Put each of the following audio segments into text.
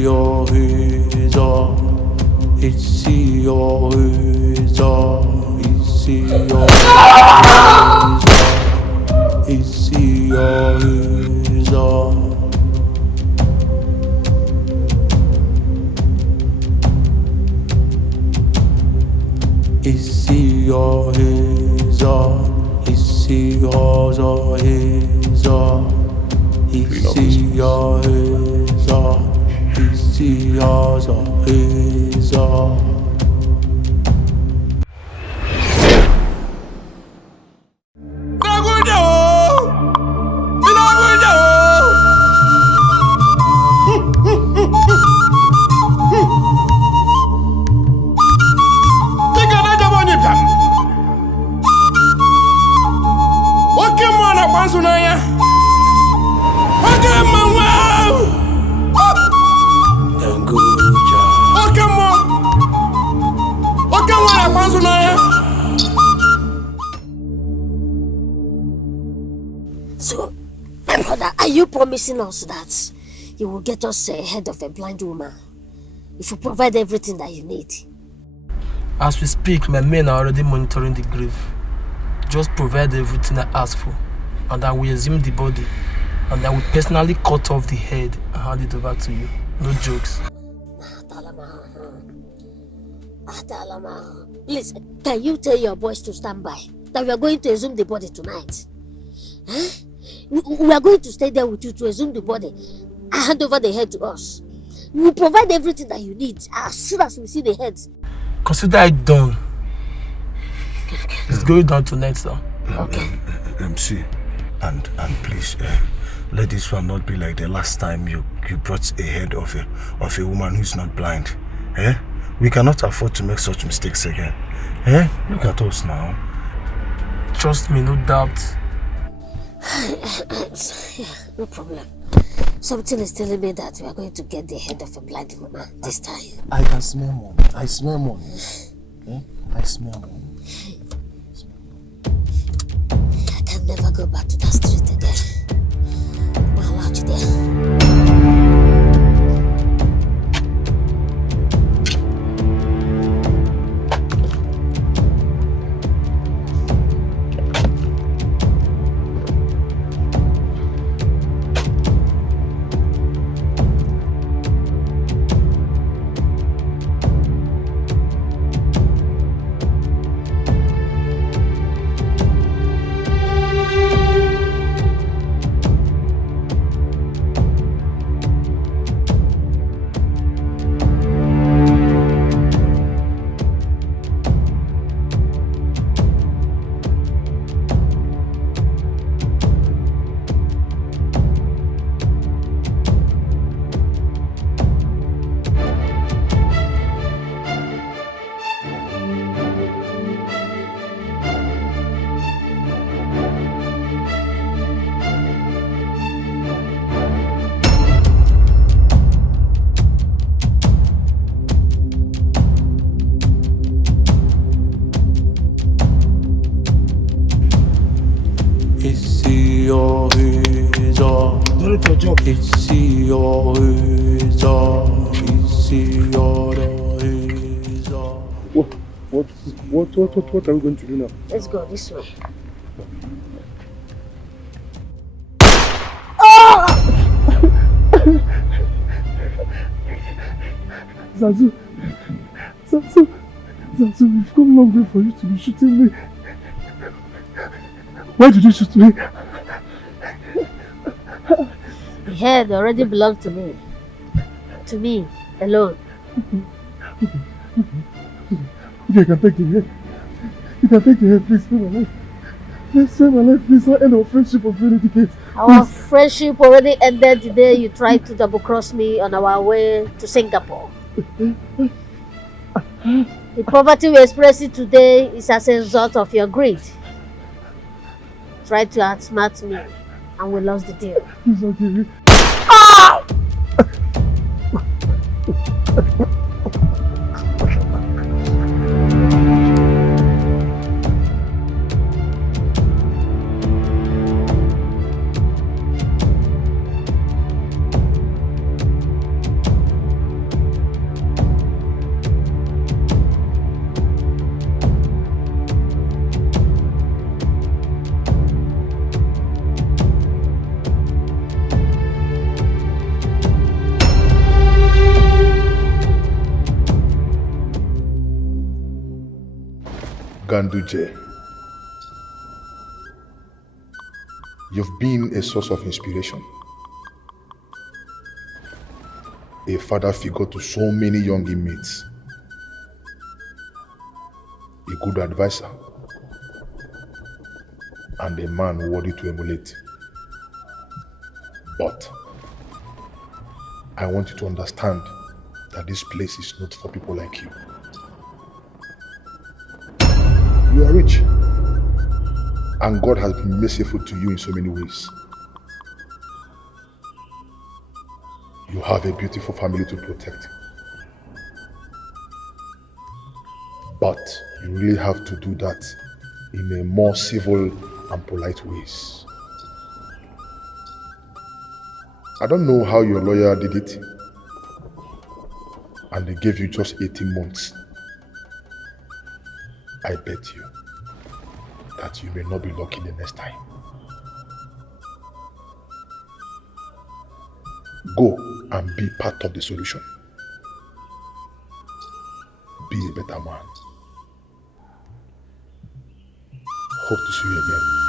your razor. It's your razor. It's your razor. It's your razor. It's your razor. It's your razor. It's your razor. It's your razor. So, my brother, are you promising us that you will get us ahead of a blind woman if you provide everything that you need? As we speak, my men are already monitoring the grave. Just provide everything I ask for, and I will exhume the body, and I will personally cut off the head and hand it over to you. No jokes. Please, can you tell your boys to stand by? That we are going to exhume the body tonight. Huh? We are going to stay there with you to exhume the body and hand over the head to us. We will provide everything that you need as soon as we see the head. Consider it done. It's going down tonight, sir. Okay. MC, and please, let this one not be like the last time you brought a head of a woman who's not blind. Eh? We cannot afford to make such mistakes again. Eh? Look at us now. Trust me, no doubt. Yeah, no problem. Something is telling me that we are going to get the head of a blind woman this time. I can smell money. I smell money. Eh? I smell money. I can never go back to that street again. I'm allowed you there. What are we going to do now? Let's go this way. Zazu, we've come a long way for you to be shooting me. Why did you shoot me? The head already belonged to me. To me, alone. Okay, you can take the head. You can take the head, please. Spare my life. Please spare my life, please. Not end our friendship of any decades. Our friendship already ended the day you tried to double-cross me on our way to Singapore. The poverty we're expressing today is as a result of your greed. Tried to outsmart me, and we lost the deal. Please don't give me. Ganduje, you've been a source of inspiration, a father figure to so many young inmates, a good advisor, and a man worthy to emulate. But I want you to understand that this place is not for people like you. You are rich, and God has been merciful to you in so many ways. You have a beautiful family to protect. But you really have to do that in a more civil and polite ways. I don't know how your lawyer did it, and they gave you just 18 months. I bet you that you may not be lucky the next time. Go and be part of the solution. Be a better man. Hope to see you again.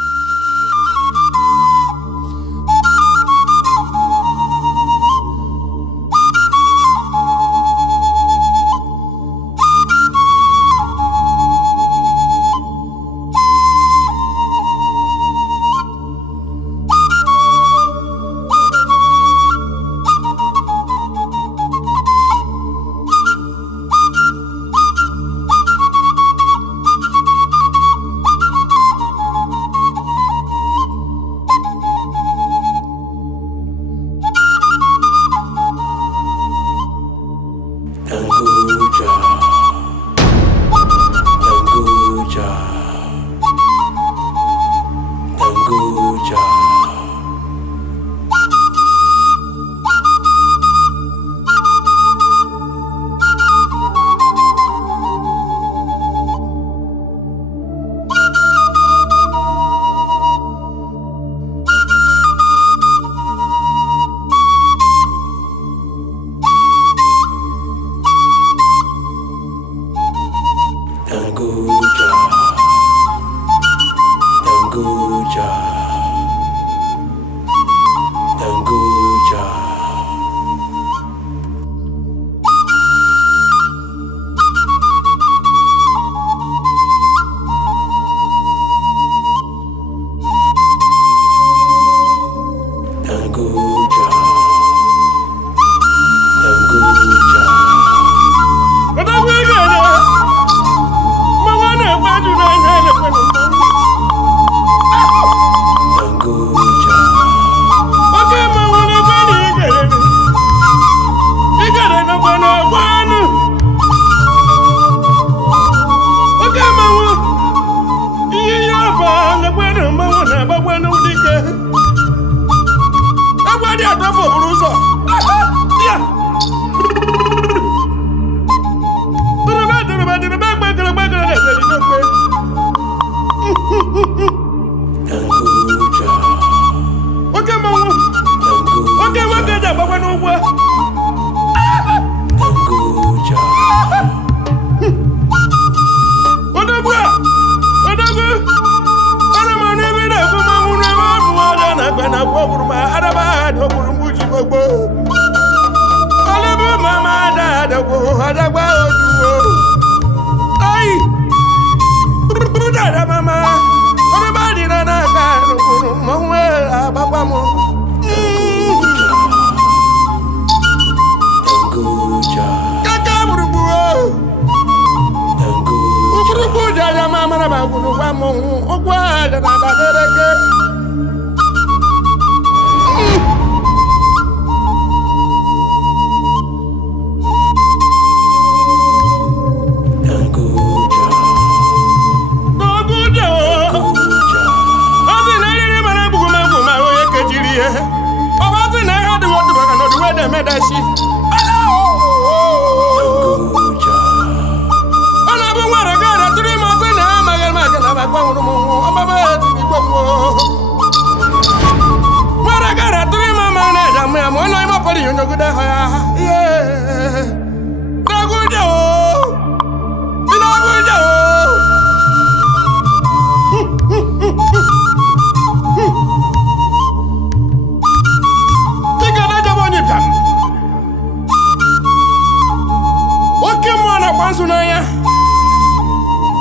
Bansunaya.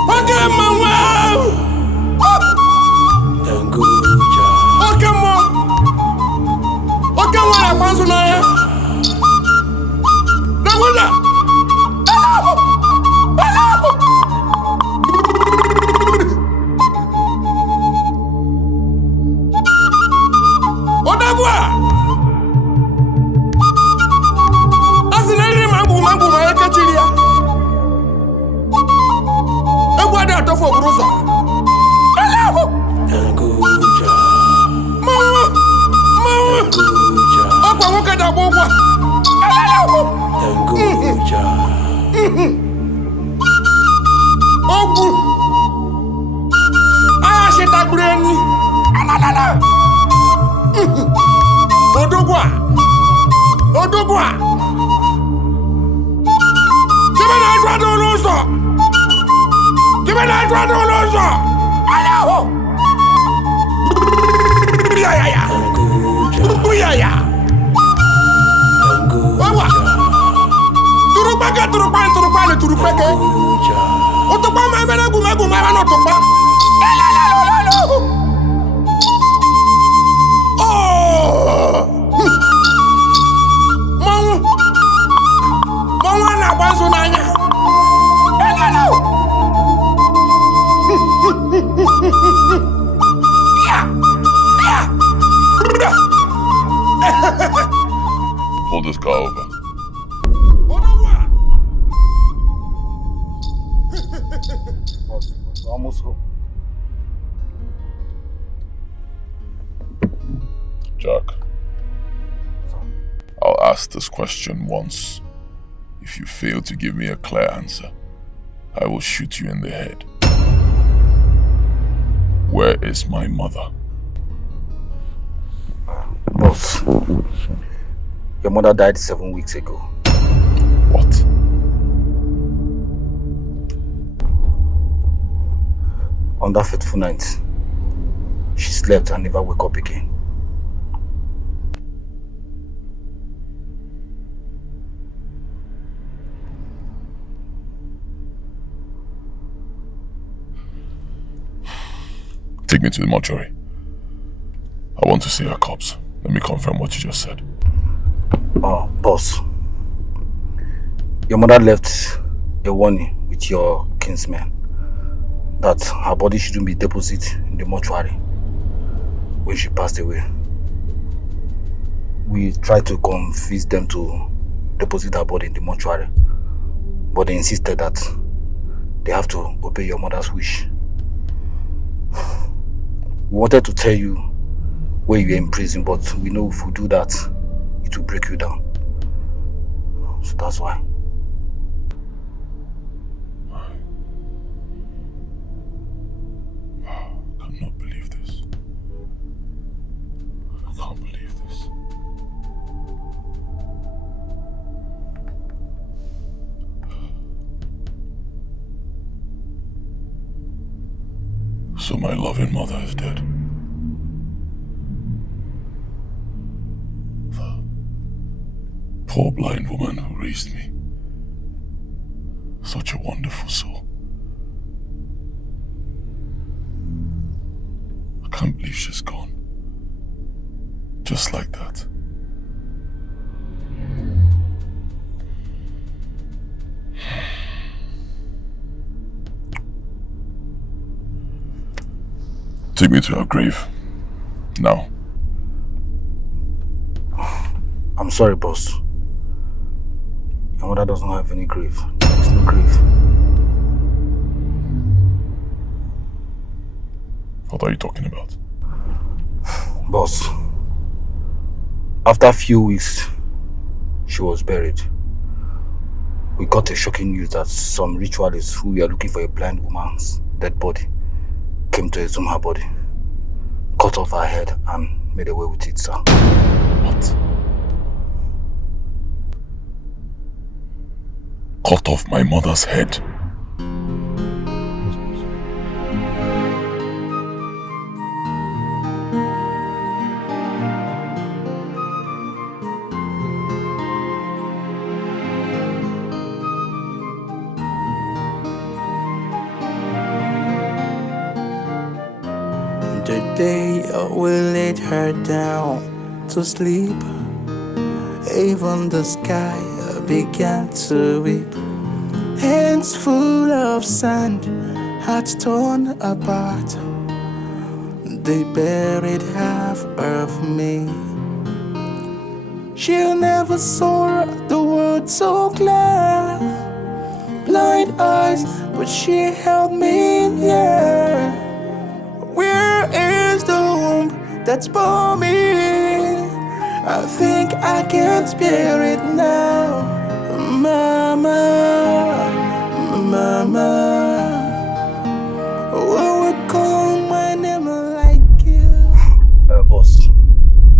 Okay, Mama. Okay, Mom. Okay, Mama Bansunaya. Odagwa! Asinari mambu maekachilia. Egwade atofo buruza. Hello! Mama! Okwa nwoke da gbogwa. Hello! Ogwu! Aya shetagburu enyi. Alala! Odogwa! Give me that one loser! Hello! Yeah. Wawa! Turupeke! Otopa ma ebele gumegu ma wana otopa! Oh! Mama na Bansunaya. Hello. Pull this car over. Almost home. Jack, I'll ask this question once. If you fail to give me a clear answer, I will shoot you in the head. Where is my mother? Boss, your mother died 7 weeks ago. What? On that fateful night, she slept and never woke up again. Take me to the mortuary. I want to see her corpse. Let me confirm what you just said. Oh, boss. Your mother left a warning with your kinsmen that her body shouldn't be deposited in the mortuary when she passed away. We tried to convince them to deposit her body in the mortuary, but they insisted that they have to obey your mother's wish. We wanted to tell you where you are in prison, but we know if we do that, it will break you down. So that's why. I cannot believe this. I can't believe this. So my loving mother is dead. The poor blind woman who raised me. Such a wonderful soul. I can't believe she's gone. Just like that. Take me to her grave. Now. I'm sorry, boss. Your mother doesn't have any grave. There's no grave. What are you talking about? Boss, after a few weeks, she was buried. We got a shocking news that some ritualists who were looking for a blind woman's dead body came to exhume her body, cut off her head and made away with it, sir. What? Cut off my mother's head? day we laid her down to sleep. Even the sky began to weep. Hands full of sand, hearts torn apart. They buried half of me. She never saw the world so clear. Blind eyes, but she held me near. Where is the womb that's bore me? I think I can spare it now. Mama, mama, oh, we call my name like you. Boss,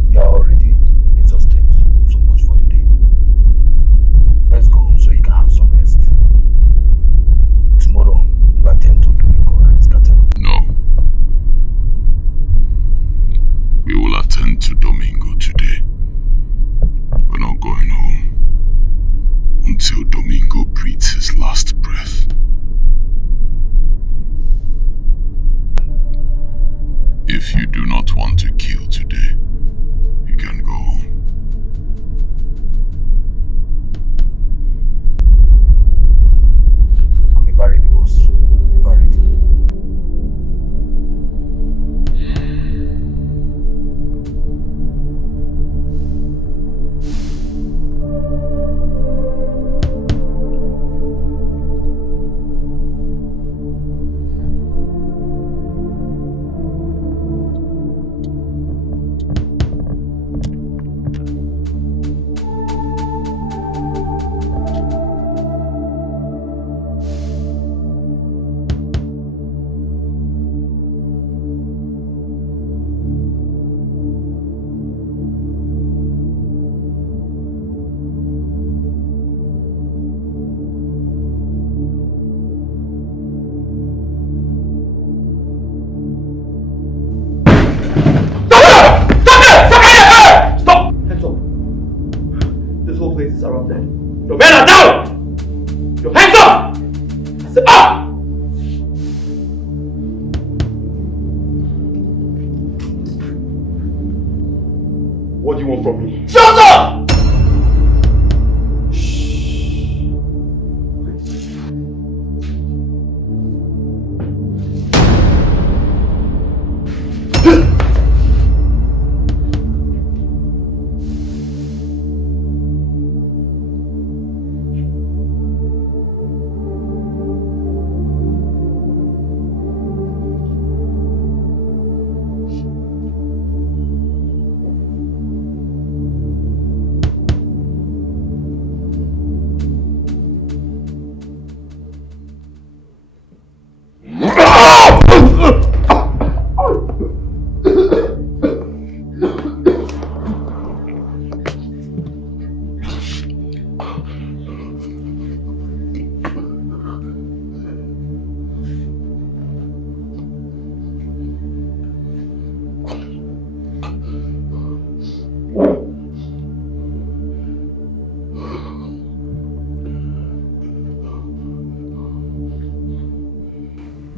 you are already exhausted so much for the day. Let's go home so you can have some rest. Tomorrow, we'll attend to Domingo and his cattle. No. We will attend to Domingo today. We're not going home until Domingo breathes his last breath. If you do not want to kill today, you can go home. I'm ever ready, boss. Ever ready. Is surrounded. Your men are down! Your hands up! I said up! What do you want from me? Shut up!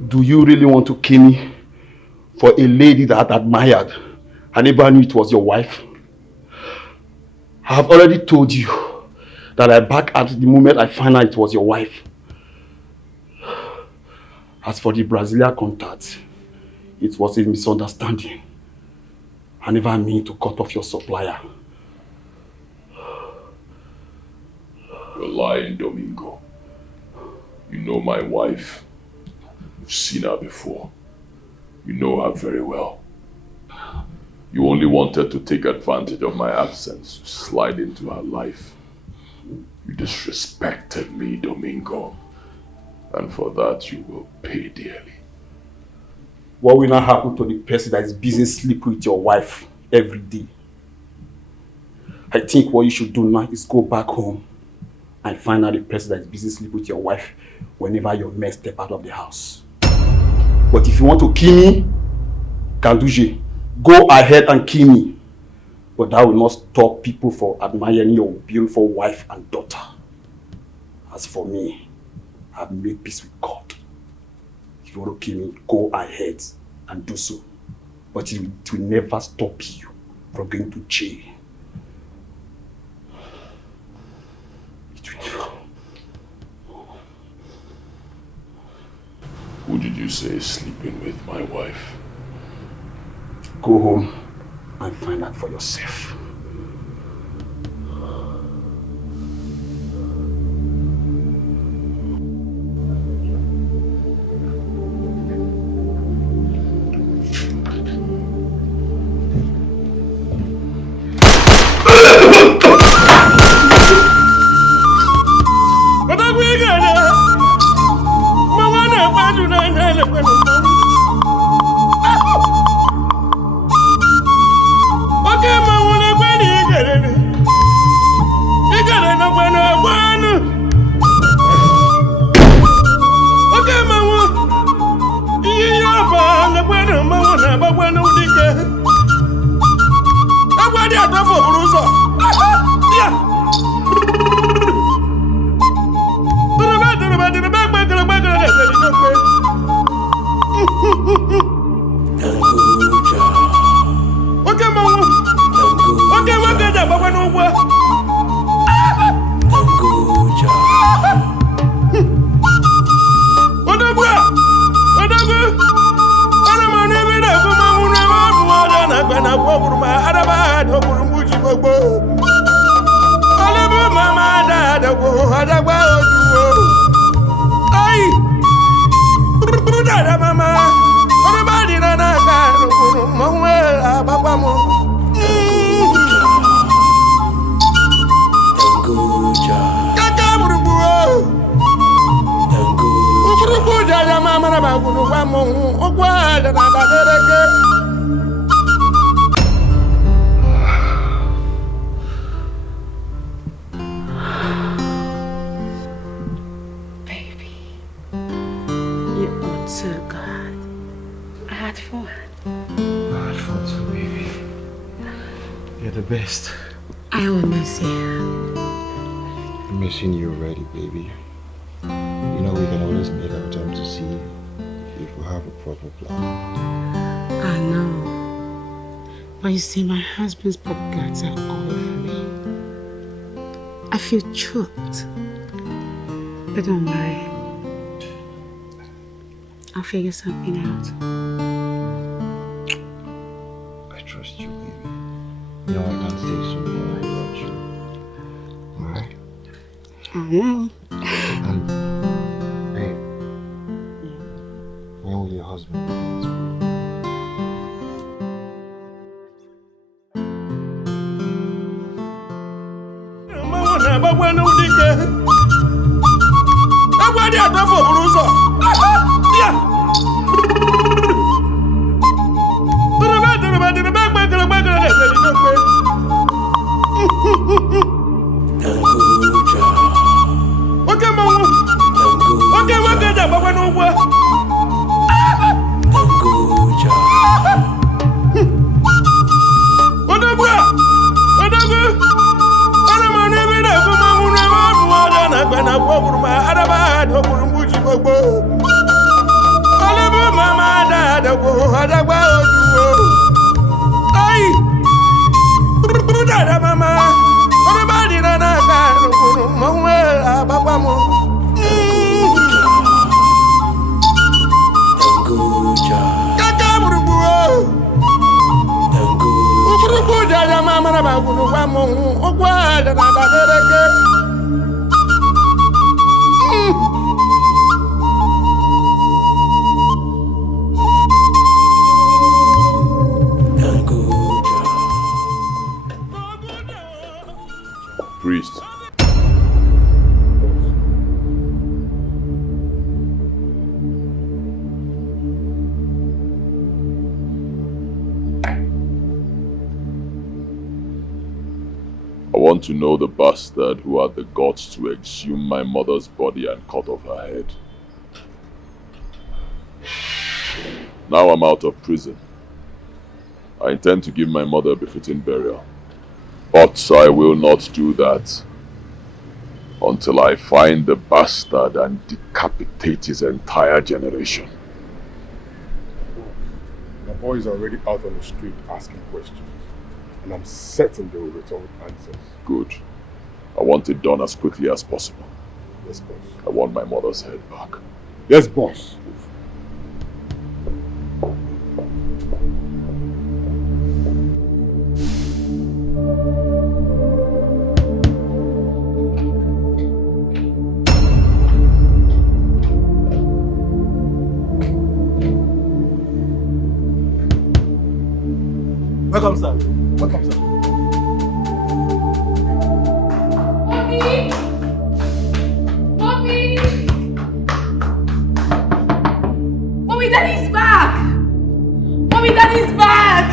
Do you really want to kill me for a lady that I admired? I never knew it was your wife. I have already told you that I back at the moment I found out it was your wife. As for the Brazilian contact, it was a misunderstanding. I never mean to cut off your supplier. You're lying, Domingo. You know my wife. You've seen her before. You know her very well. You only wanted to take advantage of my absence to slide into her life. You disrespected me, Domingo. And for that you will pay dearly. What will not happen to the person that is busy sleeping with your wife every day? I think what you should do now is go back home and find out the person that is busy sleeping with your wife whenever your men step out of the house. But if you want to kill me, Kanduje, go ahead and kill me. But that will not stop people from admiring your beautiful wife and daughter. As for me, I've made peace with God. If you want to kill me, go ahead and do so. but it will never stop you from going to jail. Who did you say is sleeping with my wife? Go home and find out for yourself. Baby, you know we can always make our time to see if we have a proper plan. I know, but you see, my husband's pockets are all for me. I feel choked, but don't worry, I'll figure something out. I trust you, baby. You know I can't stay so long without you. Alright? I know. And, babe, when will your husband be in school? Priest. I want to know the bastard who had the guts to exhume my mother's body and cut off her head. Now I'm out of prison. I intend to give my mother a befitting burial. But I will not do that until I find the bastard and decapitate his entire generation. boys are already out on the street asking questions. And I'm certain they will return with answers. Good. I want it done as quickly as possible. Yes, boss. I want my mother's head back. Yes, boss. Welcome, sir. Welcome, sir. Mommy! Mommy! Mommy, Daddy's back! Mommy, Daddy's back!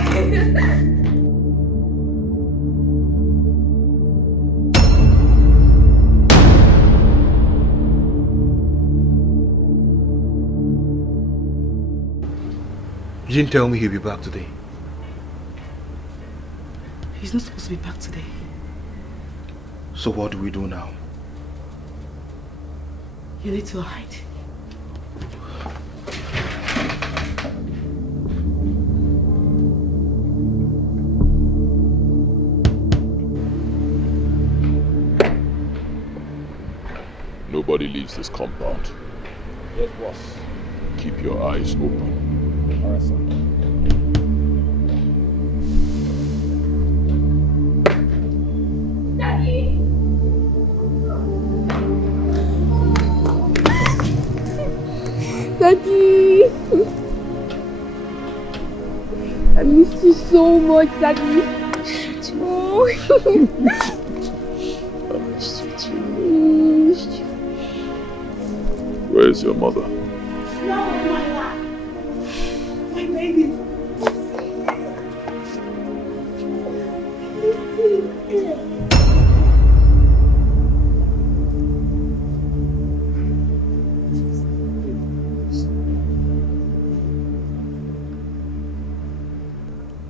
You didn't tell me he'll be back today. He's not supposed to be back today. So what do we do now? You need to hide. Nobody leaves this compound. Yes, boss. Keep your eyes open. Alright, sir. Daddy! Daddy! I missed you so much, Daddy. Oh. I missed you too. Where is your mother? No, my lap. My baby.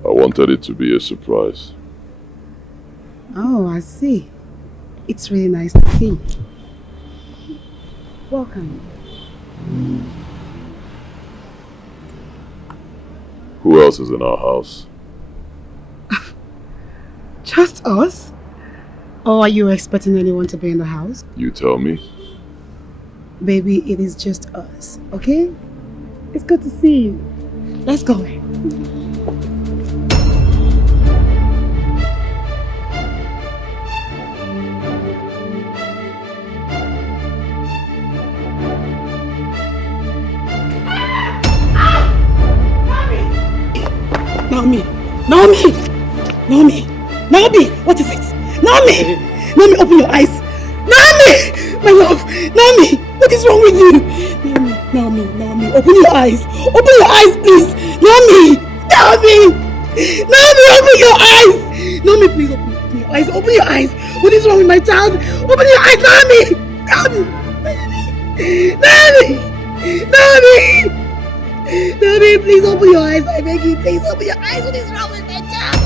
I wanted it to be a surprise. Oh, I see. It's really nice to see you. Welcome. Who else is in our house? Just us? Or are you expecting anyone to be in the house? You tell me. Baby, it is just us, okay? It's good to see you. Let's go in. Naomi! Naomi! Naomi! Naomi! What is it? Naomi! Naomi, open your eyes! Naomi! My love! Naomi! What is wrong with you? Naomi, open your eyes! Open your eyes, please! Naomi! Naomi! Naomi, open your eyes! Naomi, please open your eyes! Open your eyes! What is wrong with my child? Open your eyes, Naomi! Naomi! Naomi! Naomi! Naomi, please open your eyes. I beg you, please open your eyes. What is wrong with my child?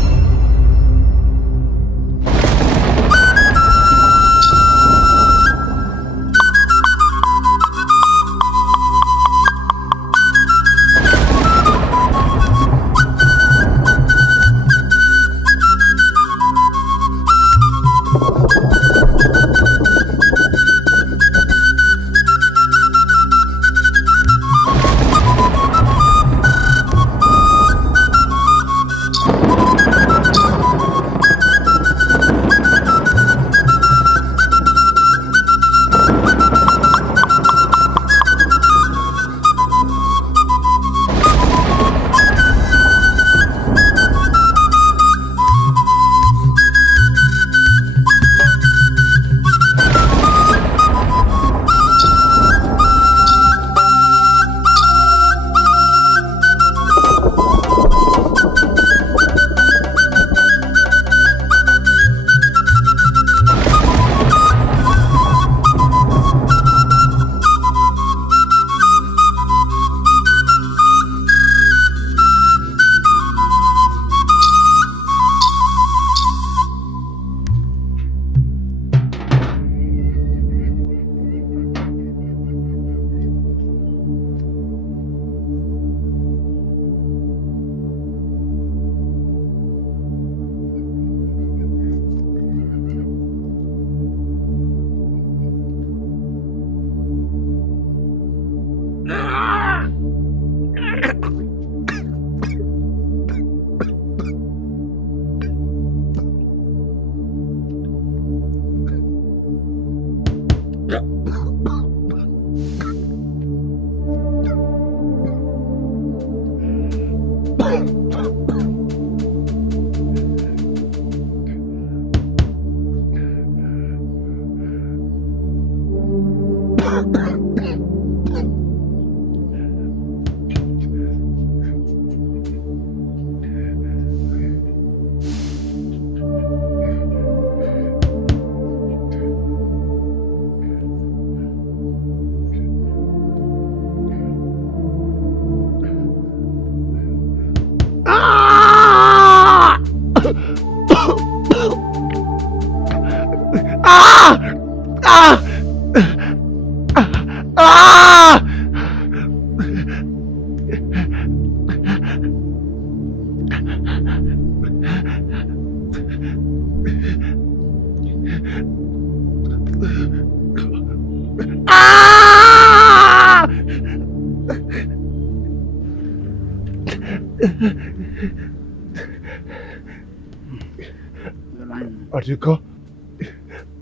Wazico,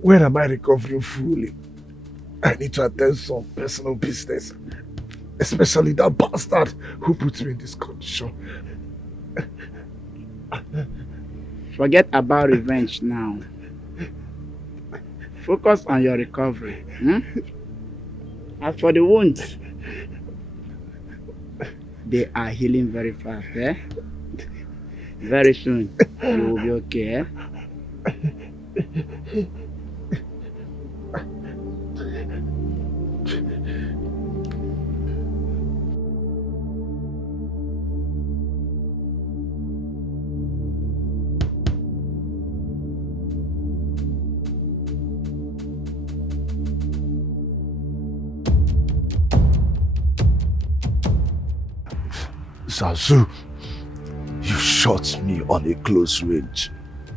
when am I recovering fully? I need to attend some personal business, especially that bastard who put me in this condition. Forget about revenge now. Focus on your recovery. As for the wounds, they are healing very fast. Very soon, you will be okay. Zazu, you shot me on a close range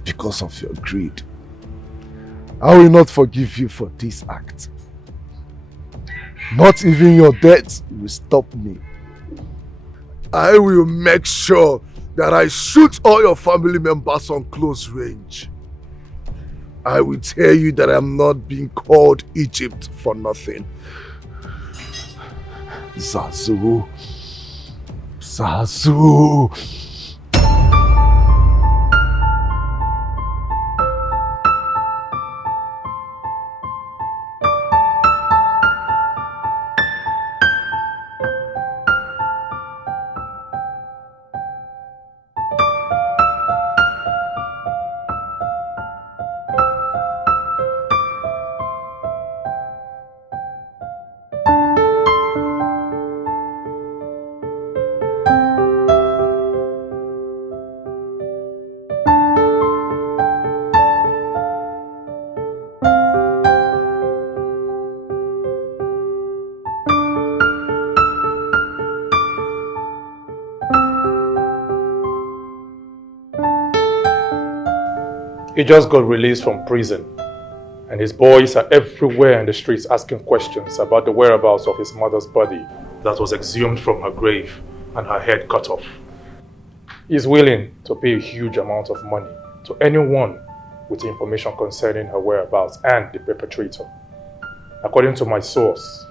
because of your greed. I will not forgive you for this act. Not even your death will stop me. I will make sure that I shoot all your family members on close range. I will tell you that I'm not being called Egypt for nothing. Zazu. Zazu. He just got released from prison, and his boys are everywhere in the streets asking questions about the whereabouts of his mother's body that was exhumed from her grave and her head cut off. He's willing to pay a huge amount of money to anyone with information concerning her whereabouts and the perpetrator. According to my source,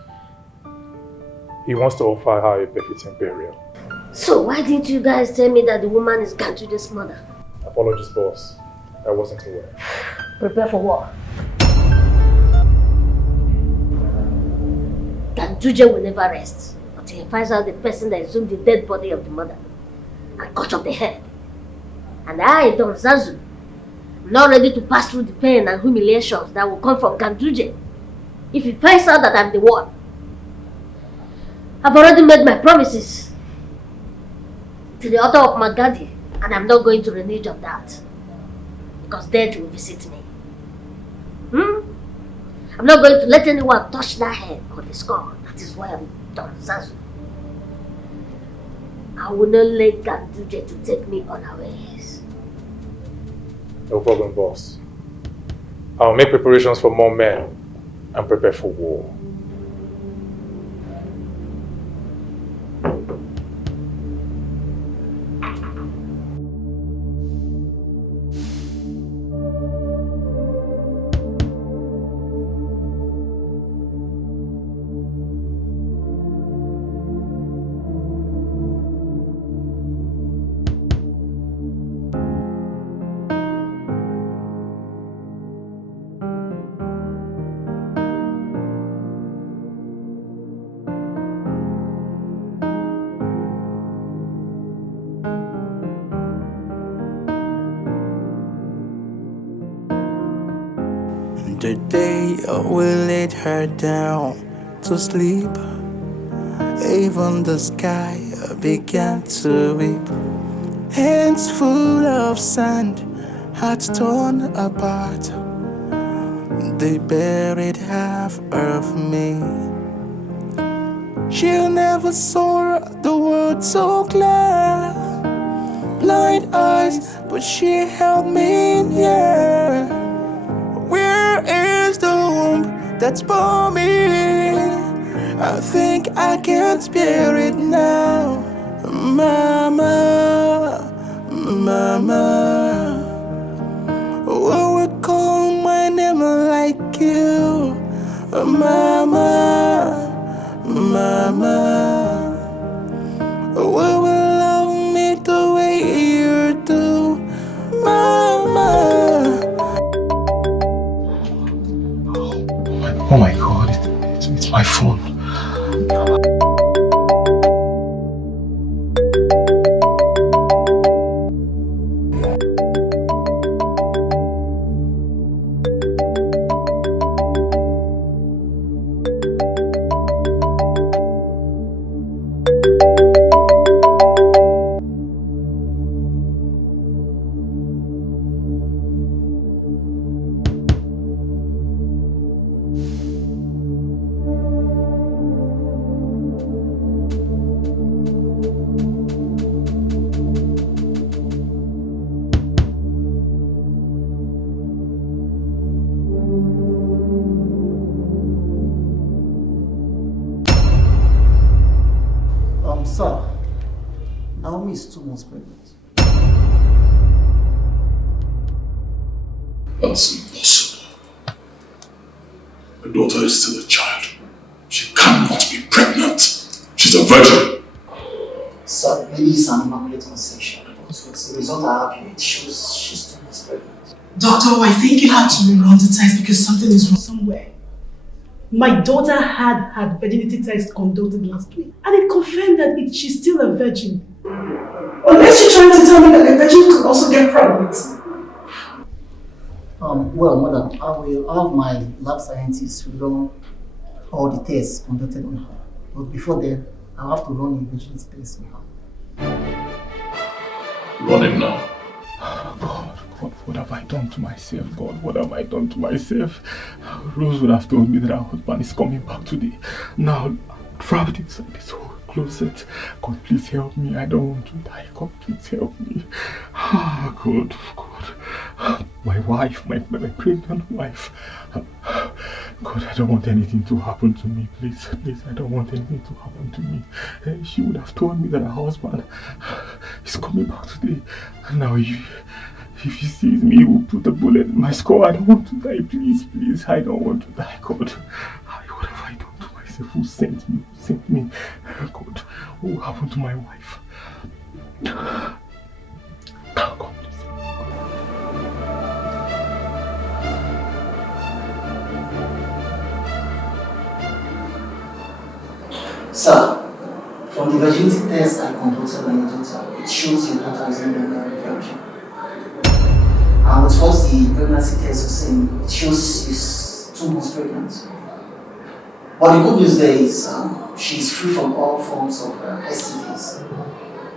he wants to offer her a befitting burial. So why didn't you guys tell me that the woman is Gantuje's mother? Apologies, boss. I wasn't aware. Prepare for war. Gantuje will never rest until he finds out the person that exhumed the dead body of the mother and cut off the head. And I, Don Zazu, am not ready to pass through the pain and humiliations that will come from Gantuje if he finds out that I'm the one. I've already made my promises to the author of Magadi, and I'm not going to renege on that. Because death will visit me. I'm not going to let anyone touch that head or the skull. That is why I'm Don Zazu. I will not let Gantuje to take me unawares. No problem, boss. I'll make preparations for more men and prepare for war. The day we laid her down to sleep, even the sky began to weep. Hands full of sand, hearts torn apart. They buried half of me. She never saw the world so clear. Blind eyes, but she held me near. Where is the womb that's for me? I think I can bear it now. Mama, mama, will we call my name like you? Mama, mama, will you love me the way you do? Mama. Oh my God, it's my phone. Sir, Naomi is 2 months pregnant. That's impossible. My daughter is still a child. She cannot be pregnant. She's a virgin. Sir, maybe it's an immaculate conception. But the result I have here, it shows she's 2 months pregnant. Doctor, I think you have to rerun the test because something is wrong somewhere. My daughter had her virginity test conducted last week and it confirmed that she's still a virgin. Unless you're trying to tell me that a virgin could also get pregnant. Well, madam, I will have my lab scientists run all the tests conducted on her. But before then, I'll have to run a virginity test on her. Run him now. God, what have I done to myself? God, what have I done to myself? Rose would have told me that her husband is coming back today. Now, I'm trapped inside this whole closet. God, please help me. I don't want to die. God, please help me. God. My wife, my pregnant wife. God, I don't want anything to happen to me. Please, I don't want anything to happen to me. She would have told me that her husband is coming back today. And now if he sees me, he will put a bullet in my skull. I don't want to die. Please, I don't want to die. God, what have I done to myself? Who sent me? God, what happened to my wife? God, please. Sir, from the virginity test I conducted on your daughter, it shows your daughter is no longer a virgin. And what the pregnancy test was saying, it shows she's 2 months pregnant. But the good news there is she's free from all forms of STDs.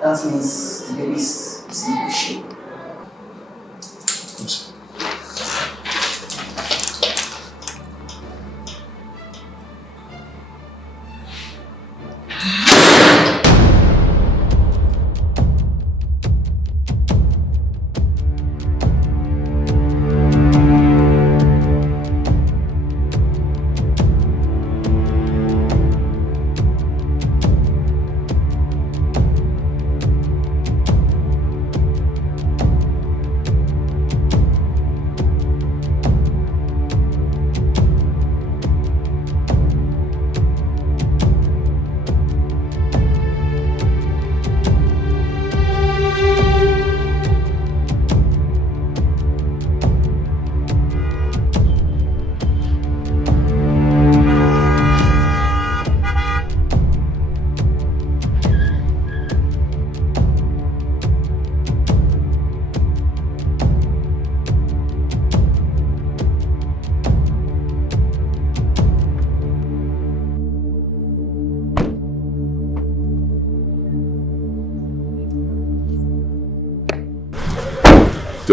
That means the baby is in good shape.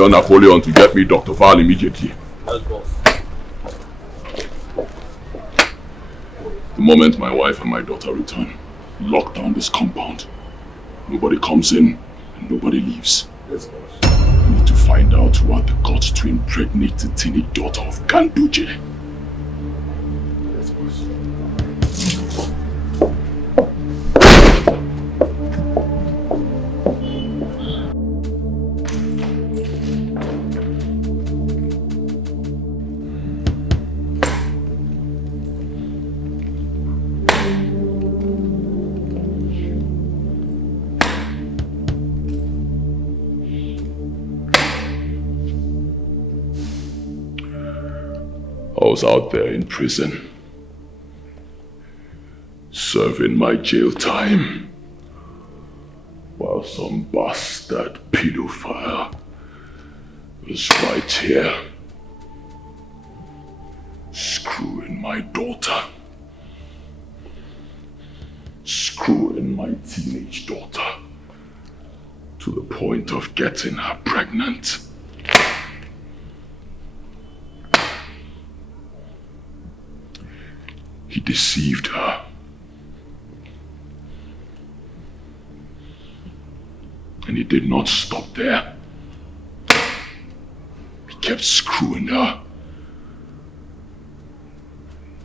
Tell Napoleon to get me Dr. Val immediately. Yes, boss. The moment my wife and my daughter return, lock down this compound. Nobody comes in and nobody leaves. Yes, boss. I need to find out who had the guts to impregnate the teeny daughter of Ganduje. Yes, boss. I was out there in prison, serving my jail time, while some bastard pedophile was right here, screwing my daughter, screwing my teenage daughter, to the point of getting her pregnant. He deceived her. And he did not stop there. He kept screwing her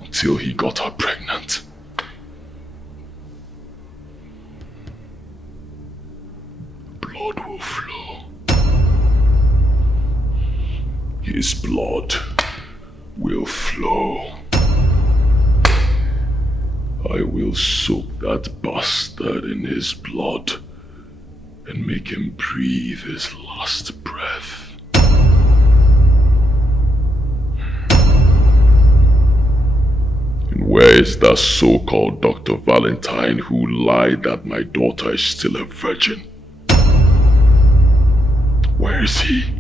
until he got her pregnant. Blood will flow. His blood will flow. I will soak that bastard in his blood and make him breathe his last breath. And where is that so-called Dr. Valentine who lied that my daughter is still a virgin? Where is he?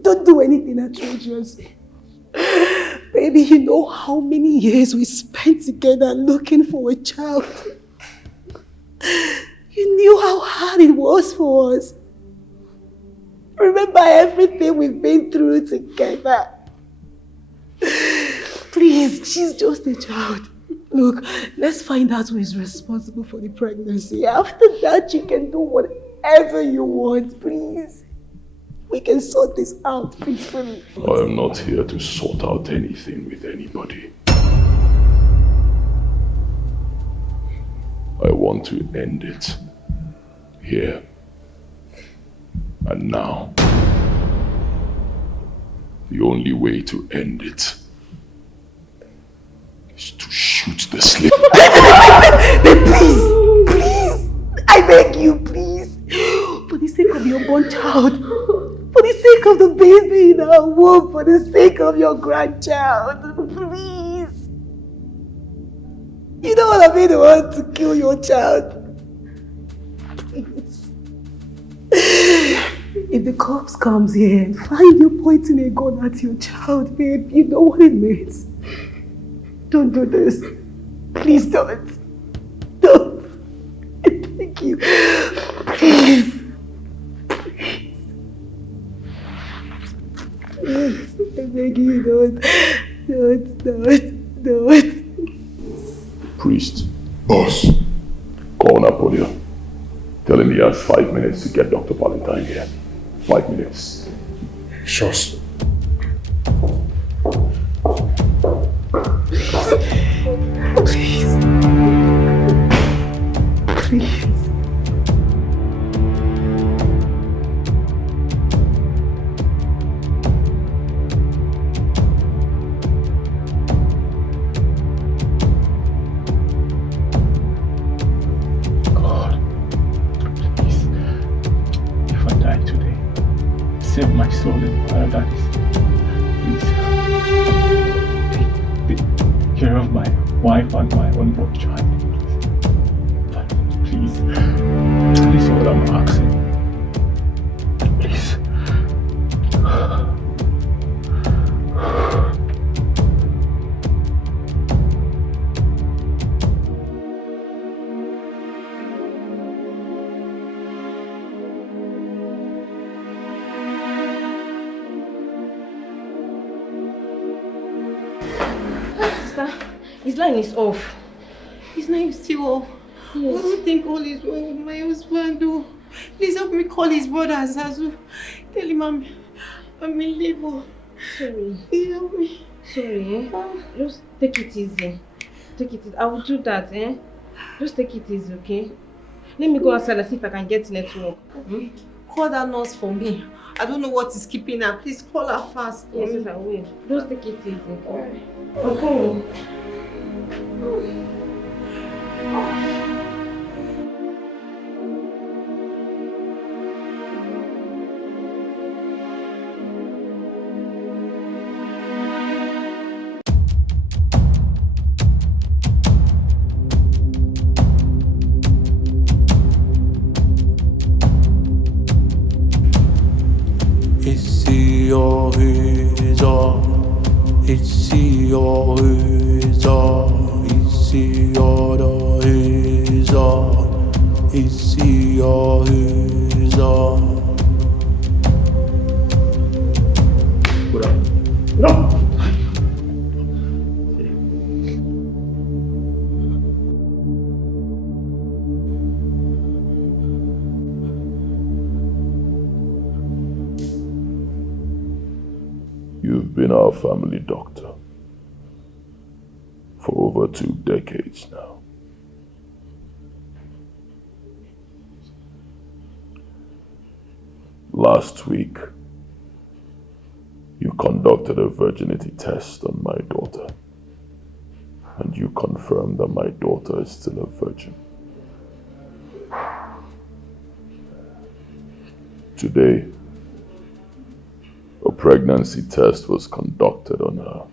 Don't do anything outrageous. Baby, you know how many years we spent together looking for a child. You knew how hard it was for us. Remember everything we've been through together. Please, she's just a child. Look, let's find out who is responsible for the pregnancy. After that, you can do whatever you want, please. We can sort this out peacefully. I am not here to sort out anything with anybody. I want to end it here and now. The only way to end it is to shoot the slave. Please, please, I beg you, please. For the sake of your born child, for the sake of the baby in our womb, for the sake of your grandchild, please. You don't want to be the one to kill your child. Please. If the cops comes here and find you pointing a gun at your child, babe, you know what it means. Don't do this. Please don't. Don't. I beg you. Please. I beg you, don't. Priest. Boss. Call Napoleon. Tell him he has 5 minutes to get Dr. Valentine here. 5 minutes. Sure. Please. Please. soul in paradise. Please, take care of my wife and my unborn child. Please, please, what I'm asking. Please. His line is off. His line is still off. Yes. I don't think all is well with my husband. Oh. Please help me call his brother Azazu. Tell him I'm in labor. Sorry. Please help me. Sorry, Just take it easy. Take it easy. I will do that, Just take it easy, okay? Let me go outside and see if I can get network. Call that nurse for me. I don't know what is keeping her. Please call her fast. Yes, I will. Just take it easy, okay? Okay. You've been our family doctor for over 2 decades now. Last week, you conducted a virginity test on my daughter, and you confirmed that my daughter is still a virgin. Today, a pregnancy test was conducted on her,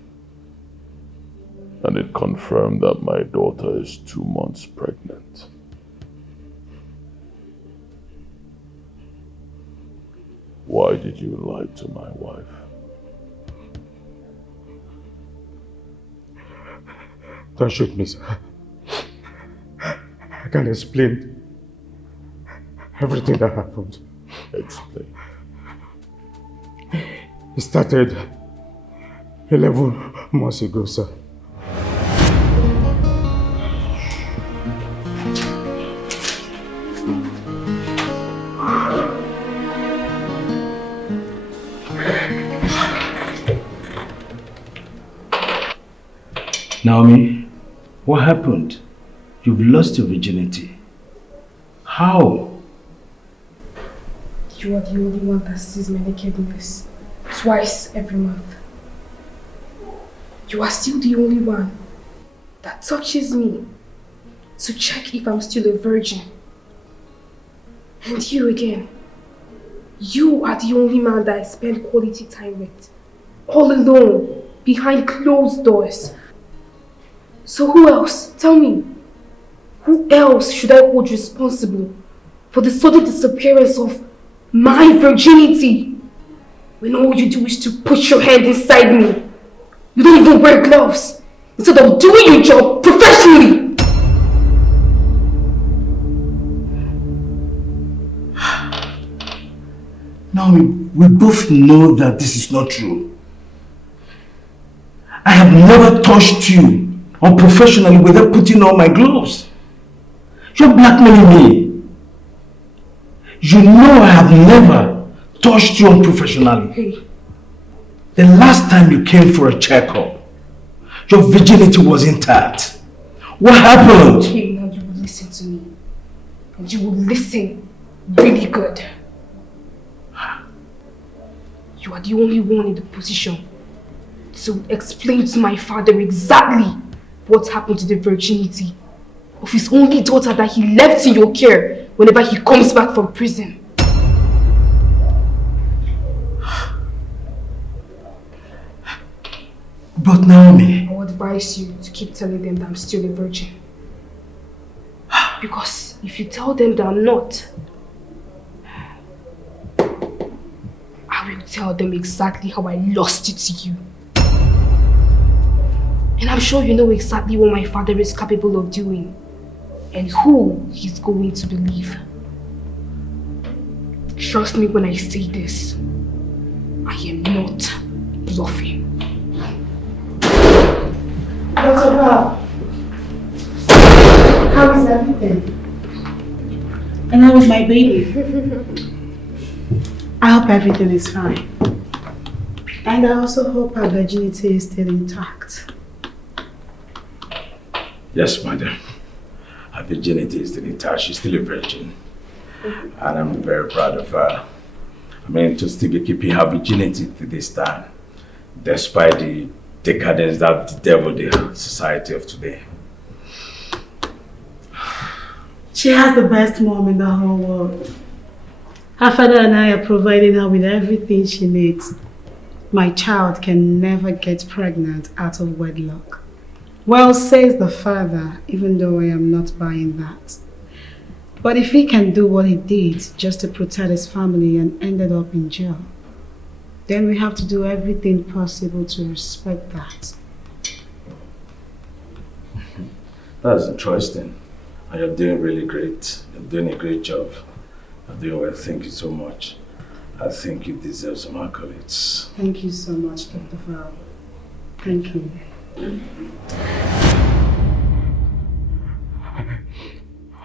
and it confirmed that my daughter is 2 months pregnant. Why did you lie to my wife? Don't shoot me, sir. I can't explain everything that happened. Explain. It started 11 months ago, sir. Naomi, what happened? You've lost your virginity. How? You are the only one that sees my nakedness twice every month. You are still the only one that touches me to check if I'm still a virgin. And you again. You are the only man that I spend quality time with. All alone, behind closed doors. So who else? Tell me. Who else should I hold responsible for the sudden disappearance of my virginity? When all you do is to put your hand inside me. You don't even wear gloves. Instead of doing your job professionally. Now we both know that this is not true. I have never touched you unprofessionally without putting on my gloves. You're blackmailing me. You know I have never touched you unprofessionally. Hey. The last time you came for a checkup, your virginity was intact. What happened? Okay, now you will listen to me. And you will listen really good. You are the only one in the position to explain to my father exactly what happened to the virginity of his only daughter that he left in your care whenever he comes back from prison. But Naomi... I would advise you to keep telling them that I'm still a virgin. Because if you tell them that I'm not, I will tell them exactly how I lost it to you. And I'm sure you know exactly what my father is capable of doing and who he's going to believe. Trust me when I say this. I am not bluffing. Dr. Val, how is everything? And how is my baby? I hope everything is fine. And I also hope her virginity is still intact. Yes, madam. Her virginity is still intact. She's still a virgin. And I'm very proud of her. I mean, to still be keeping her virginity to this time, despite the decadence that the devil the society of today. She has the best mom in the whole world. Her father and I are providing her with everything she needs. My child can never get pregnant out of wedlock. Well, says the father, even though I am not buying that. But if he can do what he did just to protect his family and ended up in jail, then we have to do everything possible to respect that. That's interesting. And you're doing really great. You're doing a great job. You're doing well. Thank you so much. I think you deserve some accolades. Thank you so much, Dr. Val. Thank you.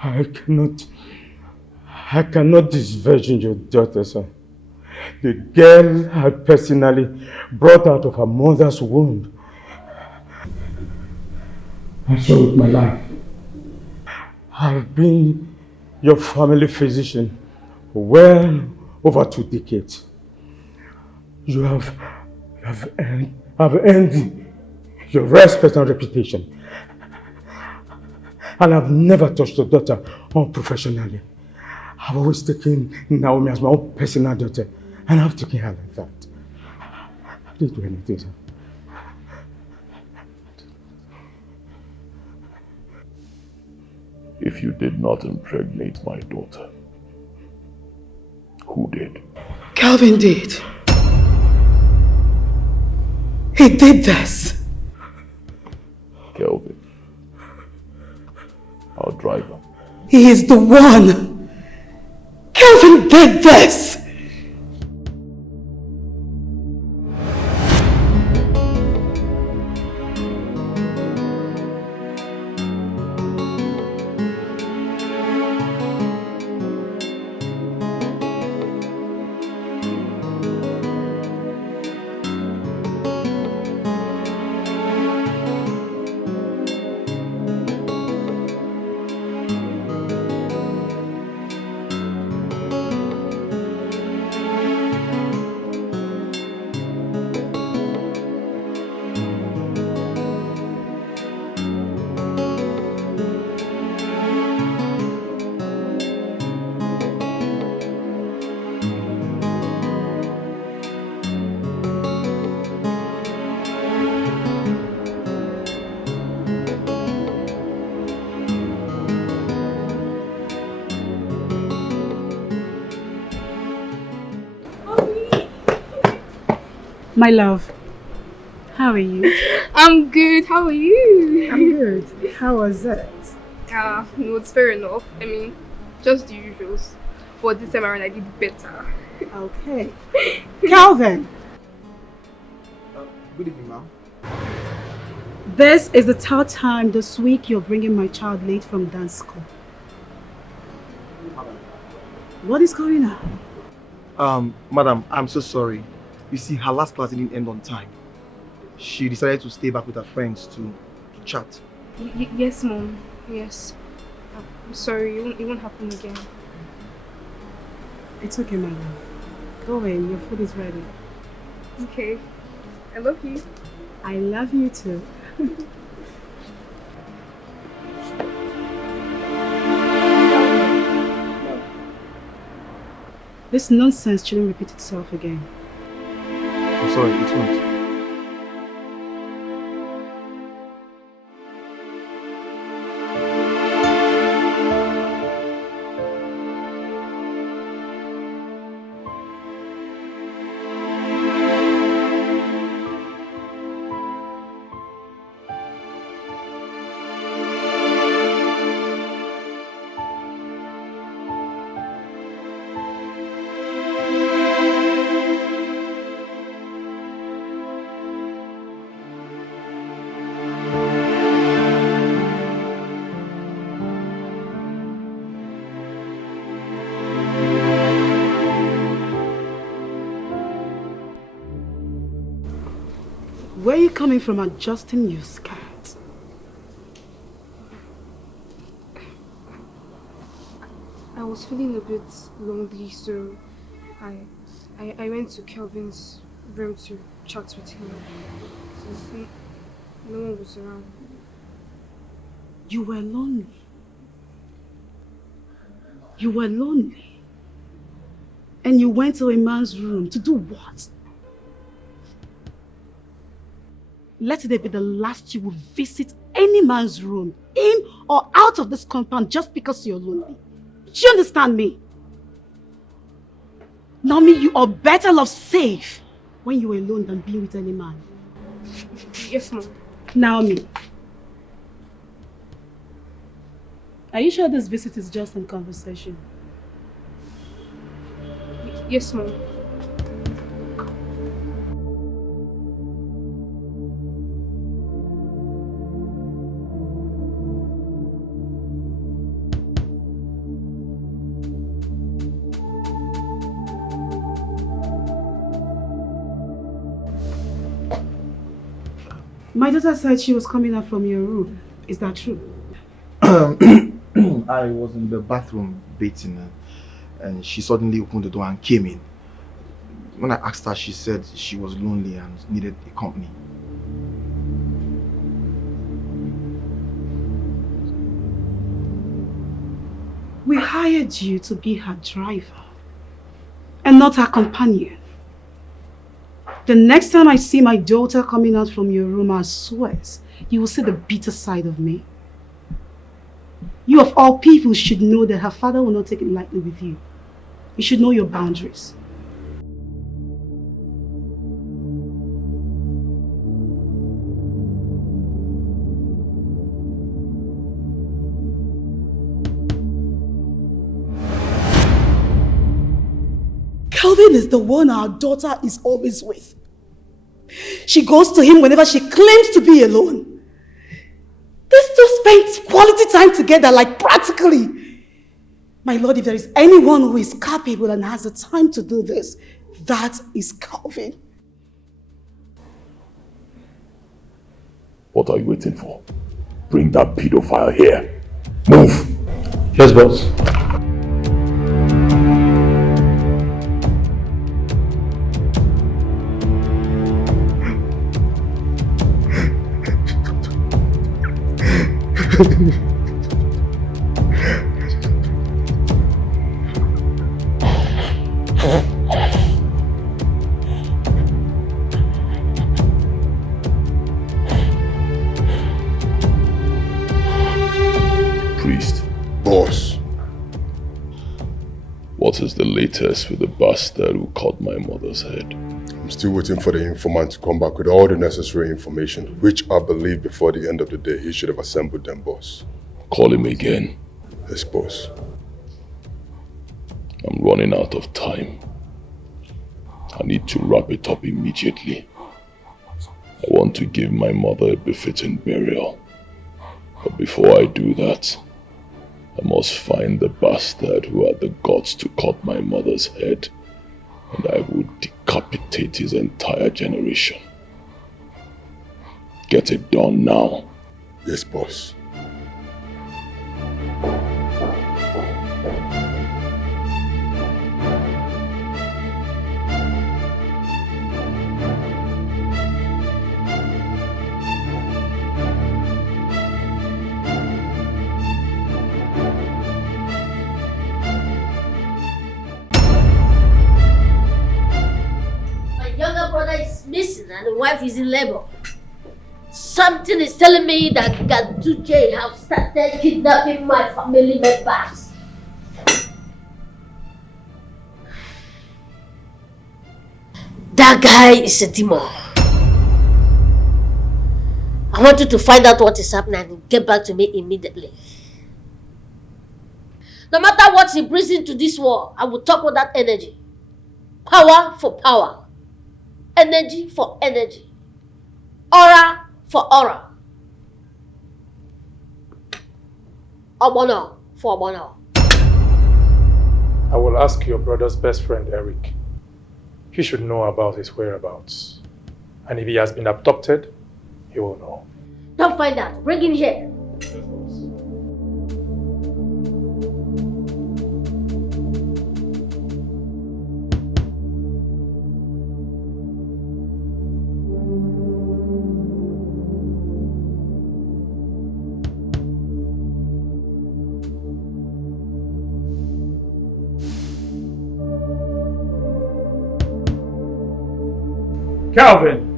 I cannot disvirgin your daughter, sir. The girl I personally brought out of her mother's womb. I saw with my life. I've been your family physician for well over 2 decades. You have earned your respect and reputation. And I've never touched your daughter unprofessionally. I've always taken Naomi as my own personal daughter, and I've taken her like that. I didn't do anything, sir. If you did not impregnate my daughter, who did? Calvin did. He did this. Kelvin, our driver. He is the one. Calvin did this. My love, how are you? I'm good. How are you? I'm good. How was it? No, it's fair enough. I mean, just the usuals. But this time around, I did better. Okay. Calvin. Good evening, ma'am. This is the 3rd time this week you're bringing my child late from dance school. Madam. What is going on? Madam, I'm so sorry. You see, her last class didn't end on time. She decided to stay back with her friends to chat. Yes, Mom. Yes. I'm sorry, it won't happen again. It's okay, my love. Go away, your food is ready. Okay. I love you. I love you too. This nonsense shouldn't repeat itself again. I'm sorry, it won't. Where are you coming from adjusting your skirt? I was feeling a bit lonely, so I went to Kelvin's room to chat with him since no one was around. You were lonely. You were lonely. And you went to a man's room to do what? Let today be the last you will visit any man's room, in or out of this compound, just because you're lonely. Do you understand me? Naomi, you are better off safe when you're alone than being with any man. Yes, Mom. Naomi, are you sure this visit is just a conversation? Yes, Mom. My daughter said she was coming out from your room. Is that true? I was in the bathroom bathing and she suddenly opened the door and came in. When I asked her, she said she was lonely and needed a company. We hired you to be her driver and not her companion. The next time I see my daughter coming out from your room, I swear, you will see the bitter side of me. You of all people should know that her father will not take it lightly with you. You should know your boundaries. Kelvin is the one our daughter is always with. She goes to him whenever she claims to be alone. These two spend quality time together, like practically. My lord, if there is anyone who is capable and has the time to do this, that is Kelvin. What are you waiting for? Bring that pedophile here. Move! Yes, boss. Priest. Boss. What is the latest with the bastard who cut my mother's head? I'm still waiting for the informant to come back with all the necessary information, which I believe before the end of the day he should have assembled them, boss. Call him again. Yes, boss. I'm running out of time. I need to wrap it up immediately. I want to give my mother a befitting burial. But before I do that, I must find the bastard who had the guts to cut my mother's head, and I will decapitate his entire generation. Get it done now. Yes, boss. Missing and the wife is in labor. Something is telling me that Gaduje have started kidnapping my family members. That guy is a demon. I want you to find out what is happening and get back to me immediately. No matter what he brings into this war, I will talk with that energy. Power for power. Energy for energy. Aura for aura. Obono for obono. I will ask your brother's best friend, Eric. He should know about his whereabouts. And if he has been abducted, he will know. Don't find out. Bring him here. Calvin!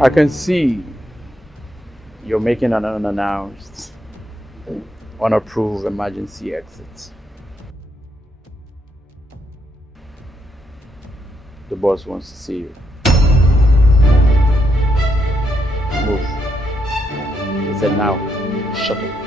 I can see you're making an unannounced, unapproved emergency exit. The boss wants to see you. Move. He said now, shut up.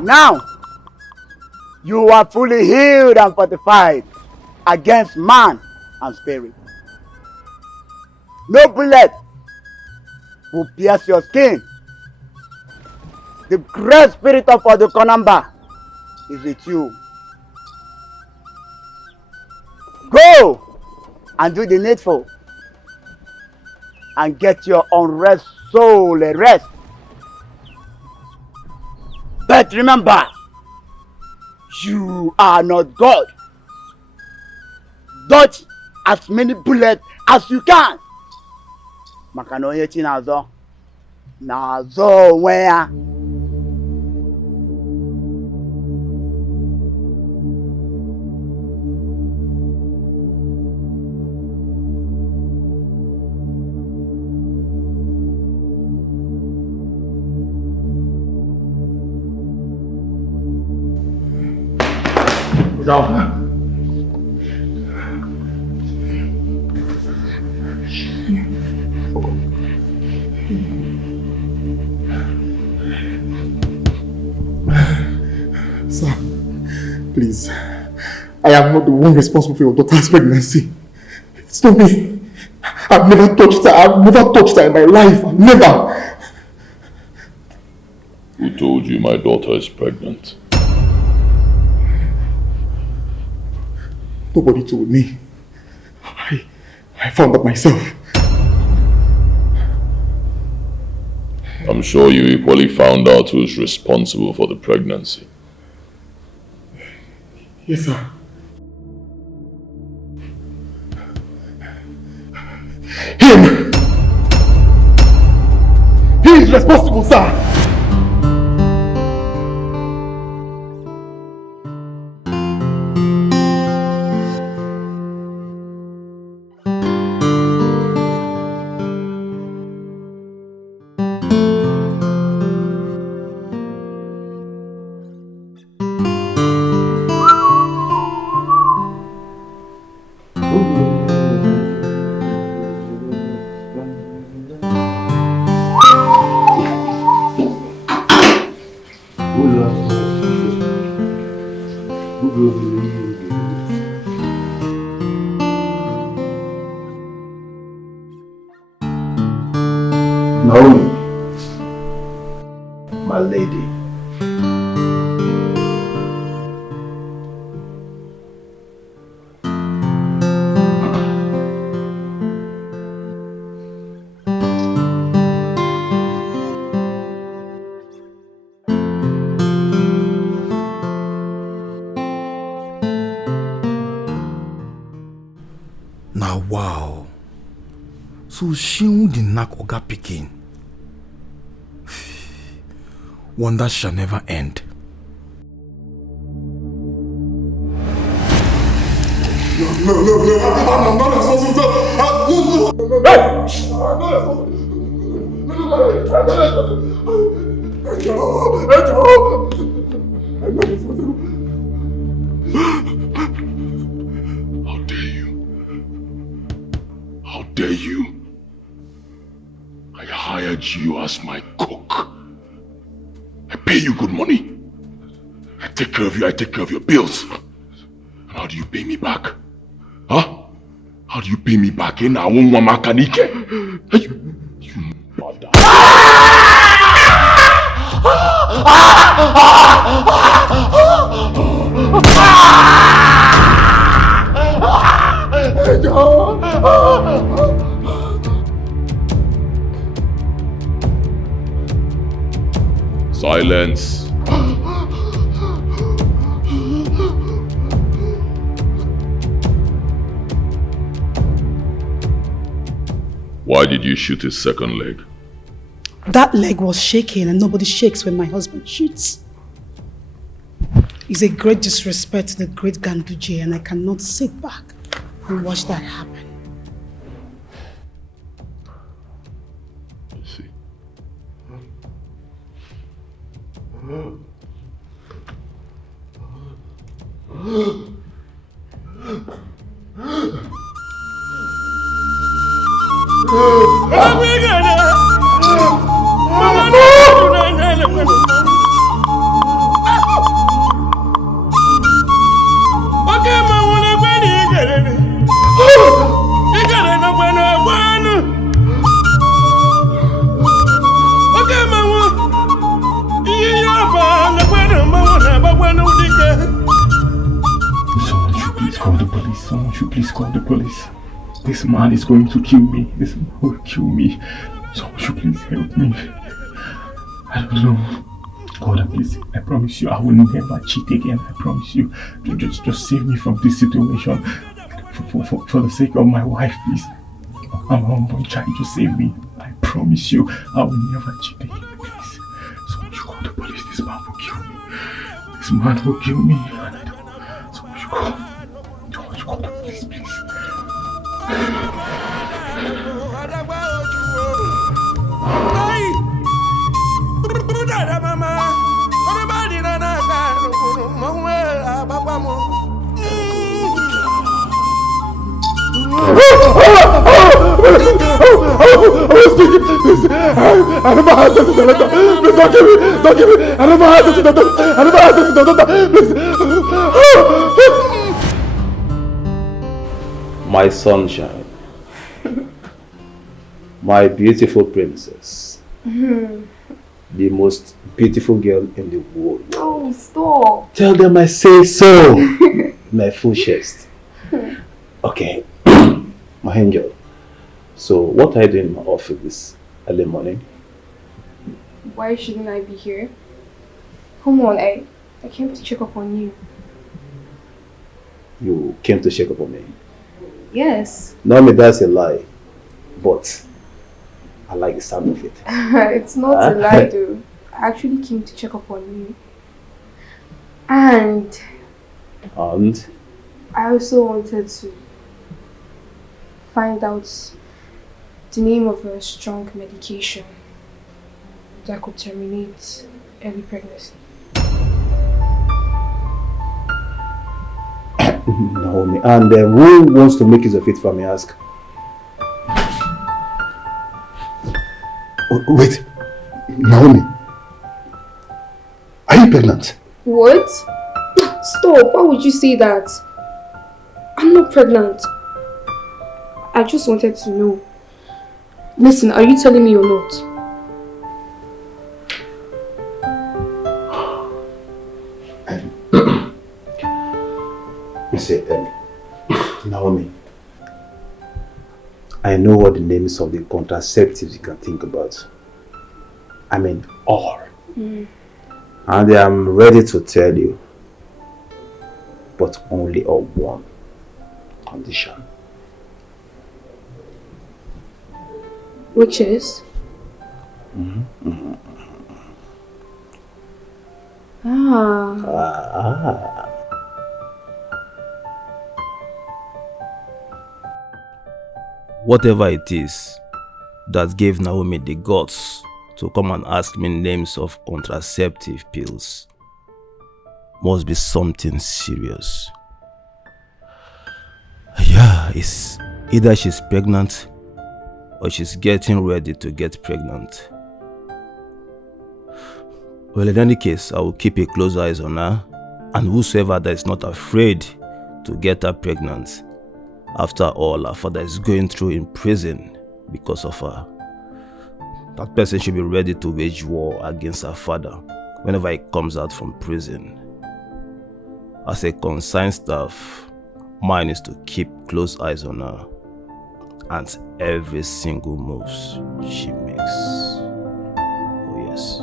Now, you are fully healed and fortified against man and spirit. No bullet will pierce your skin. The great spirit of Odukonamba is with you. Go and do the needful and get your unrest soul a rest. But remember, you are not God. Dodge as many bullets as you can. Makano yechi nazo. Nazo where? Down. Sir, please. I am not the one responsible for your daughter's pregnancy. It's not me. I've never touched her. I've never touched her in my life. Never. Who told you my daughter is pregnant? Nobody told me. I found out myself. I'm sure you equally found out who's responsible for the pregnancy. Yes, sir. Him! He is responsible, sir! Naomi. my lady. Now wow. So she did knock Oga Pikin. Wonders shall never end. No, I'm not responsible. How dare you? How dare you? I hired you as my cook. I pay you good money. I take care of you, I take care of your bills. And how do you pay me back? Huh? How do you pay me back? You mother. Silence. Why did you shoot his second leg? That leg was shaking and nobody shakes when my husband shoots. It's a great disrespect to the great Ganduje and I cannot sit back and watch that happen. I see. Someone should please call the police. This man is going to kill me. This man will kill me. Someone should please help me. I don't know. God, please, I promise you, I will never cheat again. I promise you. Just save me from this situation. For the sake of my wife, please. I'm a unborn child. Just save me. I promise you, I will never cheat again. Please. Someone should call the police. This man will kill me. This man will kill me. Someone should call. Someone should call the police, please. I was speaking. I never had sex with the doctor. Please don't kill me. Don't kill me. I never had sex with the doctor. I never had sex with the doctor. Please. My sunshine. My beautiful princess. The most beautiful girl in the world. Oh, stop. Tell them I say so. My full chest. Okay. My angel. So what are you doing in my office this early morning? Why shouldn't I be here? Come on, I came to check up on you. You came to check up on me. Yes. No, that's a lie. But I like the sound of it. It's not a lie, though. I actually came to check up on you. And I also wanted to find out the name of a strong medication that could terminate early pregnancy. Naomi, and who wants to make use of it, if I may ask? Oh, wait, Naomi, are you pregnant? What? Stop, why would you say that? I'm not pregnant. I just wanted to know. Listen, are you telling me you're not? see, Naomi, I know what the names of the contraceptives you can think about. I mean, all. And I'm ready to tell you, but only on one condition. Which is? Whatever it is that gave Naomi the guts to come and ask me names of contraceptive pills must be something serious. Yeah, it's either she's pregnant or she's getting ready to get pregnant. Well, in any case, I will keep a close eyes on her, and whosoever that is not afraid to get her pregnant. After all, her father is going through in prison because of her. That person should be ready to wage war against her father whenever he comes out from prison. As a consigned staff, mine is to keep close eyes on her and every single move she makes. Oh yes.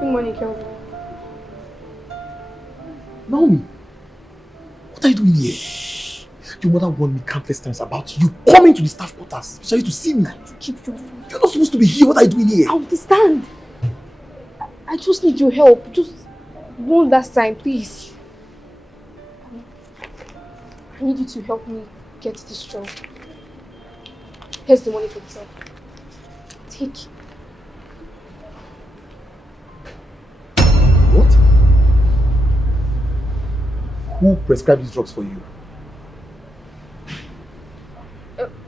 Good morning, Kelvin. Naomi, what are you doing here? Your mother warned me countless times about you coming to the staff quarters, especially to see me. Keep your phone. You're not supposed to be here. What are you doing here? I understand. I just need your help. Just one last time, please. I need you to help me get this job. Here's the money for the job. Take. What? Who prescribed these drugs for you?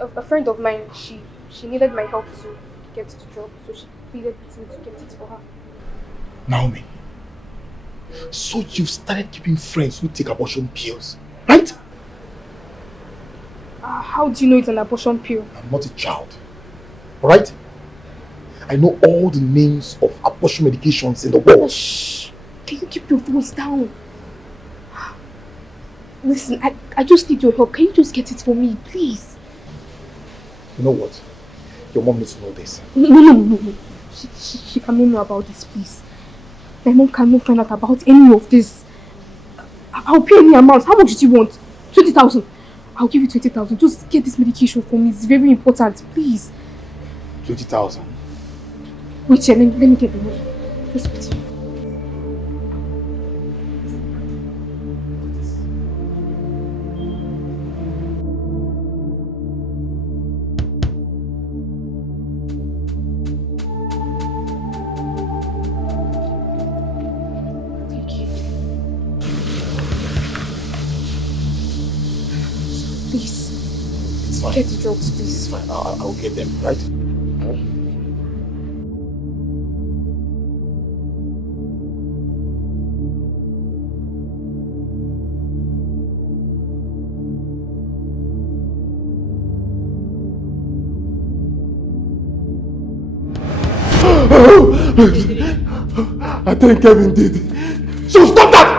A friend of mine, she needed my help to get the job, so she pleaded with me to get it for her. Naomi, so you've started keeping friends who take abortion pills, right? How do you know it's an abortion pill? I'm not a child, alright? I know all the names of abortion medications in the world. Shh! Can you keep your voice down? Listen, I just need your help. Can you just get it for me, please? You know what? Your mom needs to know this. No. She cannot know about this, please. My mom cannot find out about any of this. I'll pay any amount. How much do you want? 20,000. I'll give you 20,000. Just get this medication for me. It's very important, please. 20,000. Wait here, let me get the money. Just wait. Get the drugs, please. It's fine. I'll get them, right? I think Kevin did. So stop that!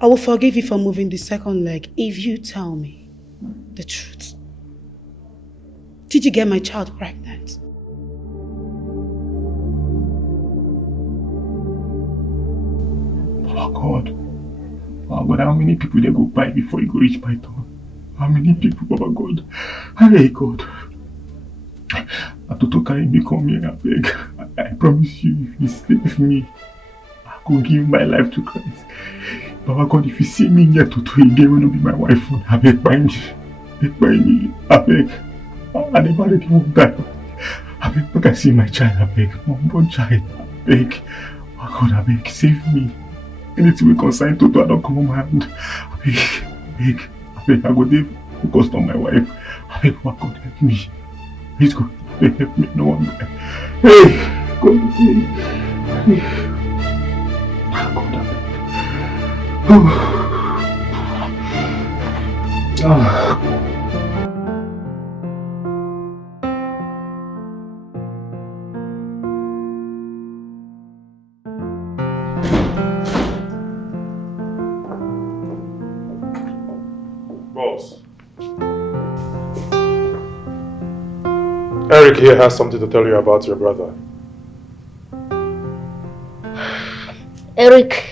I will forgive you for moving the second leg if you tell me the truth. Did you get my child pregnant? Oh God. Oh God, how many people they go by before you go reach my turn? How many people, Baba God? Hey God. Atoto carry me come here, I beg. I promise you, if you stay with me, I go give my life to Christ. Baba God, if you see me here Toto again, will not be my wife. I beg by me. I beg. I never let you die. I beg, make I see my child, I beg. My unborn child, I beg. Oh God, I beg, save me. Anything we consign to, I don't come on my hand. I beg, I go there focused on my wife. I beg, oh God, help me. Please God, help me, no one. Hey, God, hey. Oh God, I beg. Oh. Boss. Eric here has something to tell you about your brother. Eric,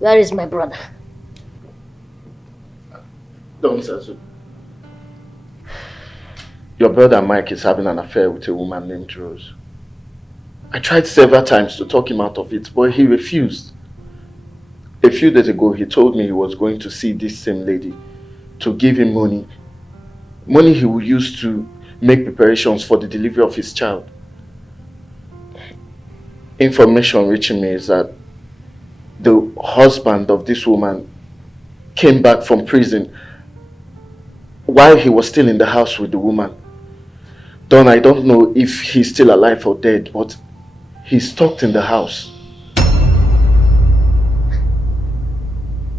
where is my brother? Don't Zazu. Your brother Mike is having an affair with a woman named Rose. I tried several times to talk him out of it, but he refused. A few days ago, he told me he was going to see this same lady to give him money. Money he would use to make preparations for the delivery of his child. Information reaching me is that the husband of this woman came back from prison while he was still in the house with the woman. Don, I don't know if he's still alive or dead, but he's stuck in the house.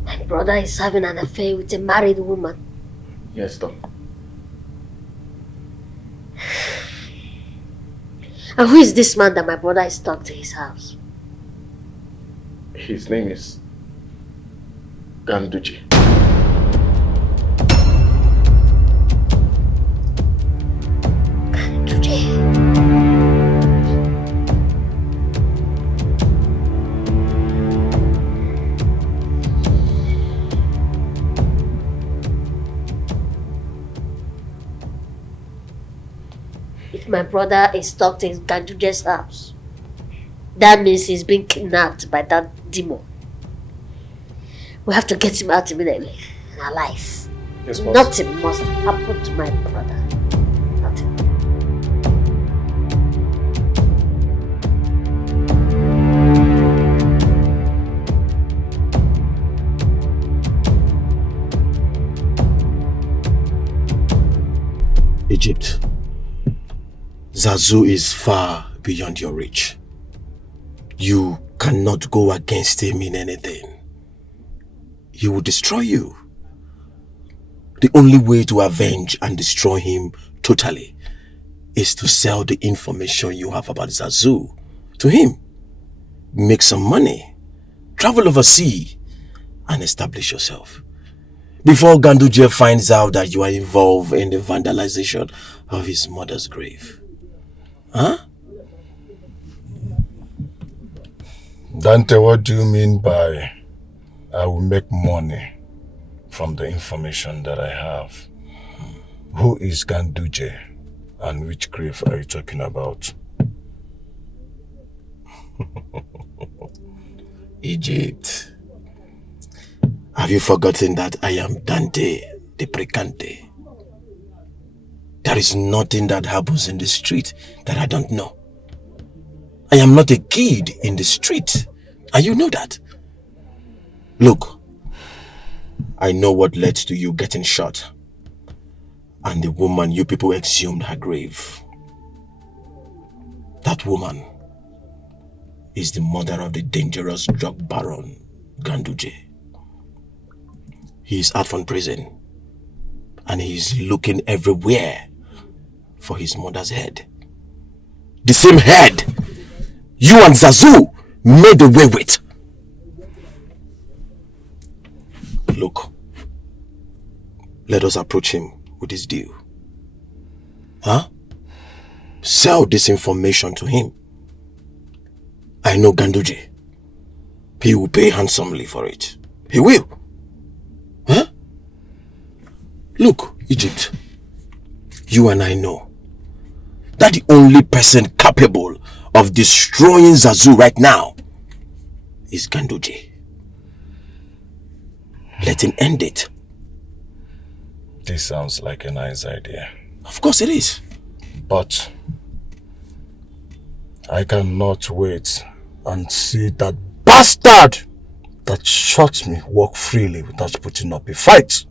My brother is having an affair with a married woman. Yes, Don. And who is this man that my brother is stuck to his house? His name is Ganduji. If my brother is stuck in Ganduje's house, that means he's been kidnapped by that demon. We have to get him out immediately and alive. Yes, boss. Nothing must happen to my brother. Nothing. Egypt. Zazu is far beyond your reach. You cannot go against him in anything. He will destroy you. The only way to avenge and destroy him totally is to sell the information you have about Zazu to him. Make some money, travel overseas, and establish yourself. Before Ganduje finds out that you are involved in the vandalization of his mother's grave. Huh? Dante, what do you mean by I will make money from the information that I have? Who is Ganduje and which grave are you talking about? Egypt. Have you forgotten that I am Dante the Precante? There is nothing that happens in the street that I don't know. I am not a kid in the street, and you know that. Look, I know what led to you getting shot, and the woman you people exhumed her grave. That woman is the mother of the dangerous drug baron, Ganduje. He is out from prison, and he is looking everywhere for his mother's head. The same head you and Zazu made away with. Look, let us approach him with this deal. Huh? Sell this information to him. I know Ganduje. He will pay handsomely for it. He will. Huh? Look, Egypt, you and I know that the only person capable of destroying Zazu right now is Ganduje. Let him end it. This sounds like a nice idea. Of course it is. But I cannot wait and see that bastard that shot me walk freely without putting up a fight.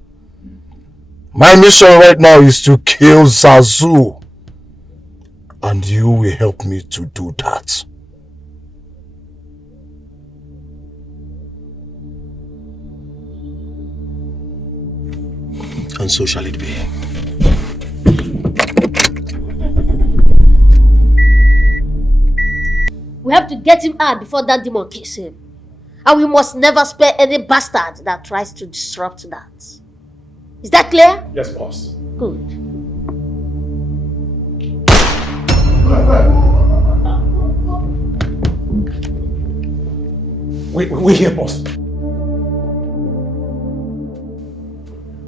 My mission right now is to kill Zazu. And you will help me to do that. And so shall it be. We have to get him out before that demon kills him. And we must never spare any bastard that tries to disrupt that. Is that clear? Yes, boss. Good. Wait here, boss.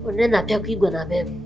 Onye na-apịakwa igwe na be m.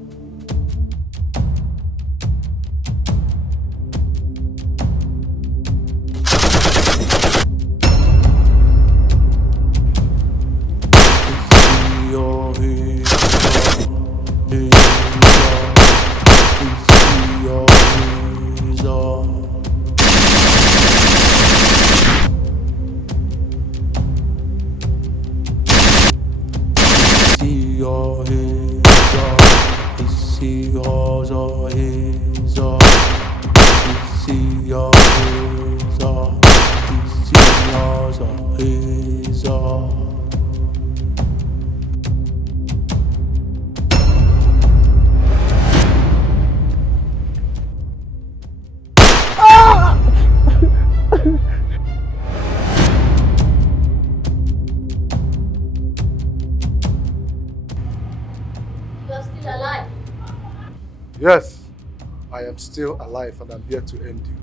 Yes, I am still alive and I'm here to end you.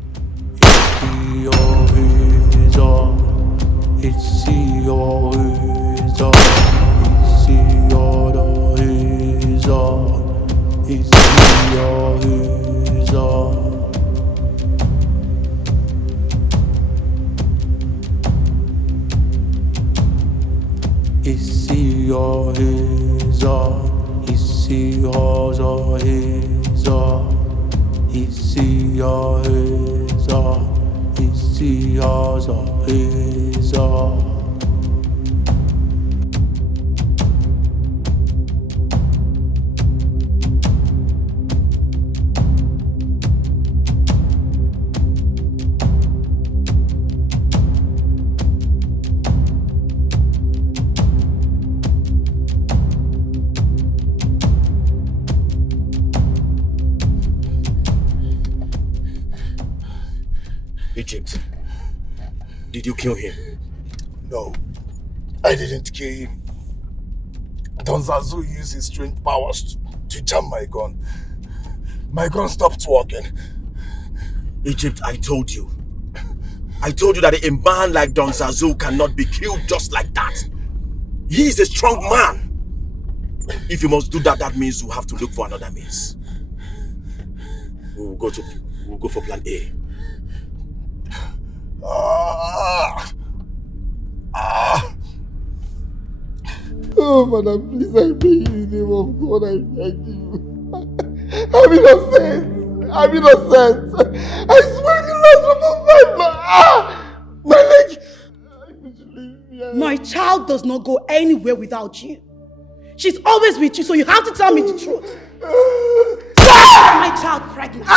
Egypt, did you kill him? No, I didn't kill him. Don Zazu used his strange powers to jam my gun. My gun stopped working. Egypt, I told you. I told you that a man like Don Zazu cannot be killed just like that. He is a strong man. If you must do that, that means you have to look for another means. We'll go for plan A. Oh, madam, please, I beg you in the name of God, I beg you. I'm innocent. I'm innocent. I swear the last drop of my leg. My child does not go anywhere without you. She's always with you, so you have to tell me the truth. My child pregnant.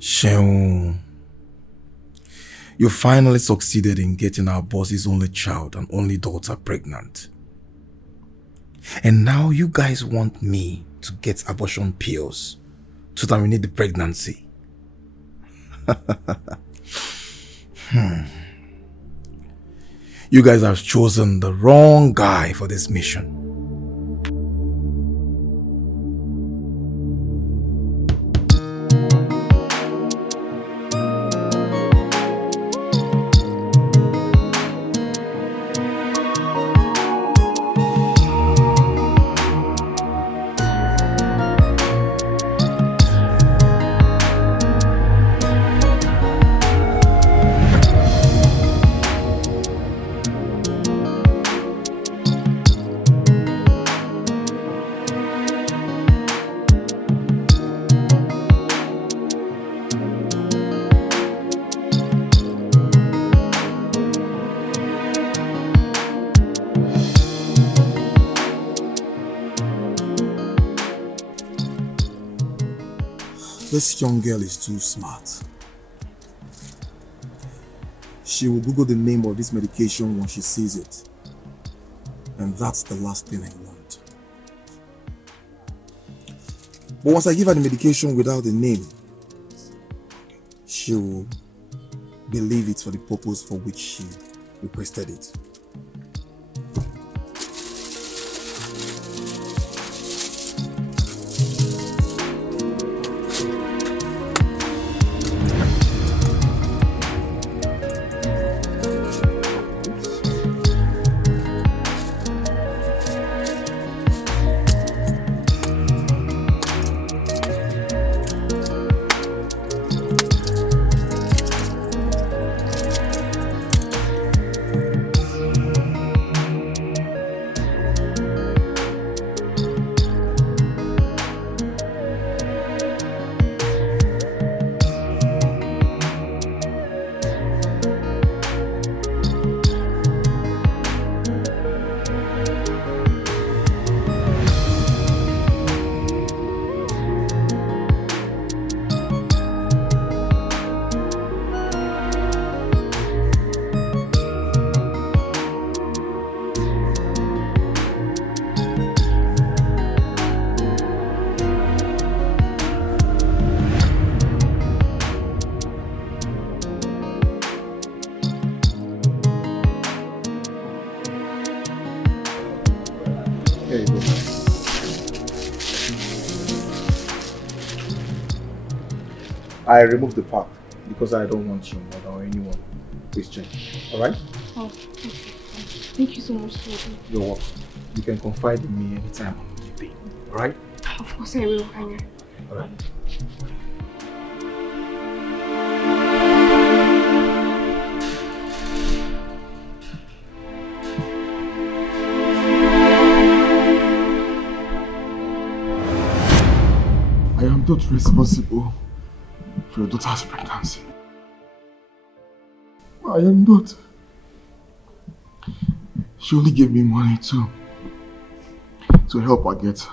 Sheung, you finally succeeded in getting our boss's only child and only daughter pregnant. And now you guys want me to get abortion pills to terminate the pregnancy. You guys have chosen the wrong guy for this mission. This young girl is too smart. She will Google the name of this medication when she sees it. And that's the last thing I want. But once I give her the medication without the name, she will believe it's for the purpose for which she requested it. I removed the pack because I don't want your mother or anyone Christian. Alright? Oh, okay. Thank you so much, Lizzy. You're welcome. You can confide in me anytime on anything. Alright? Of course I will, I will. Alright. I am not responsible for your daughter's pregnancy. I am not. She only gave me money to help her get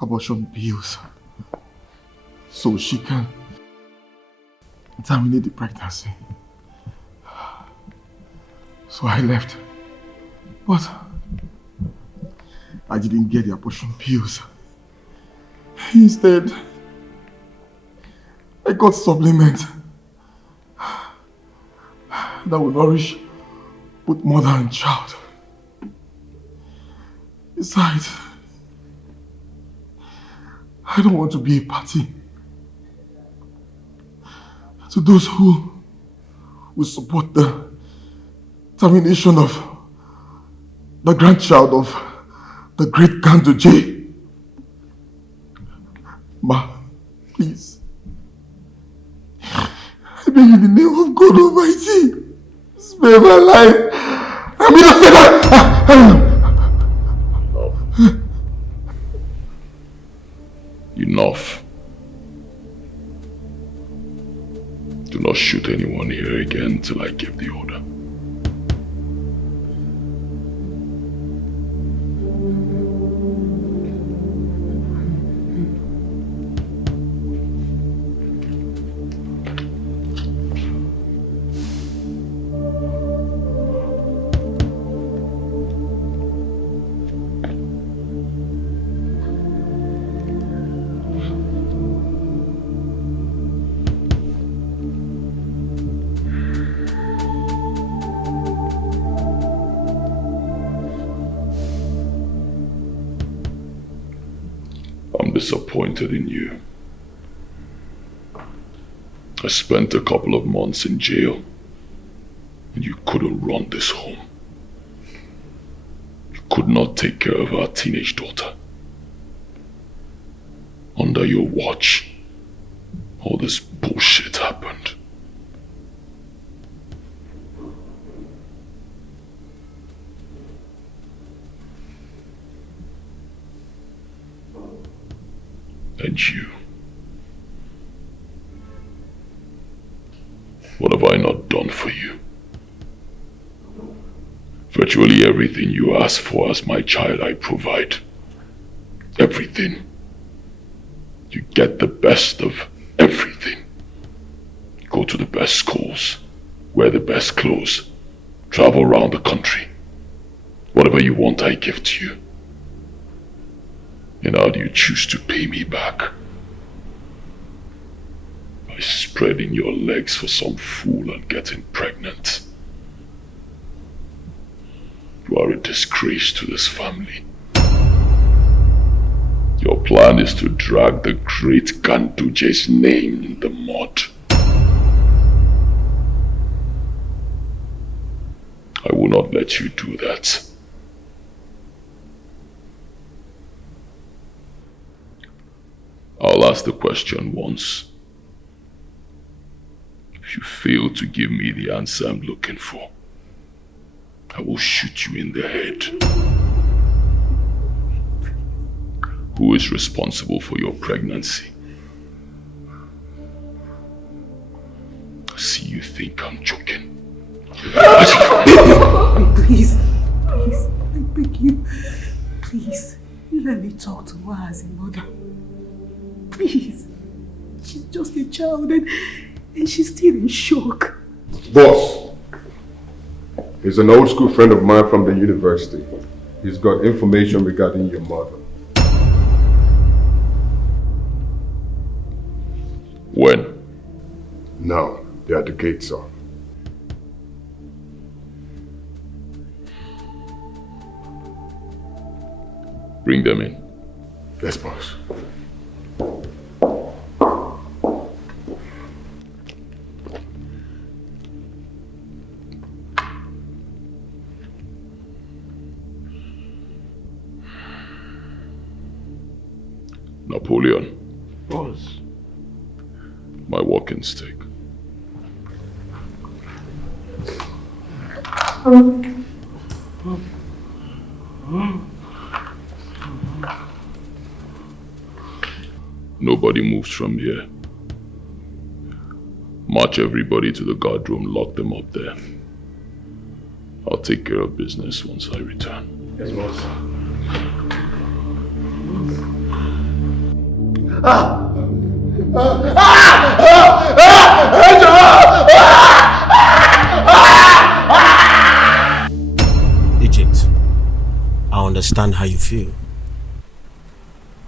abortion pills so she can terminate the pregnancy. So I left. But I didn't get the abortion pills. Instead, I got supplement that will nourish both mother and child. Besides, I don't want to be a party to those who will support the termination of the grandchild of the great Kanto J. Ma, please. I beg in the name of God Almighty, spare my life. I'm innocent. Enough. Do not shoot anyone here again till I give the order. I'm disappointed in you. I spent a couple of months in jail, and you couldn't run this home. You could not take care of our teenage daughter. Under your watch, all this bullshit happened. And you. What have I not done for you? Virtually everything you ask for as my child, I provide. Everything. You get the best of everything. Go to the best schools, wear the best clothes, travel around the country. Whatever you want, I give to you. And how do you choose to pay me back? By spreading your legs for some fool and getting pregnant. You are a disgrace to this family. Your plan is to drag the great Ganduje's name in the mud. I will not let you do that. I'll ask the question once. If you fail to give me the answer I'm looking for, I will shoot you in the head. Who is responsible for your pregnancy? See, you think I'm joking. Please, I beg you. Please, let me talk to her as a mother. Please. She's just a child and she's still in shock. Boss, he's an old school friend of mine from the university. He's got information regarding your mother. When? Now, they're at the gates, sir. Bring them in. Yes, boss. Napoleon. Boss. My walking stick. Nobody moves from here. March everybody to the guard room, lock them up there. I'll take care of business once I return. Yes, boss. Egypt, I understand how you feel.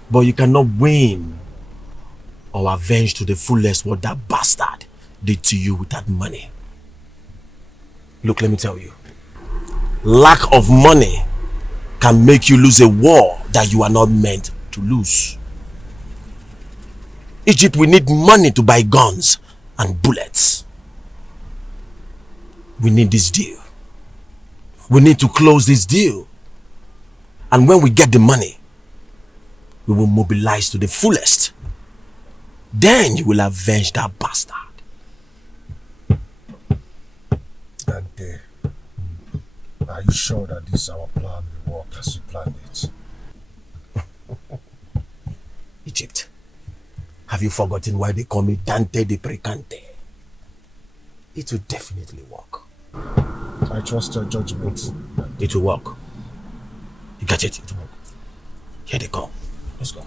But you cannot win or avenge to the fullest what that bastard did to you with that money. Look, let me tell you. Lack of money can make you lose a war that you are not meant to lose. Egypt, we need money to buy guns and bullets. We need this deal. We need to close this deal. And when we get the money, we will mobilize to the fullest. Then you will avenge that bastard. And are you sure that this our plan will work as you planned it? Egypt, have you forgotten why they call me Dante de Precante? It will definitely work. I trust your judgment. It will work. You get it? It will work. Here they come. Let's go.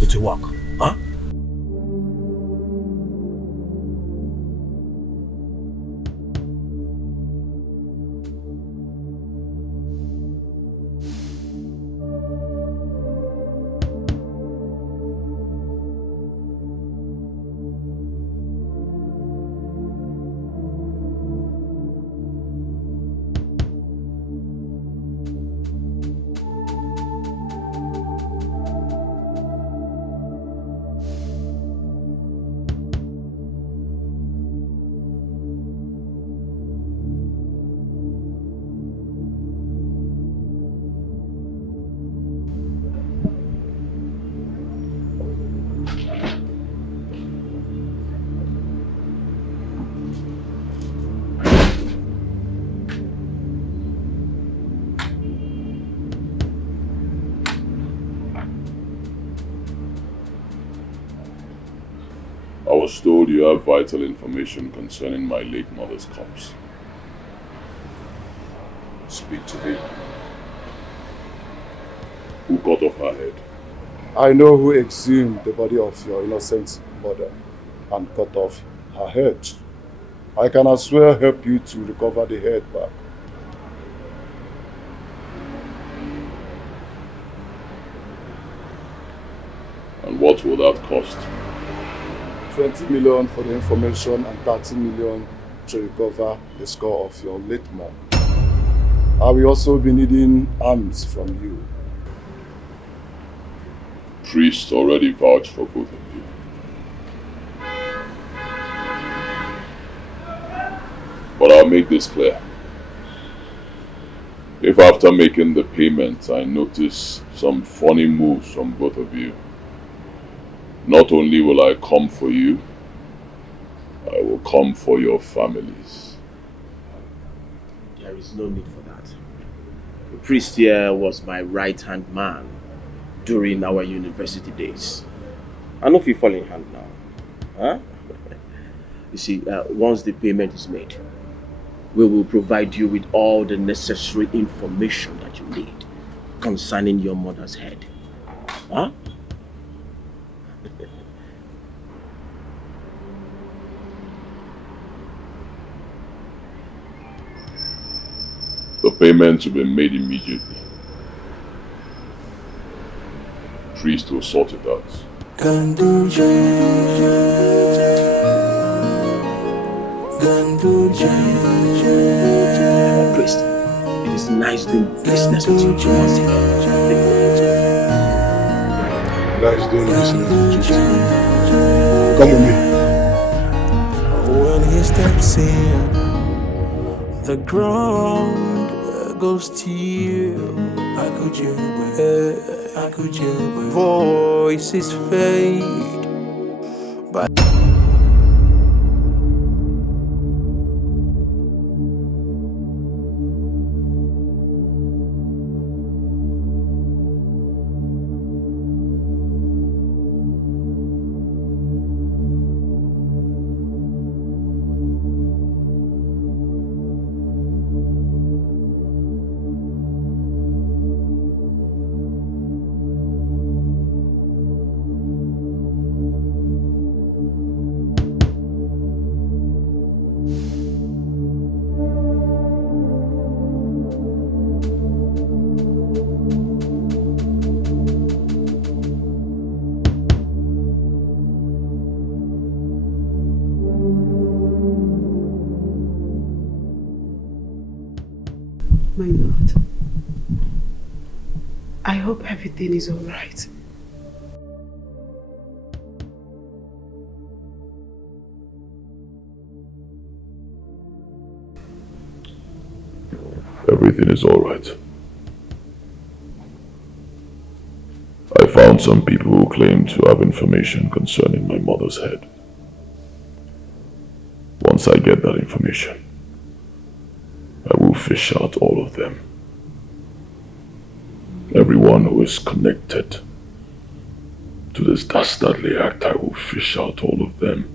It will work. Huh? was told you have vital information concerning my late mother's corpse. Speak to me. Who cut off her head? I know who exhumed the body of your innocent mother and cut off her head. I can as well help you to recover the head back. And what will that cost? 20 million for the information and 30 million to recover the skull of your late mom. I will also be needing arms from you. Priest already vouched for both of you. But I'll make this clear. If after making the payment I notice some funny moves from both of you, not only will I come for you, I will come for your families. There is no need for that. The priest here was my right-hand man during our university days. I know if you fall in hand now. Huh? You see, once the payment is made, we will provide you with all the necessary information that you need concerning your mother's head. Huh? The payment will be made immediately. Priest will sort it out. Priest, it is nice doing business with you. Nice doing business with you. Come with me. When he steps in, the ground goes still. I could hear voices fade, but My Lord, I hope everything is all right. Everything is alright. I found some people who claim to have information concerning my mother's head. Once I get that information, I will fish out all of them. Everyone who is connected to this dastardly act, I will fish out all of them.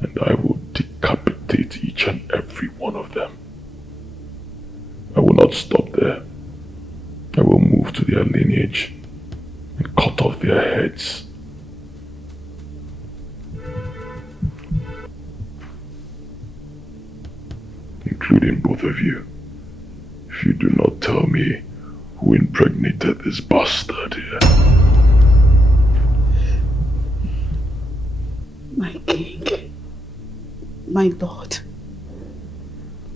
And I will decapitate each and every one of them. I will not stop there. I will move to their lineage and cut off their heads. Including both of you, if you do not tell me who impregnated this bastard here. My king, my lord,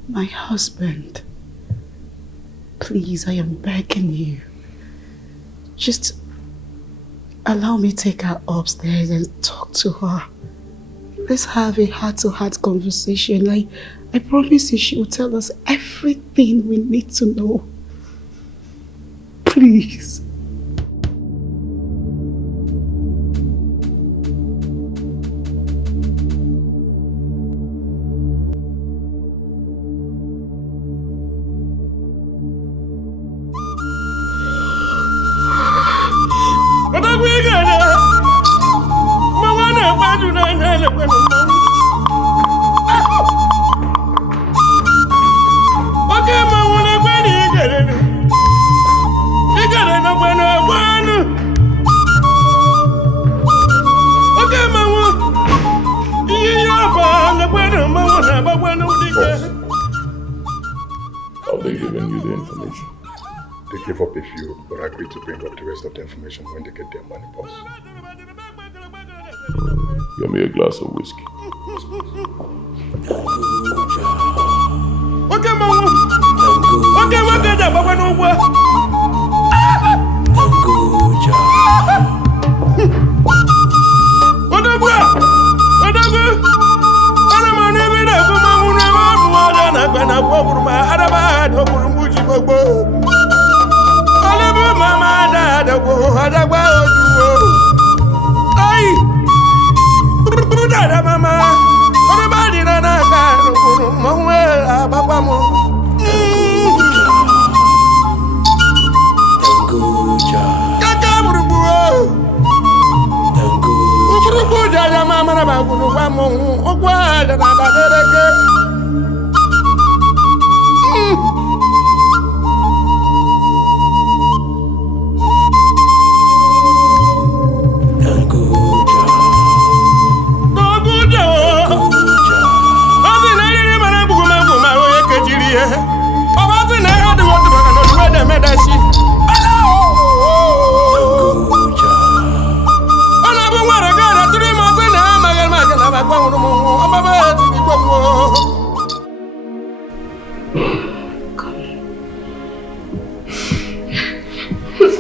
my husband, please, I am begging you. Just allow me to take her upstairs and talk to her. Let's have a heart-to-heart conversation. I promise you she will tell us everything we need to know. Please. Have they given you the information? They gave up a few, but agreed to bring up the rest of the information when they get their money, boss. Get me a glass of whiskey.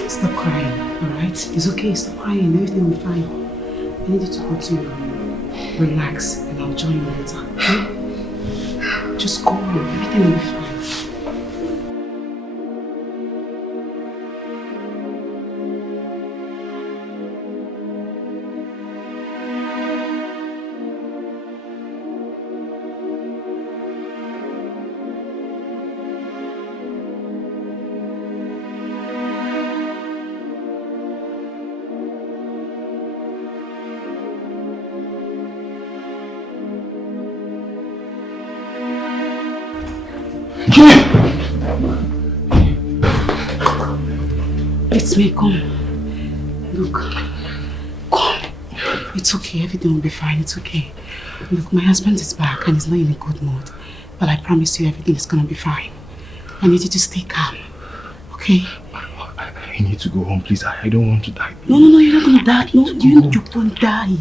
Stop crying, alright? It's okay, stop crying, everything will be fine. I need you to go to your room, relax, and I'll join you later, okay? Just go, everything will be fine. It's me, come. Look. Come. It's okay, everything will be fine, it's okay. Look, my husband is back and he's not in a good mood. But I promise you everything is gonna be fine. I need you to stay calm, okay? I need to go home, please. I don't want to die. No, you're not gonna die. No, you won't die.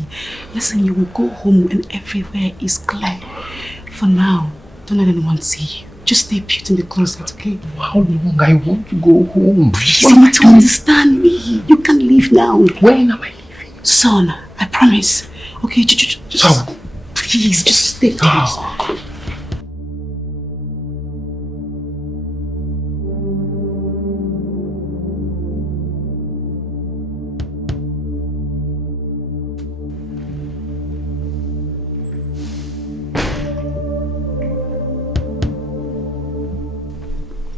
Listen, you will go home and everywhere is clear. For now, don't let anyone see you. Just stay put in the closet, okay? How long? I want to go home. Please, you need to understand me. You can leave now. When am I leaving? Son, I promise. Okay, just please, just stay close.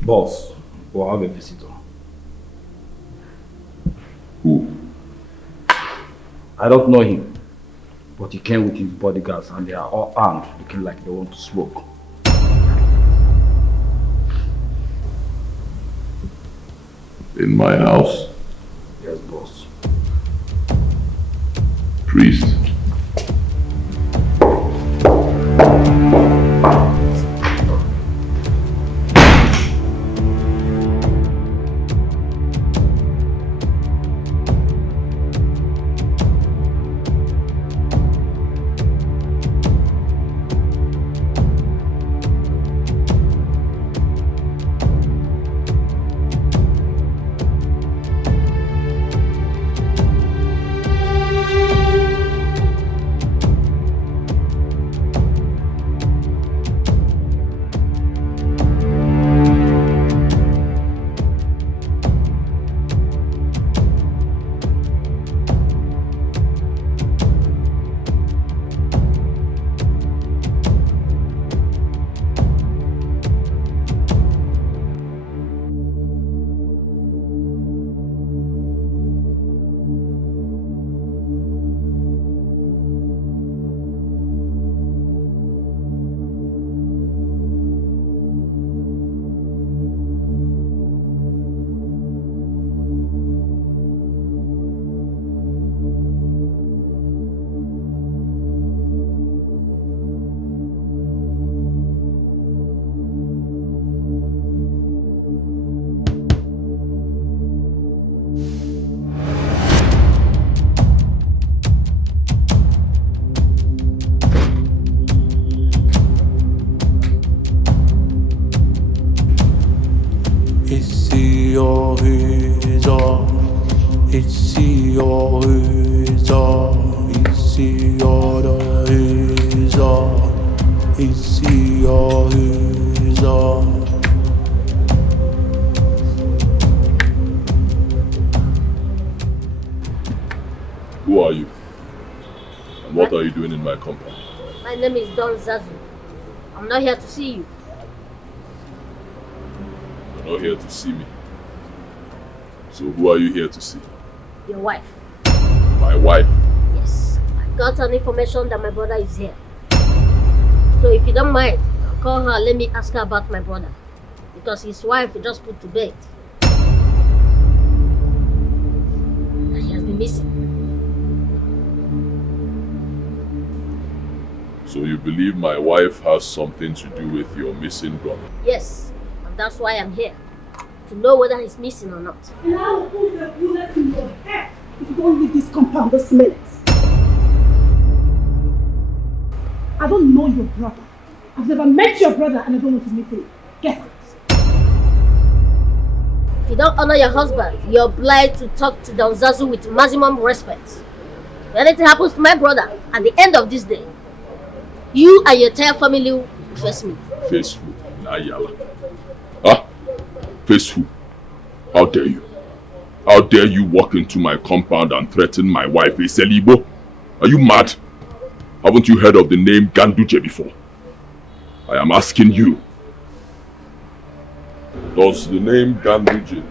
Boss, we'll have a visitor. Who? I don't know him, but he came with his bodyguards and they are all armed, looking like they want to smoke. In my house? Yes, boss. Priest. Who are you? And what are you doing in my compound? My name is Don Zazu. I'm not here to see you. You're not here to see me. So who are you here to see? Your wife. My wife? Yes. I got an information that my brother is here. So if you don't mind, I'll call her and let me ask her about my brother. Because his wife just put to bed. And he has been missing. So you believe my wife has something to do with your missing brother? Yes. And that's why I'm here. To know whether he's missing or not. And I will put a bullet in your head if you don't leave this compound this minute. I don't know your brother. I've never met your brother and I don't want to meet him. Get it. If you don't honor your husband, you're obliged to talk to Don Zazu with maximum respect. If anything happens to my brother at the end of this day, you and your entire family will face me. Face who? Nayala. Huh? Face who? How dare you? How dare you walk into my compound and threaten my wife, Eselibo? Are you mad? Haven't you heard of the name Ganduje before? I am asking you. Does the name Ganduje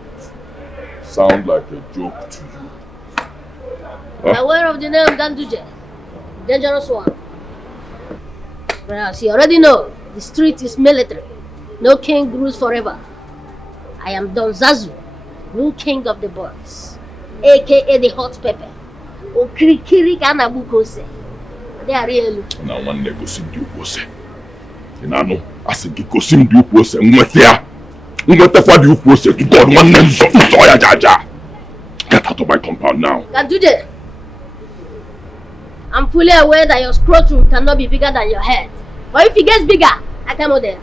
sound like a joke to you? Huh? Aware of the name Ganduje? Dangerous one. But as you already know, the street is military. No king rules forever. I am Don Zazu, new king of the boys, aka the hot pepper. Okirikiri Kanabukose. They are real. Now one never see you was. And I know, I think you could see you was and went there. What the fuck you was to God one name so jaja. Get out of my compound now. Ganduje, I'm fully aware that your scrotum cannot be bigger than your head. But if it gets bigger, I come over there.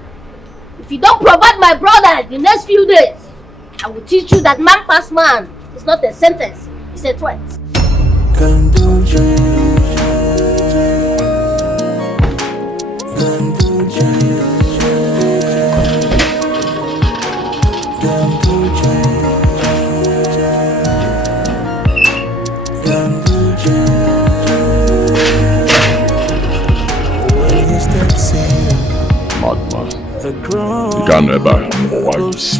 If you don't provide my brother the next few days, I will teach you that man past man is not a sentence, it's a threat. Madman. You can't never have more wives.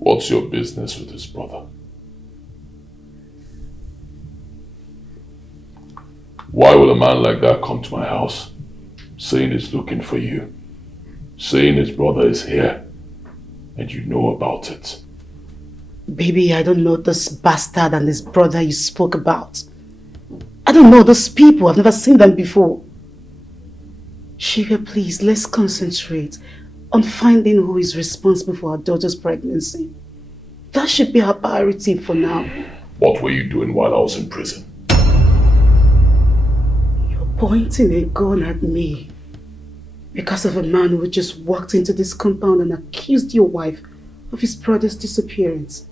What's your business with his brother? Why would a man like that come to my house, saying he's looking for you, saying his brother is here, and you know about it? Baby, I don't know this bastard and this brother you spoke about. I don't know those people. I've never seen them before. Sugar, please, let's concentrate. on finding who is responsible for our daughter's pregnancy. That should be our priority for now. What were you doing while I was in prison? You're pointing a gun at me because of a man who just walked into this compound and accused your wife of his brother's disappearance.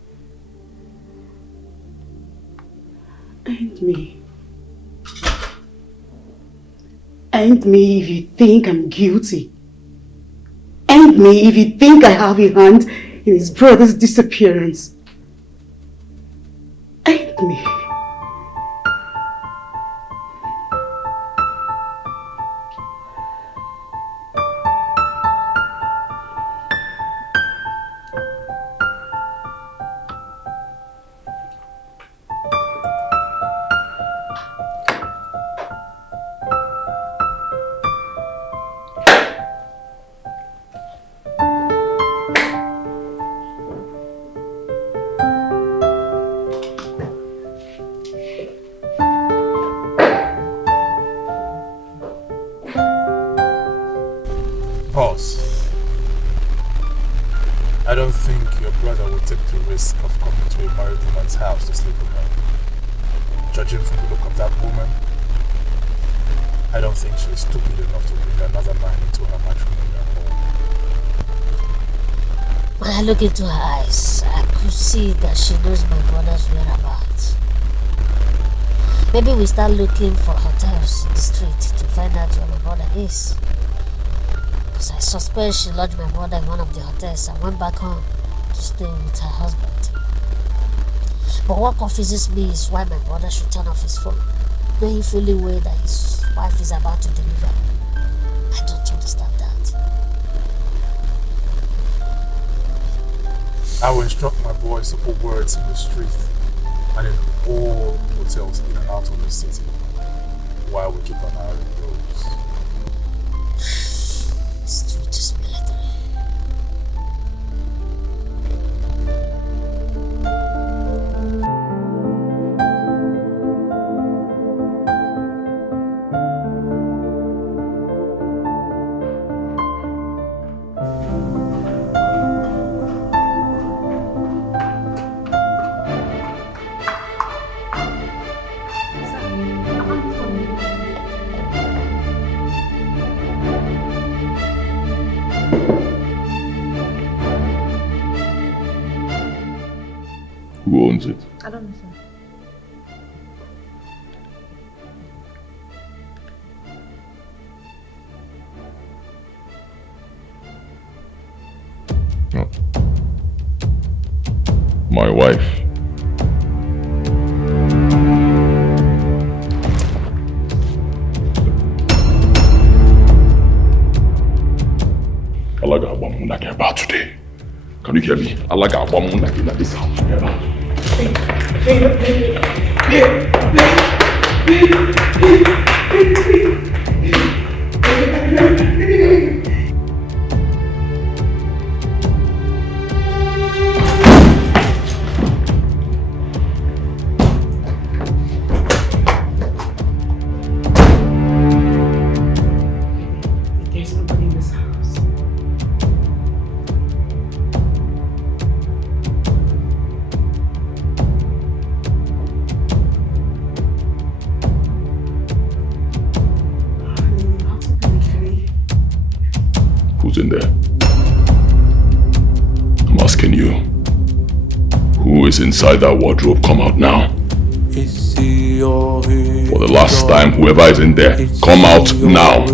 And me. And me if you think I'm guilty. And me if you think I have a hand in his brother's disappearance. And me. Boss, I don't think your brother will take the risk of coming to a married woman's house to sleep with her. Judging from the look of that woman, I don't think she is stupid enough to bring another man into her matrimonial home. When I look into her eyes, I could see that she knows my brother's whereabouts. Maybe we start looking for hotels in the street to find out where my brother is. Because I suspect she lodged my brother in one of the hotels and went back home to stay with her husband. But what confuses me is why my brother should turn off his phone, knowing fully well that his wife is about to deliver. I don't understand that. I will instruct my boys to put words in the street and in all hotels in and out of the city while we keep an eye on the roads. Street is military. Who owns it? I don't know, sir. Oh. My wife. Alaga Abamuna get about today. Can you hear me? Alaga Abamuna get this house. Get out. There's nobody in this house. Who's in there? I'm asking you. Who is inside that wardrobe? Come out now. For the last time, whoever is in there, come out now.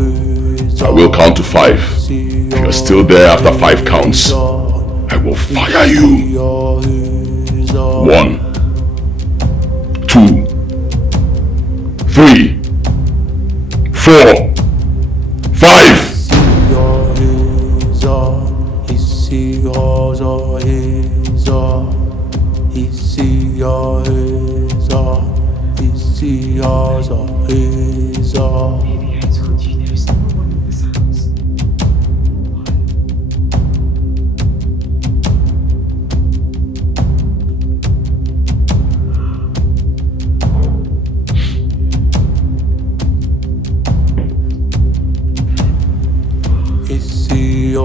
I will count to 5. If you're still there after 5 counts, I will fire you. 1, 2, 3, 4, 5. Baby, I told you there's no one in this house. Ici,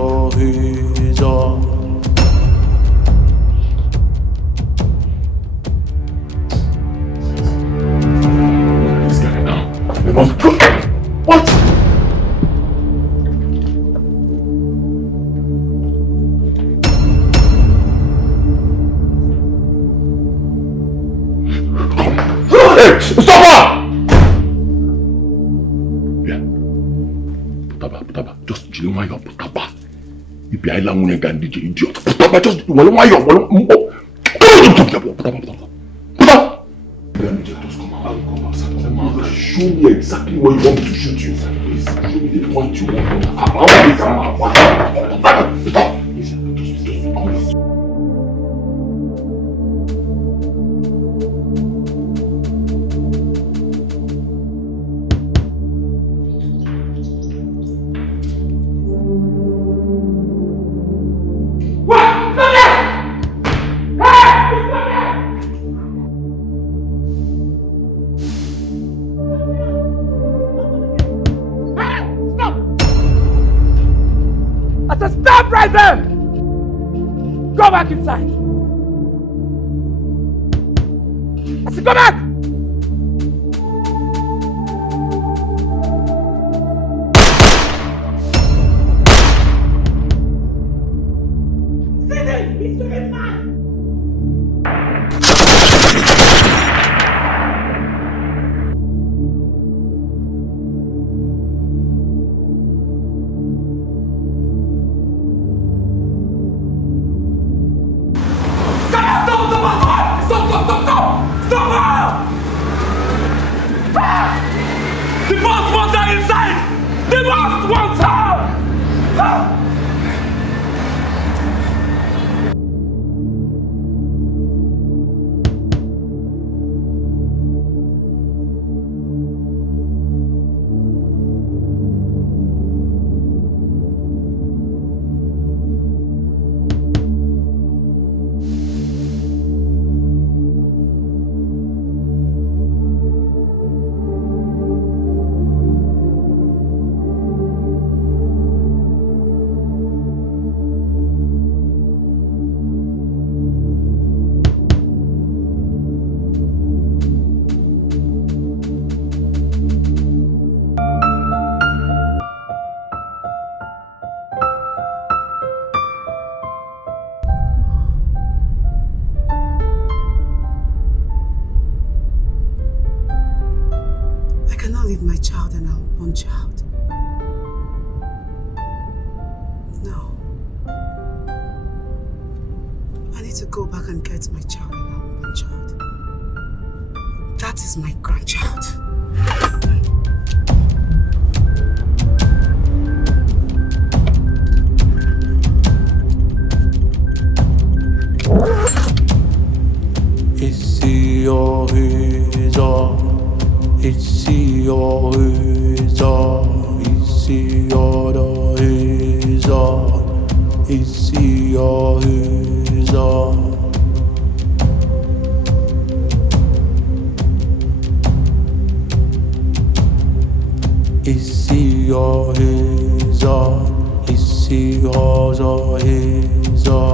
Stop her! Yeah. Putaba, just chill my up, Putaba. If you are a Gandhi idiot, Putaba, just why you just come out. Show me exactly where you want me to shoot you. Please, show me the point you want. I said stop right there! Go back inside! I said go back! He's very mad! The boss wants her inside! The boss wants her! Leave my child and our unborn child. No. I need to go back and get my child and our unborn child. That is my grandchild. Ici your Ici your ici your ici your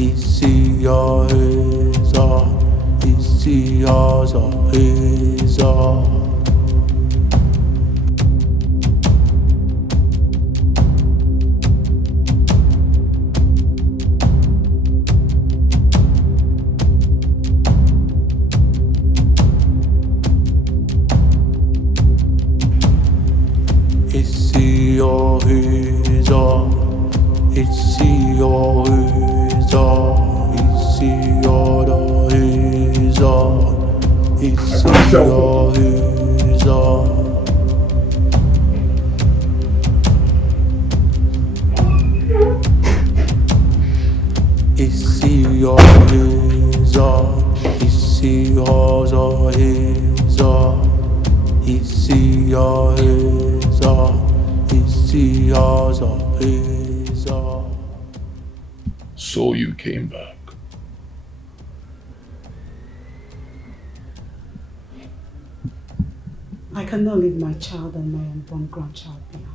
ici your ici your ici your So you came back. I cannot leave my child and my unborn grandchild behind.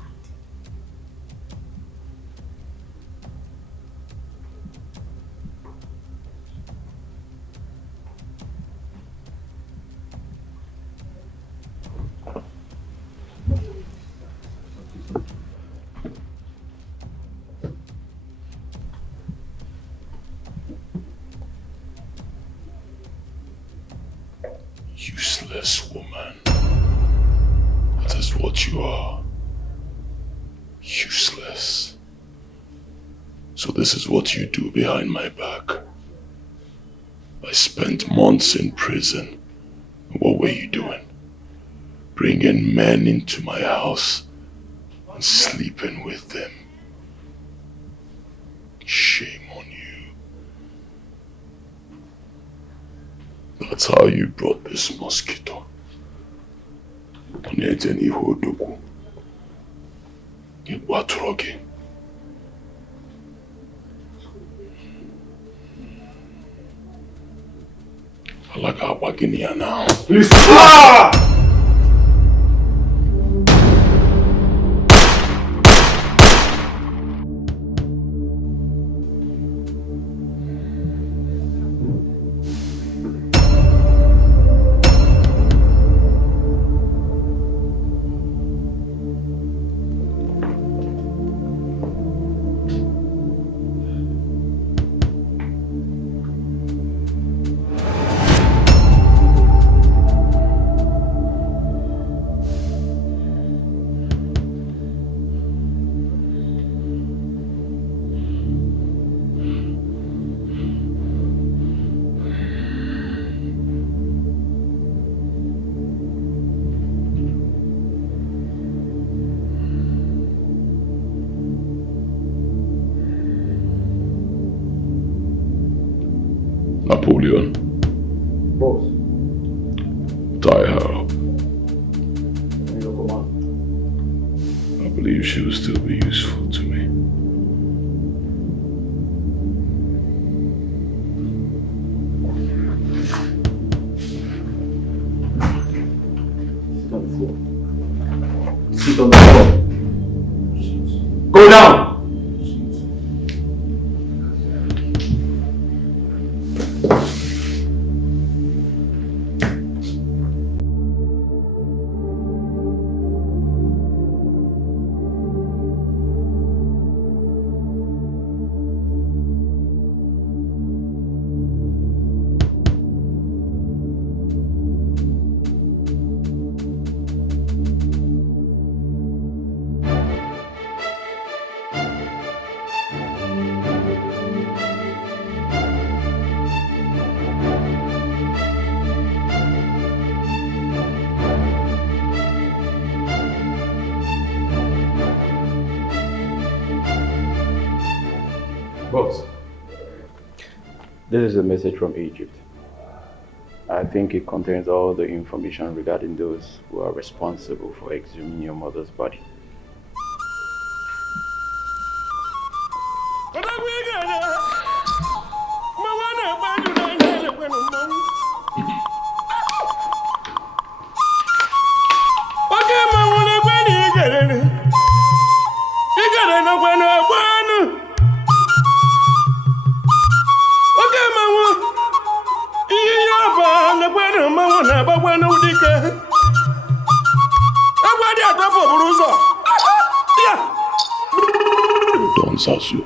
Useless woman. That is what you are. Useless. So this is what you do behind my back. I spent months in prison. What were you doing? Bringing men into my house and sleeping with them. Shame on you. That's how you brought this mosquito. Onyeteni hodoku. Igwatrogi. Alaga Waginia now. Please. Napoleon. Boss. Tie her up. I believe she will still be useful to me. Sit on the floor. Go down! Boss, this is a message from Egypt. I think it contains all the information regarding those who are responsible for exhuming your mother's body. Don Zazu.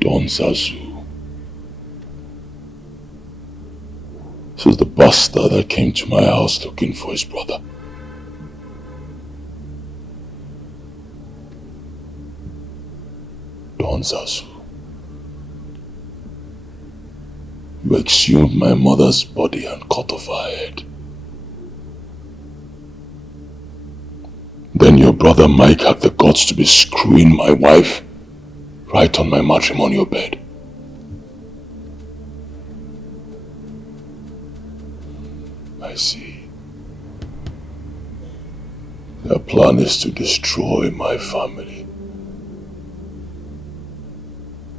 Don Zazu. This is the bastard that came to my house looking for his brother. Don Zazu. You exhumed my mother's body and cut off her head. Then your brother Mike had the guts to be screwing my wife right on my matrimonial bed. I see. Their plan is to destroy my family.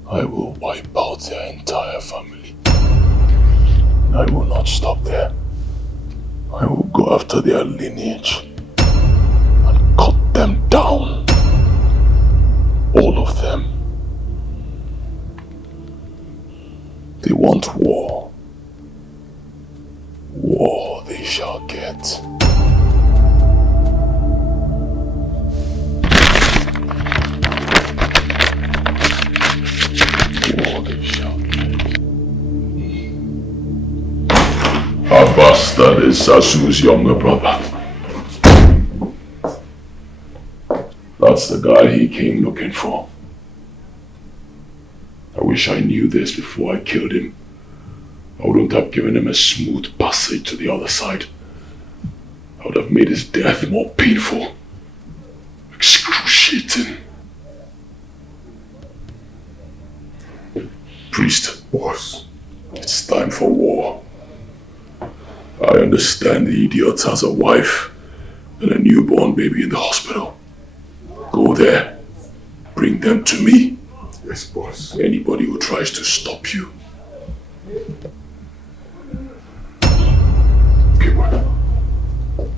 I will wipe out their entire family. I will not stop there. I will go after their lineage and cut them down. All of them. They want war. War they shall get. War they shall get. That is Sasu's younger brother. That's the guy he came looking for. I wish I knew this before I killed him. I wouldn't have given him a smooth passage to the other side. I would have made his death more painful. Excruciating. Priest. Boss. It's time for war. I understand the idiot has a wife and a newborn baby in the hospital. Go there. Bring them to me. Yes, boss. Anybody who tries to stop you. Okay,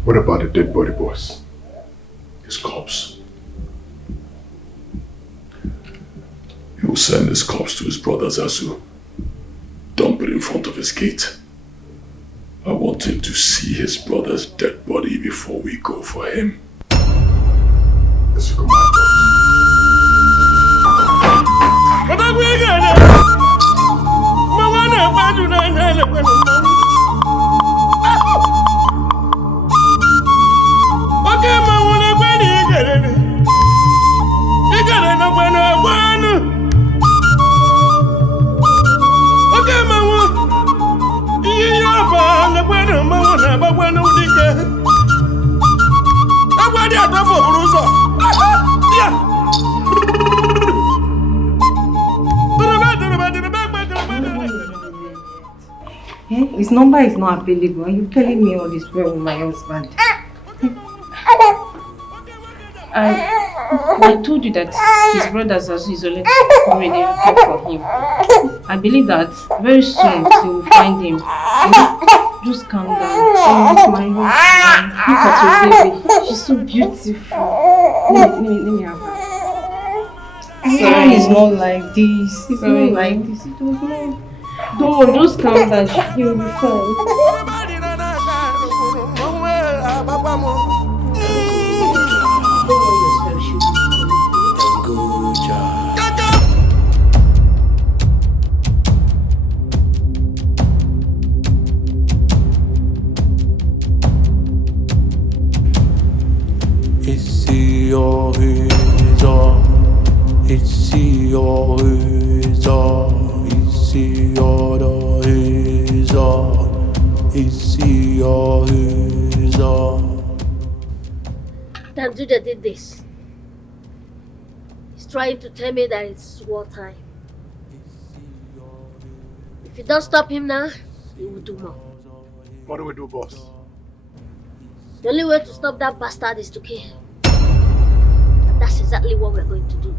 what about the dead body, boss? His corpse. He will send his corpse to his brother Zazu. Dump it in front of his gate. I want him to see his brother's dead body before we go for him. Let's go, my boss. His number is not available. Are you telling me all this with my husband? I told you that his brother Zazu is already looking for him. I believe that very soon he will find him. Just calm down. My husband. Look at your baby. She's so beautiful. Let me have her. Sorry, it's not like this. It's not like this. It was not. Don't, just calm down. He will be fine. Tanjuja did this. He's trying to tell me that it's wartime. If you don't stop him now, he will do more. What do we do, boss? The only way to stop that bastard is to kill him. And that's exactly what we're going to do.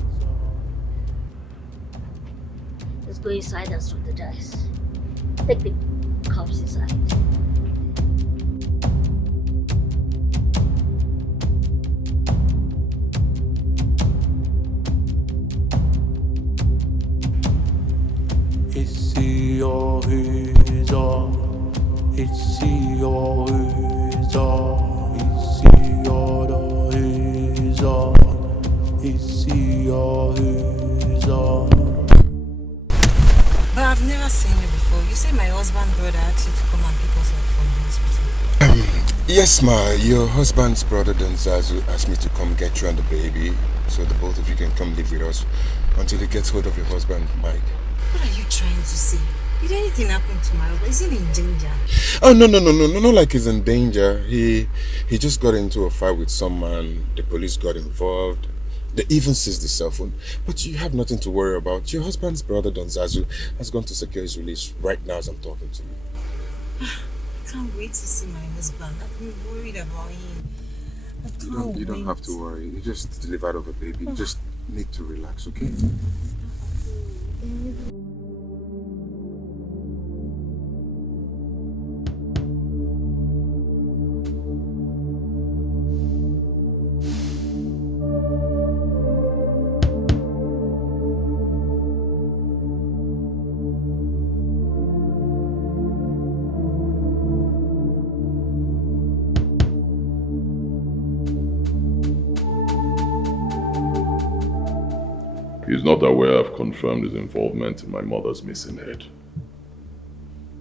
Let's go inside and strategize. Take the cops inside. But I've never seen you before. You say my husband's brother asked you to come and pick us up from the hospital. Yes, ma. Your husband's brother Don Zazu asked me to come get you and the baby, so the both of you can come live with us until he gets hold of your husband, Mike. What are you trying to say? Did anything happen to my husband? Is he in danger? Oh, no, not like he's in danger. He just got into a fight with some man. The police got involved. They even seized the cell phone. But you have nothing to worry about. Your husband's brother, Don Zazu, has gone to secure his release right now as I'm talking to you. I can't wait to see my husband. I've been worried about him. You don't have to worry. You just delivered of a baby. You just need to relax, okay? He's not aware I've confirmed his involvement in my mother's missing head.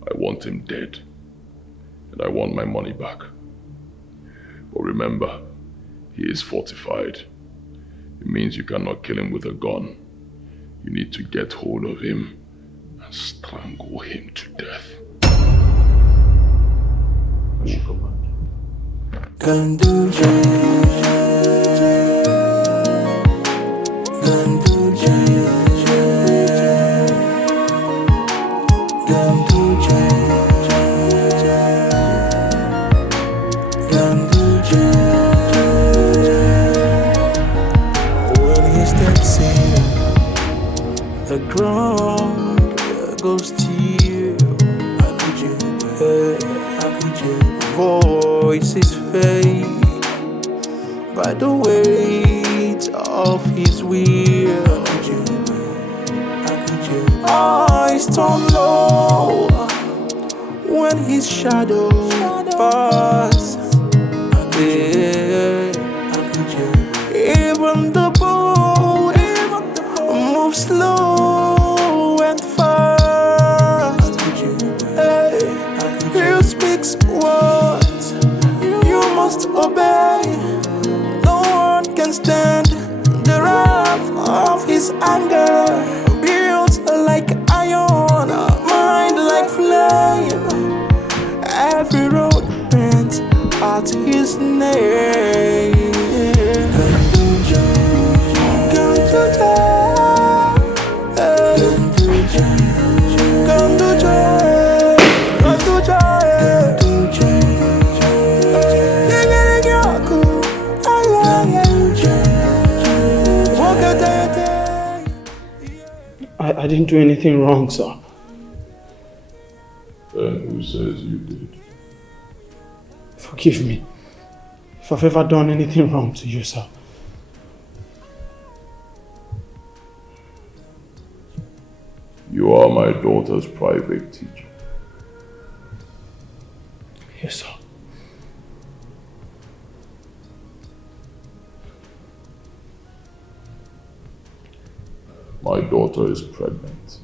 I want him dead. and I want my money back. But remember, he is fortified. It means you cannot kill him with a gun. You need to get hold of him and strangle him to death. When he steps in, the ground goes still. I could hear voices fade by the weight of his will. Eyes turn low when his shadow passes. Even the boat moves slow and fast. He speaks words you must obey. No one can stand the wrath of his anger. Built like iron, mind like flame. Every road bends at his name. I didn't do anything wrong, sir. Then who says you did? Forgive me if I've ever done anything wrong to you, sir. You are my daughter's private teacher. Yes, sir. My daughter is pregnant.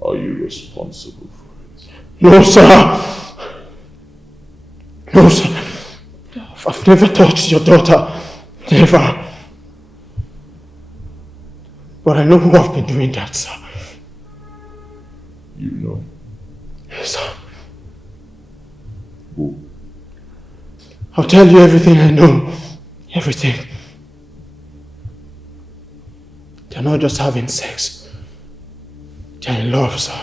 Are you responsible for it? No, sir. No, sir. I've never touched your daughter. Never. But I know who have been doing that, sir. You know? Yes, sir. Who? I'll tell you everything I know. Everything. They're not just having sex. They're in love, sir.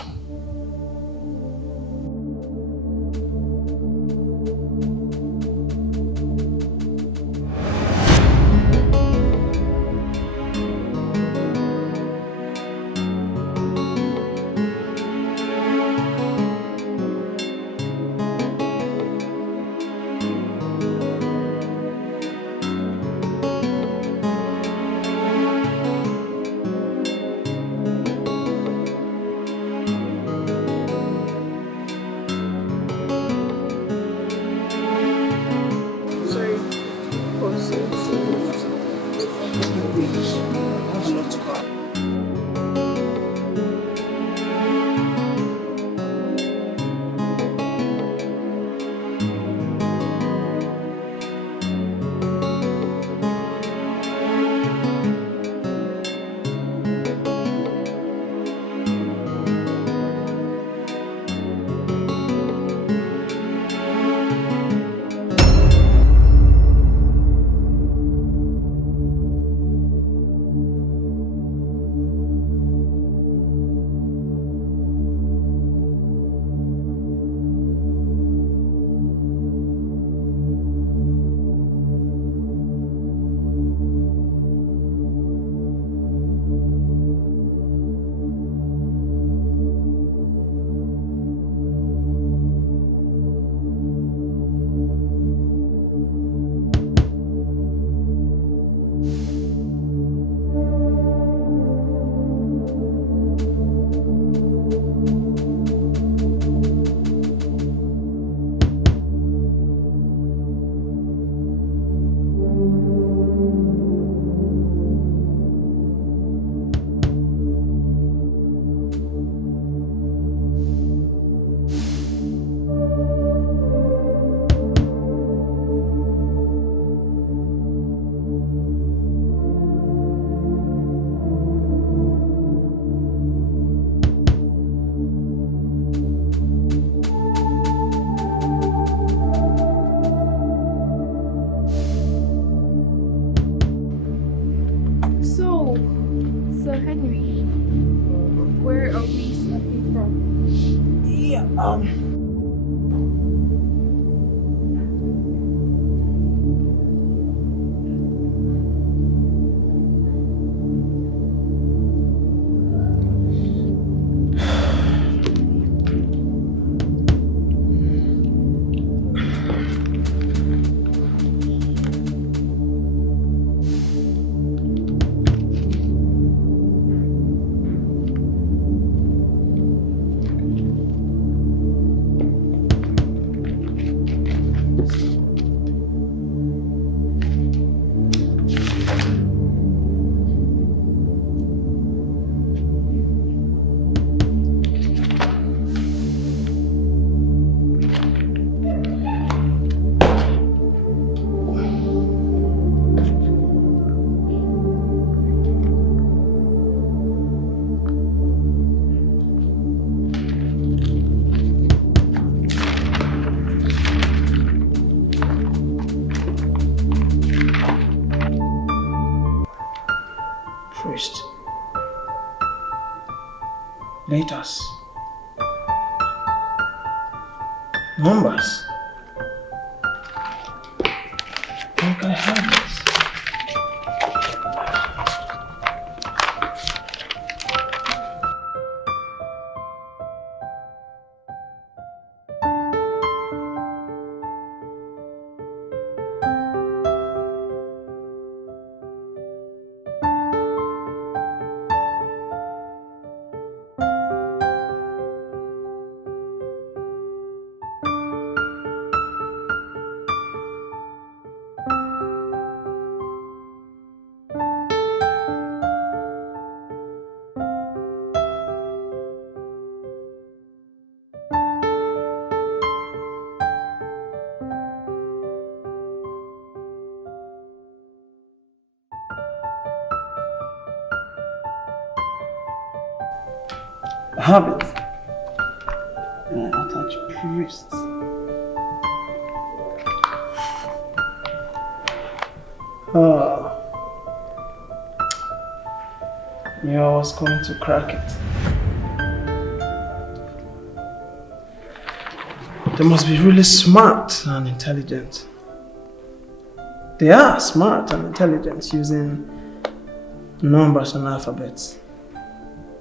Henry, where are we starting from? Yeah, priest. Letters. Numbers. How can I have this? Habit. And I attach priests. Knew I was going to crack it. They must be really smart and intelligent. They are smart and intelligent using numbers and alphabets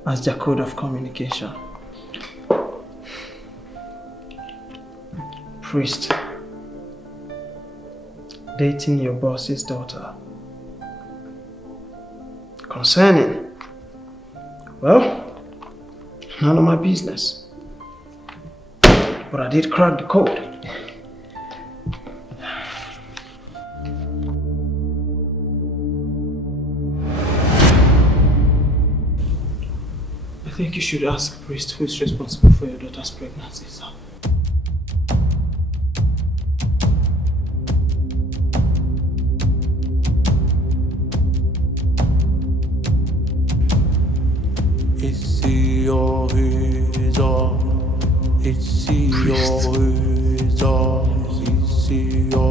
as their code of communication. Priest, dating your boss's daughter. Concerning, well, none of my business. But I did crack the code. I think you should ask Priest who is responsible for your daughter's pregnancy, sir.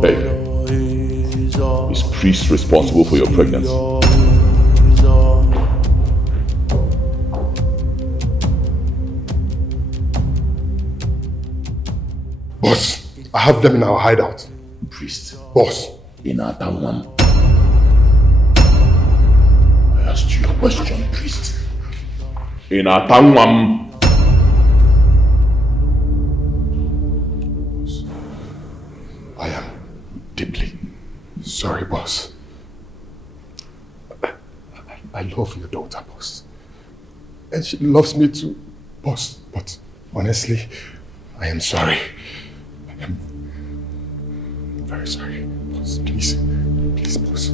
Hey, is Priest responsible for your pregnancy? Boss, I have them in our hideout. Priest. Boss. In our town. I asked you a question, Priest. In our town. I am deeply sorry, boss. I love your daughter, boss. And she loves me too, boss. But honestly, I am sorry. I am very sorry, boss. Please, please, boss.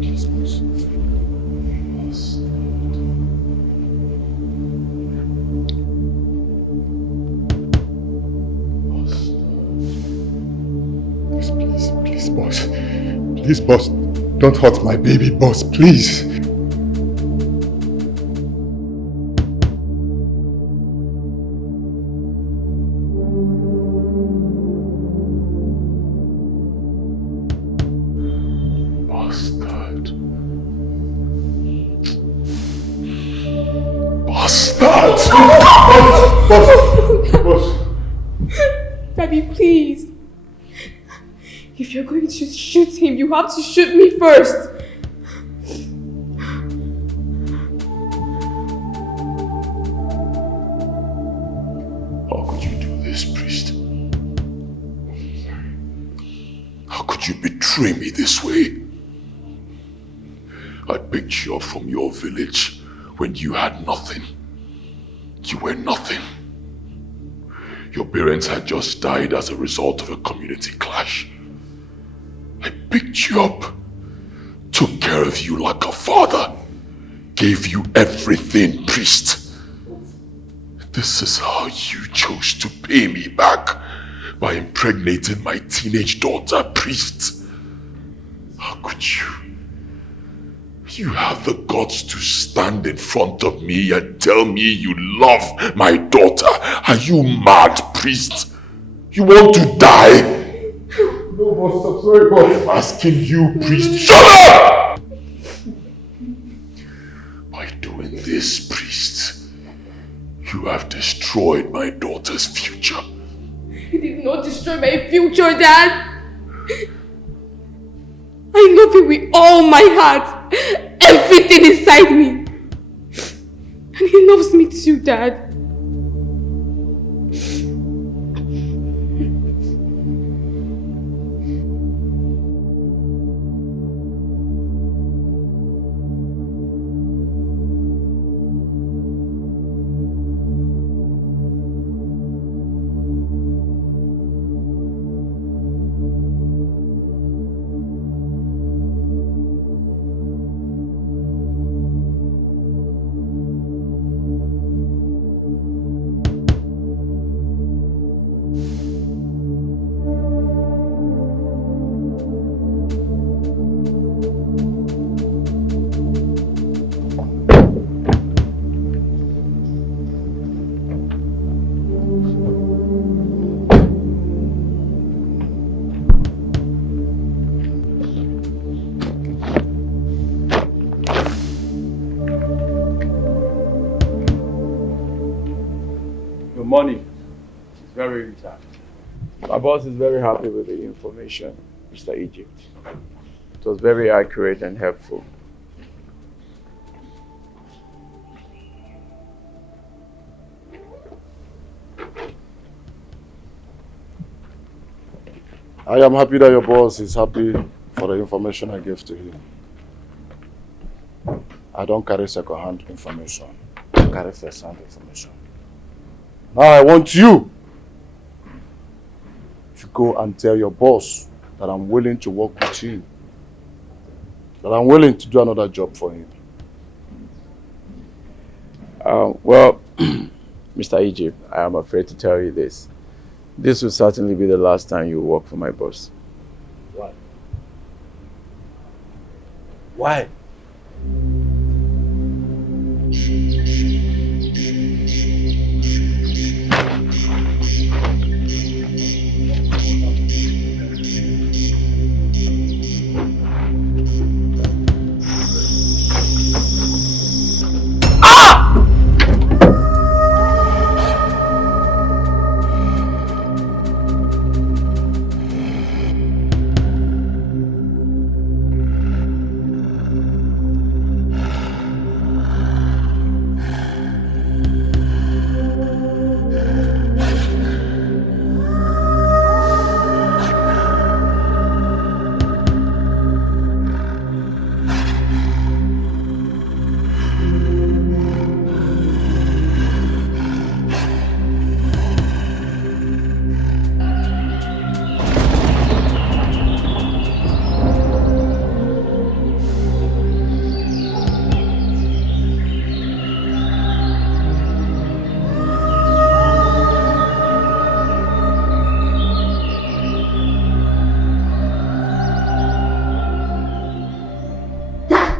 Please, boss. Boss. Please, boss. Please, boss. Don't hurt my baby, boss. Please. Bastard. start. Boss. Daddy, please. If you're going to shoot him, you have to shoot me first. How could you do this, priest? How could you betray me this way? I picked you up from your village when you had nothing. You were nothing. Your parents had just died as a result of a community clash. I picked you up, took care of you like a father, gave you everything, priest. This is how you chose to pay me back, by impregnating my teenage daughter, priest. How could you? You have the guts to stand in front of me and tell me you love my daughter. Are you mad, priest? You want to die? No, boss, I'm sorry, boss. I'm asking you, priest. Shut up! By doing this, priest, you have destroyed my daughter's future. He did not destroy my future, Dad. I love him with all my heart, everything inside me. And he loves me too, Dad. Money is very retired. My boss is very happy with the information, Mr. Egypt. It was very accurate and helpful. I am happy that your boss is happy for the information I gave to him. I don't carry second-hand information. I carry first-hand information. Now I want you to go and tell your boss that I'm willing to work with him. That I'm willing to do another job for him. Well, Mr. Egypt, I am afraid to tell you this. This will certainly be the last time you work for my boss. Why? Why?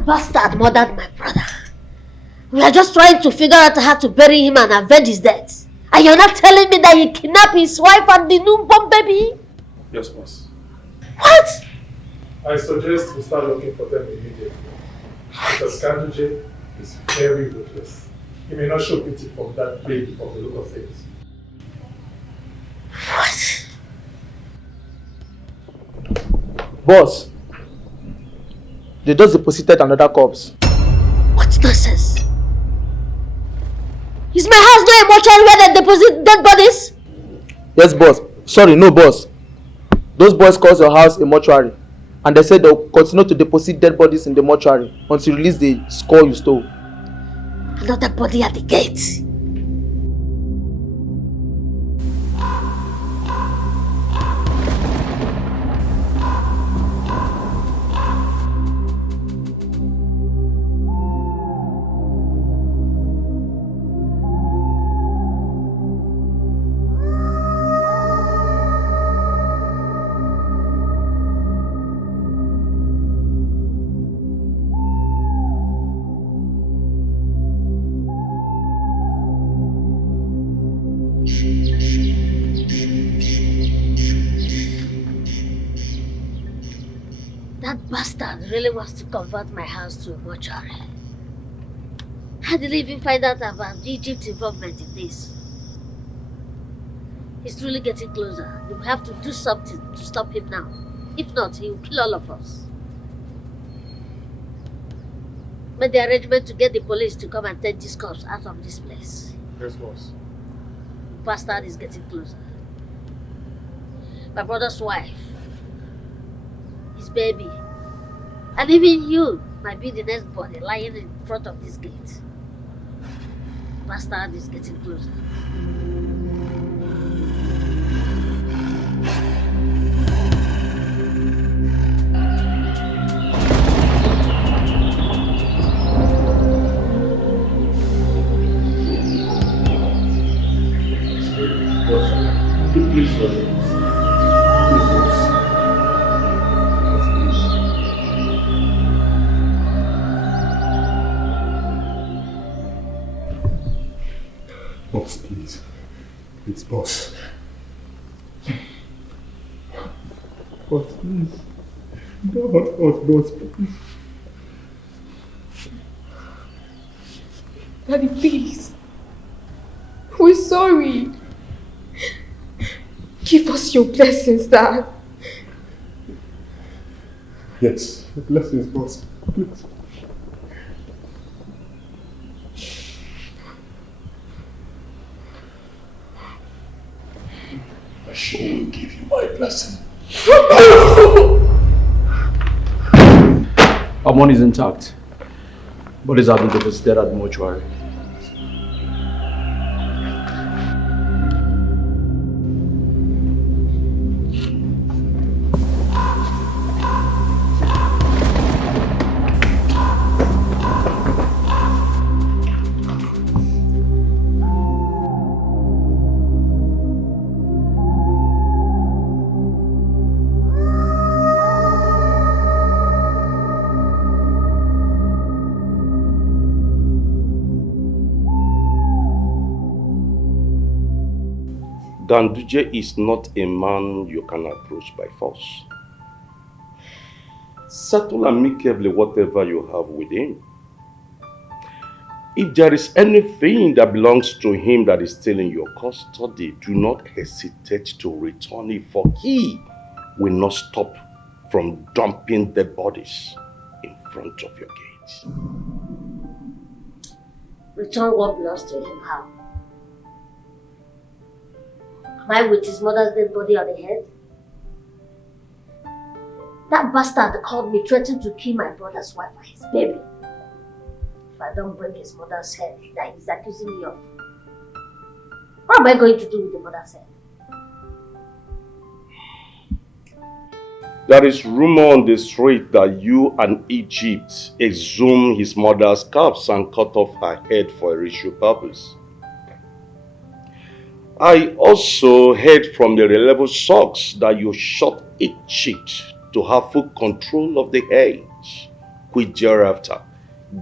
Bastard murdered my brother. We are just trying to figure out how to bury him and avenge his death. And you're not telling me that he kidnapped his wife and the newborn baby? Yes, boss. What? I suggest we start looking for them immediately. Because Kanduje is very ruthless. he may not show pity for that baby from the look of things. What? Boss, they just deposited another corpse. What nonsense? Is my house not a mortuary where they deposit dead bodies? Yes, boss. Sorry, no, boss. Those boys calls your house a mortuary, and they said they'll continue to deposit dead bodies in the mortuary until you release the skull you stole. Another body at the gate. That bastard really wants to convert my house to a mortuary. How did he even find out about Egypt's involvement in this? He's really getting closer. We have to do something to stop him now. If not, he will kill all of us. Made the arrangement to get the police to come and take these cops out of this place. Yes, boss. The bastard is getting closer. My brother's wife, his baby, and even you might be the next body lying in front of this gate. The bastard is getting closer. Boss, please. Please, boss. Boss, please. Don't hurt us, boss, please. Daddy, please. We're sorry. Give us your blessings, Dad. Yes, blessings, boss. Please. I sure will give you my blessing. Our money is intact. Bodies have been deposited at the mortuary. Ganduje is not a man you can approach by force. Settle amicably whatever you have with him. If there is anything that belongs to him that is still in your custody, do not hesitate to return it, for he will not stop from dumping the bodies in front of your gates. Return what belongs to him, how? Am I with his mother's dead body on the head? That bastard called me, threatened to kill my brother's wife and his baby. If I don't break his mother's head that he's accusing me of, what am I going to do with the mother's head? There is rumor on the street that you and Egypt exhumed his mother's corpse and cut off her head for a ritual purpose. I also heard from the reliable source that you shot Egypt to have full control of the head, which thereafter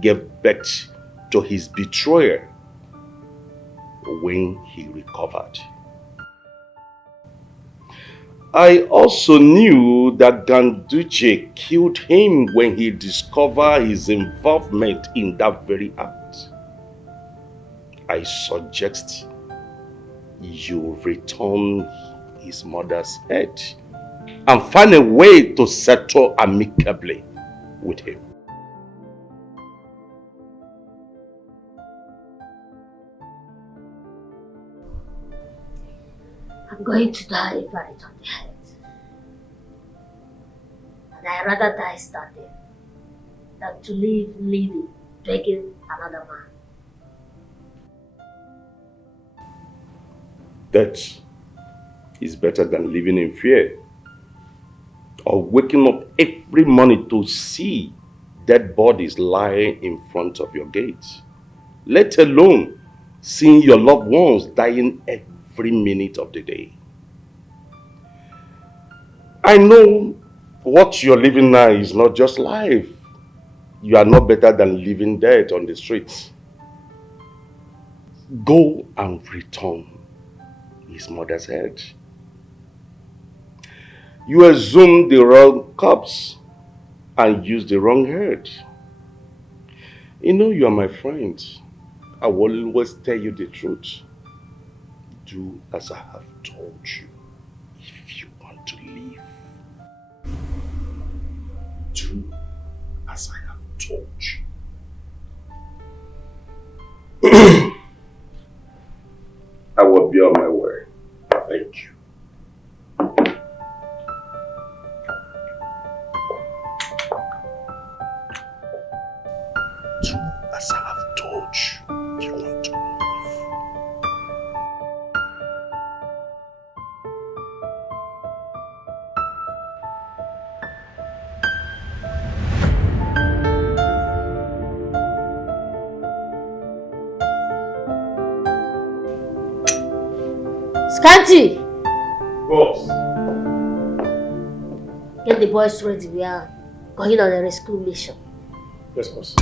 gave birth to his betrayer when he recovered. I also knew that Ganduje killed him when he discovered his involvement in that very act. I suggest you return his mother's head and find a way to settle amicably with him. I'm going to die if I return the head. And I'd rather die standing than to live living, begging another man. Death is better than living in fear or waking up every morning to see dead bodies lying in front of your gates, let alone seeing your loved ones dying every minute of the day. I know what you're living now is not just life. You are not better than living dead on the streets. Go and return his mother's head. You assume the wrong corpse and use the wrong head. You know you are my friend. I will always tell you the truth. Do as I have told you if you want to live. Do as I have told you. I will be on my way. Thank you. Do as I have told you if you want to live. Scanty! Boss. Get the boys ready. We are going on a rescue mission. Yes, boss.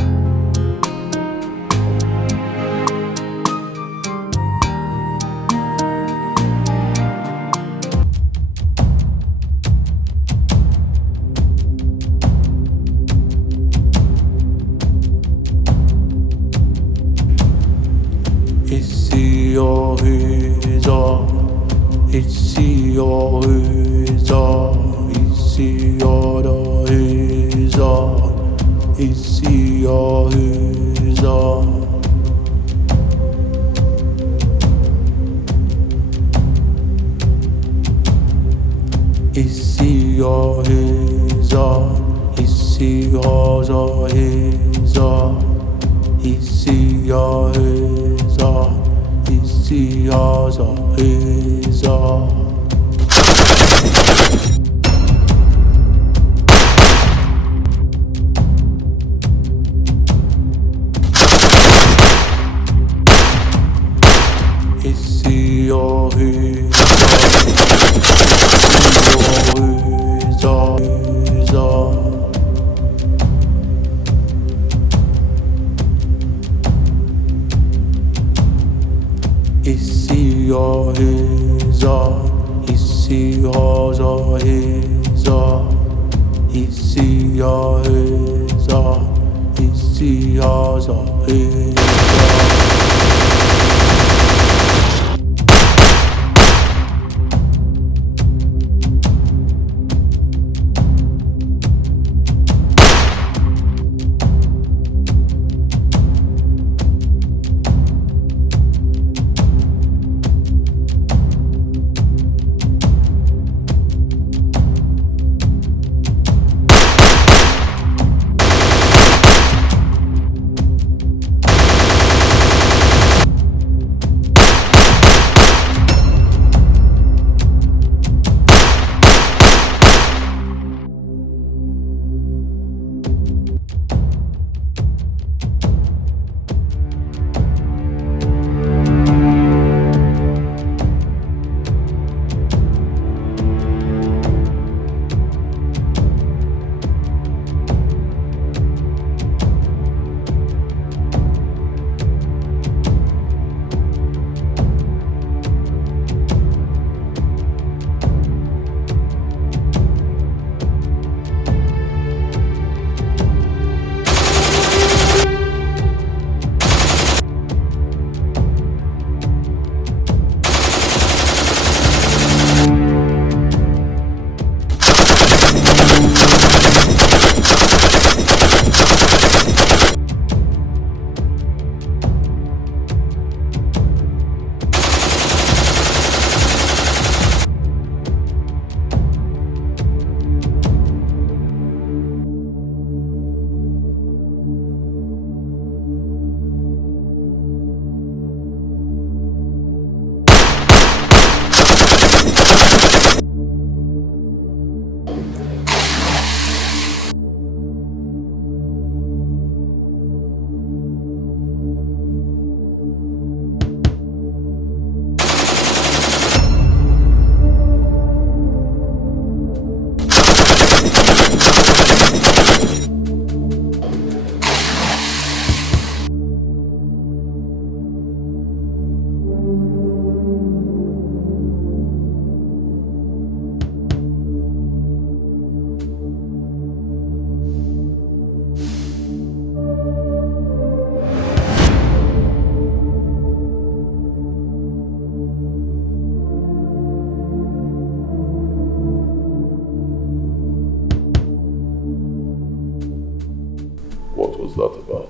What's that about?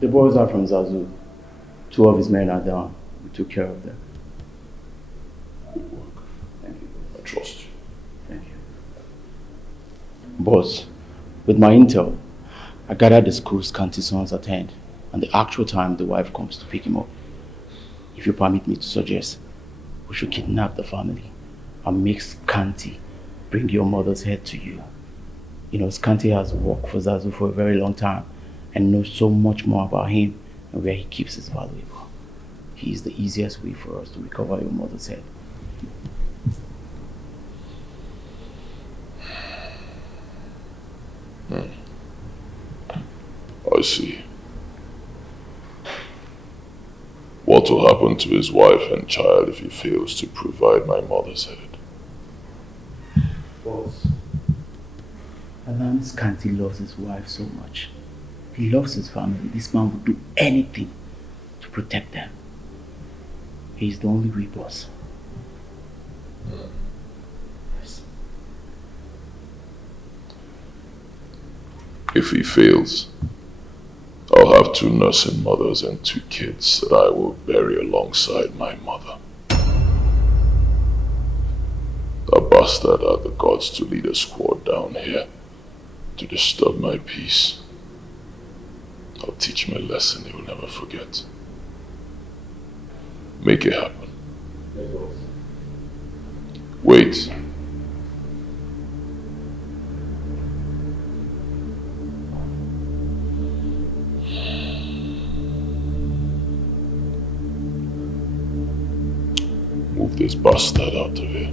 The boys are from Zazu. 2 of his men are down. We took care of them. Good work. Thank you. I trust you. Thank you. Boss, with my intel, I gathered the school's Kanti sons attend and the actual time the wife comes to pick him up. If you permit me to suggest, we should kidnap the family and make Scanty bring your mother's head to you. You know, Scanty has worked for Zazu for a very long time and knows so much more about him and where he keeps his valuable. He is the easiest way for us to recover your mother's head. I see. What will happen to his wife and child if he fails to provide my mother's head? Boss, Alan Scanty loves his wife so much. He loves his family. This man would do anything to protect them. He's the only way, boss. Yes. If he fails, I'll have 2 nursing mothers and 2 kids that I will bury alongside my mother. That bastard had the gods to lead a squad down here to disturb my peace. I'll teach him a lesson he will never forget. Make it happen. Wait. Move this bastard out of here.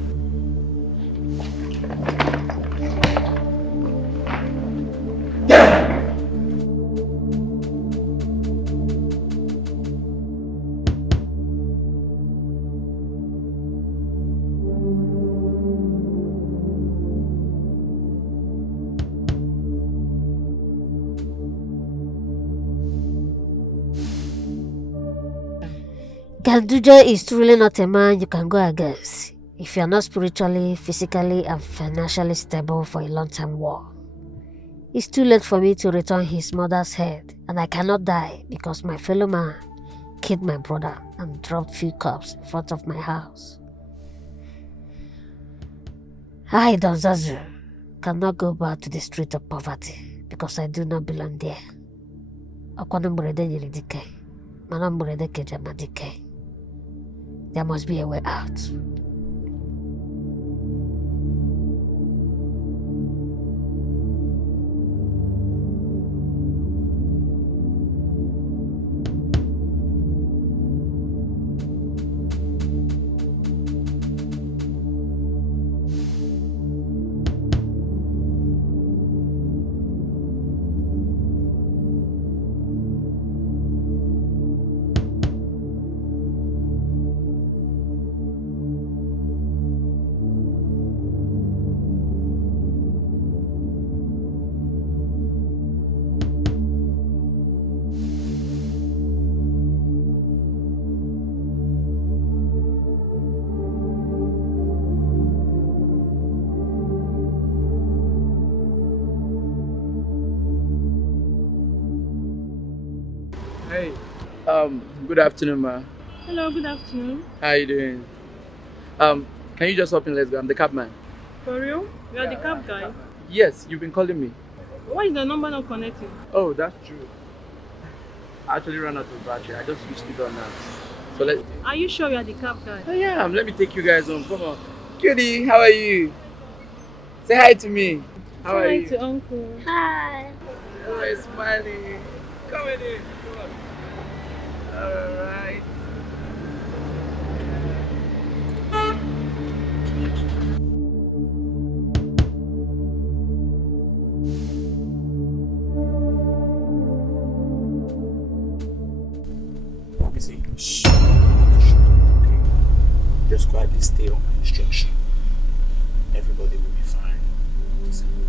Ganduja is truly not a man you can go against if you are not spiritually, physically, and financially stable for a long-term war. It's too late for me to return his mother's head, and I cannot die because my fellow man killed my brother and dropped few cups in front of my house. I, Don Zazu, cannot go back to the street of poverty because I do not belong there. There must be a way out. Hey, good afternoon, ma. Hello, good afternoon. How you doing? Can you just hop in? Let's go. I'm the cab man. For real? You are the cab guy? Yes, you've been calling me. Why is the number not connecting? Oh, that's true. I actually ran out of battery. I just switched it on now. So let's. Are you sure you are the cab guy? Oh yeah, let me take you guys home. Come on. Cutie, how are you? Say hi to me. How are you? Say hi to Uncle. Hi. Oh, he's smiling. Come in here. Come on. Alright. Lizzy, shh. Okay. Just quietly stay on my instruction. Everybody will be fine.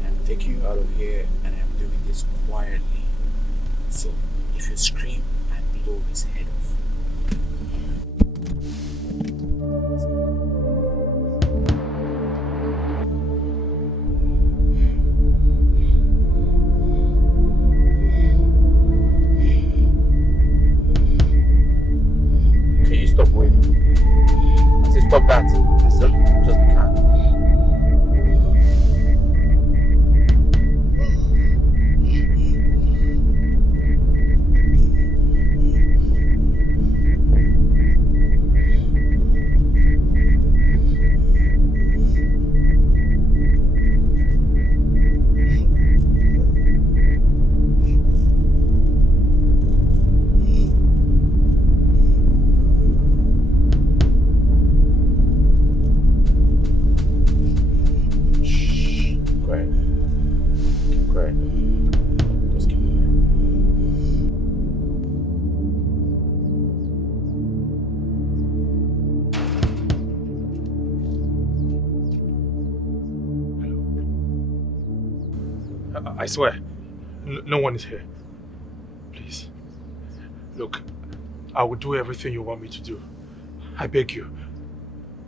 I'm taking you out of here and I'm doing this quietly. So if you scream, I blow his head off. quiet. Just keep quiet. I swear, no one is here. Please. Look, I will do everything you want me to do. I beg you.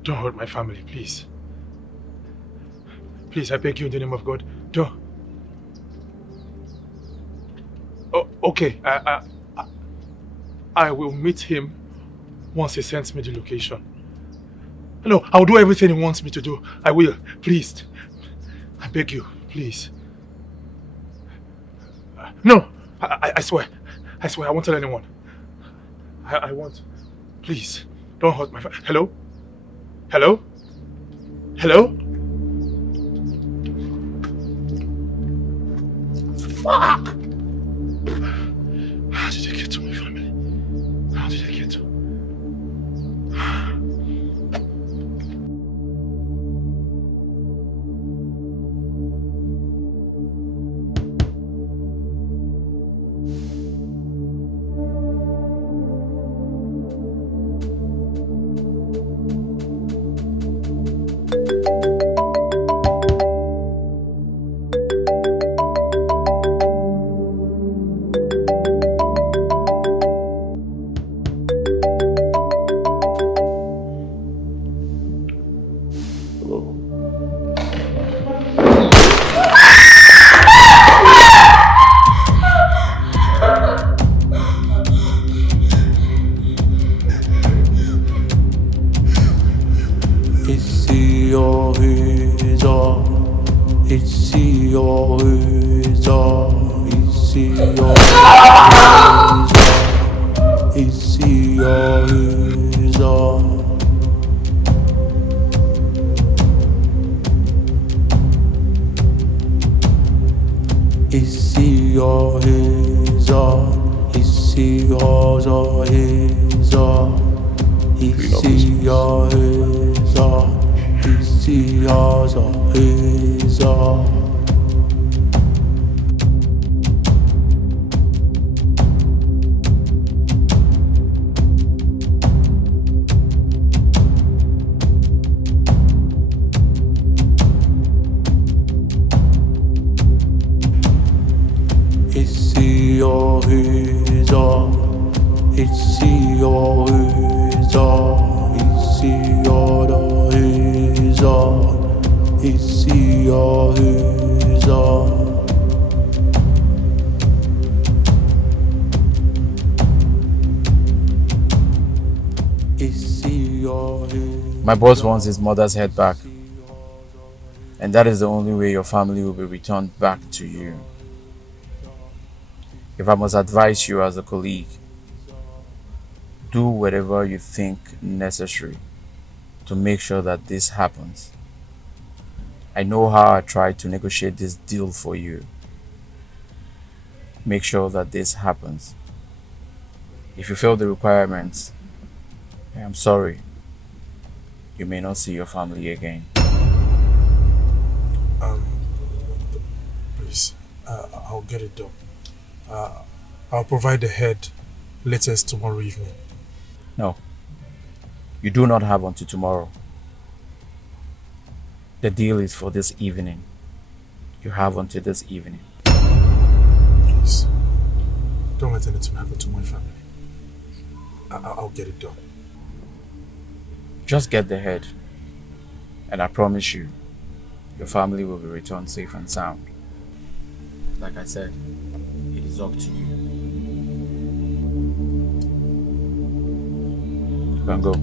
Don't hurt my family, please. Please, I beg you in the name of God. Don't. Oh, okay. I will meet him once he sends me the location. No, I'll do everything he wants me to do. I will. Please. I beg you, please. No, I swear. I swear, I won't tell anyone. I won't. Please, don't hurt my family. Hello? Hello? Hello? Fuck! How did I get to my family? How did I get to? My boss wants his mother's head back. And that is the only way your family will be returned back to you. If I must advise you as a colleague, do whatever you think necessary to make sure that this happens. I know how I tried to negotiate this deal for you. Make sure that this happens. If you fail the requirements, I am sorry. You may not see your family again. Please, I'll get it done. I'll provide the head latest tomorrow evening. No, you do not have until tomorrow. The deal is for this evening. You have until this evening. Please, don't let anything happen to my family. I'll get it done. Just get the head, and I promise you, your family will be returned safe and sound. Like I said, it is up to you. You can go.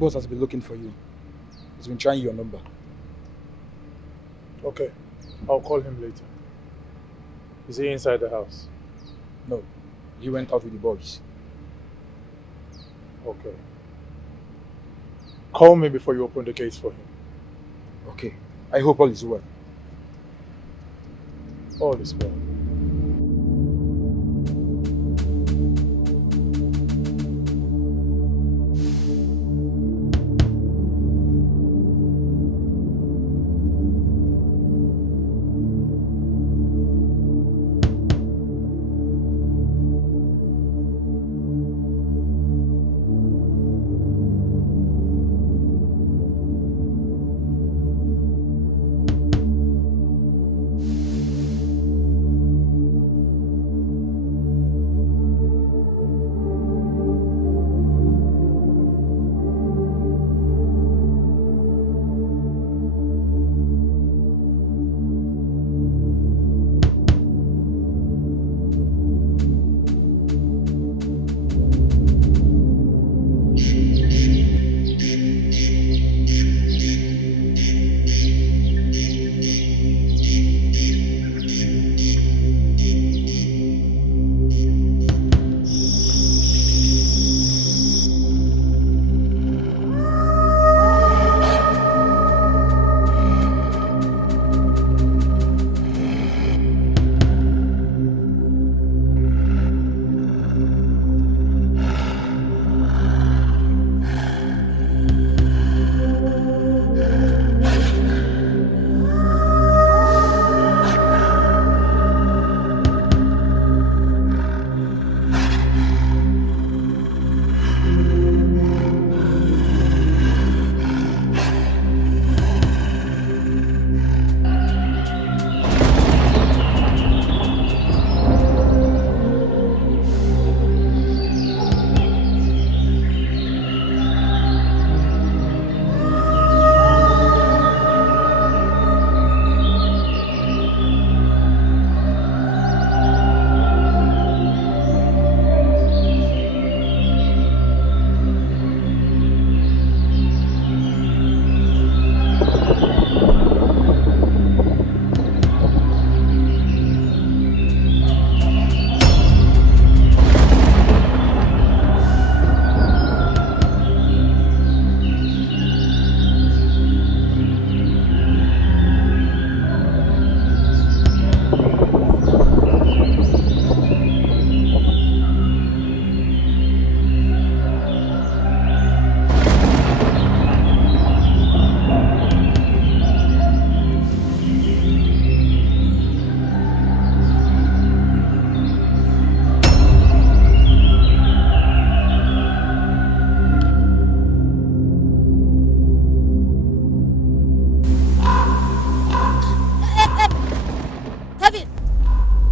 boss has been looking for you. He's been trying your number. Okay, I'll call him later. Is he inside the house? No, he went out with the boys. Okay. Call me before you open the gates for him. Okay, I hope all is well. All is well.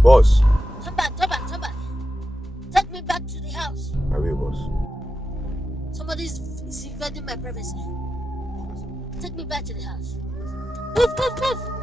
Boss. Come back, come back, come back. Take me back to the house. I will, boss. Somebody's invading my privacy. Take me back to the house. Move, move, move!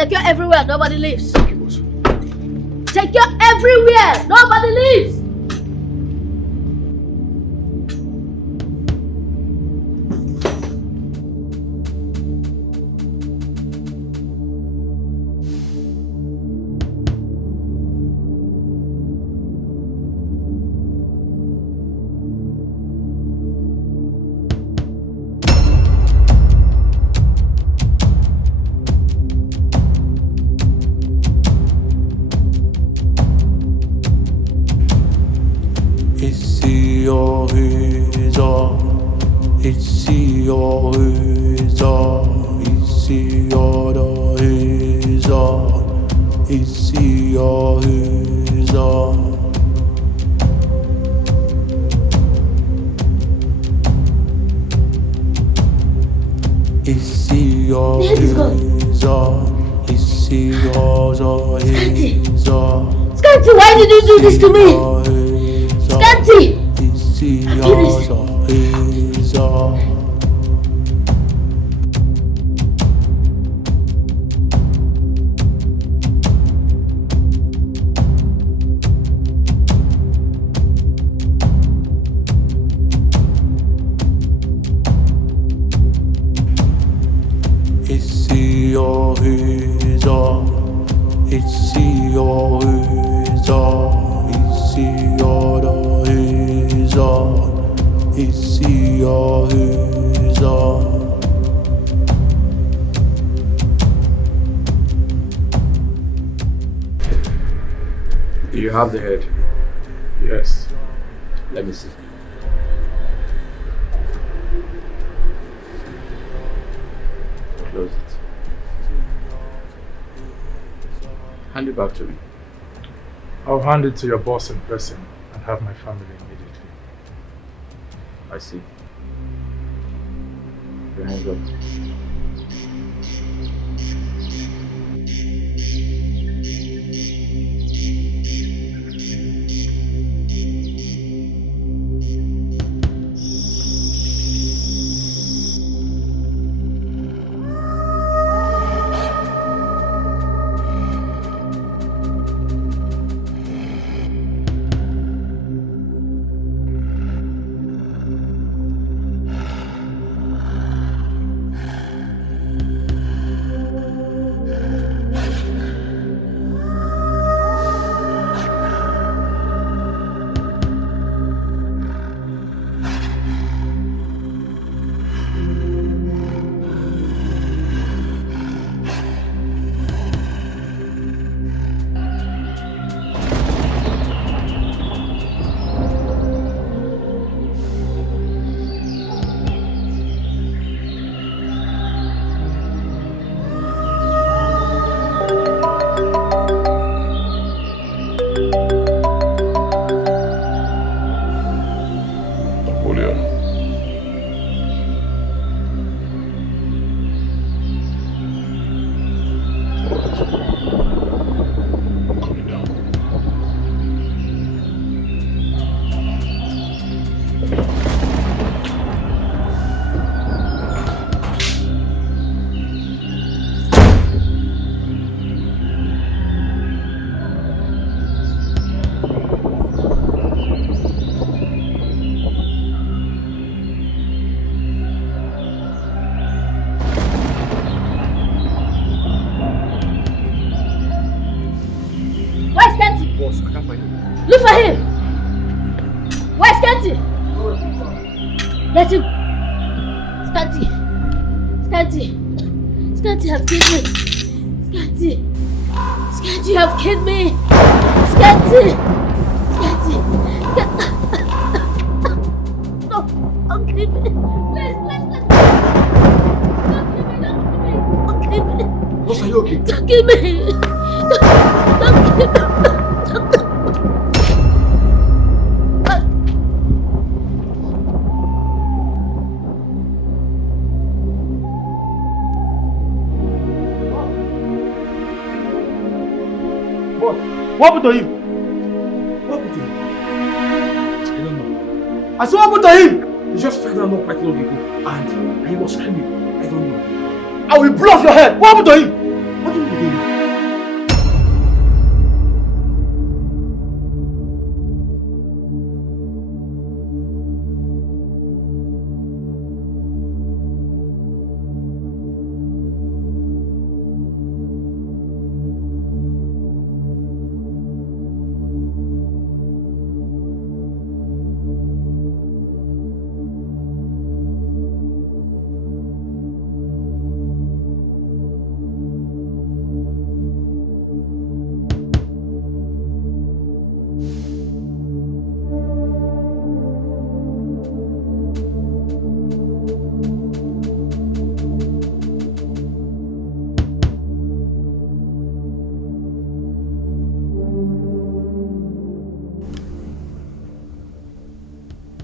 secure everywhere, nobody leaves. Okay, boss. Secure everywhere, nobody leaves. Scanty, why did you do this to me? Scanty! Do you have the head? Yes. Let me see. Close it. Hand it back to me. I'll hand it to your boss in person and have my family immediately. I see. Your hands up. Look for him! Where's Scanty? Get him! Scanty! Scanty! Scanty have killed me! Scanty! Scanty have killed me! Scanty! Scanty! No! Don't kill me! Please, please, don't kill me! Don't kill me! Don't kill me! Boss, are you okay? Don't kill me! Don't kill me! What happened to him? What happened to him? I don't know. I said, what happened to him? He just fell down not quite long ago and he was screaming. I don't know. I will blow off your head. What happened to him? What do you mean?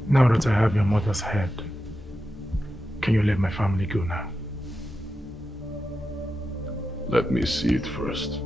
Now that I have your mother's head, can you let my family go now? Let me see it first.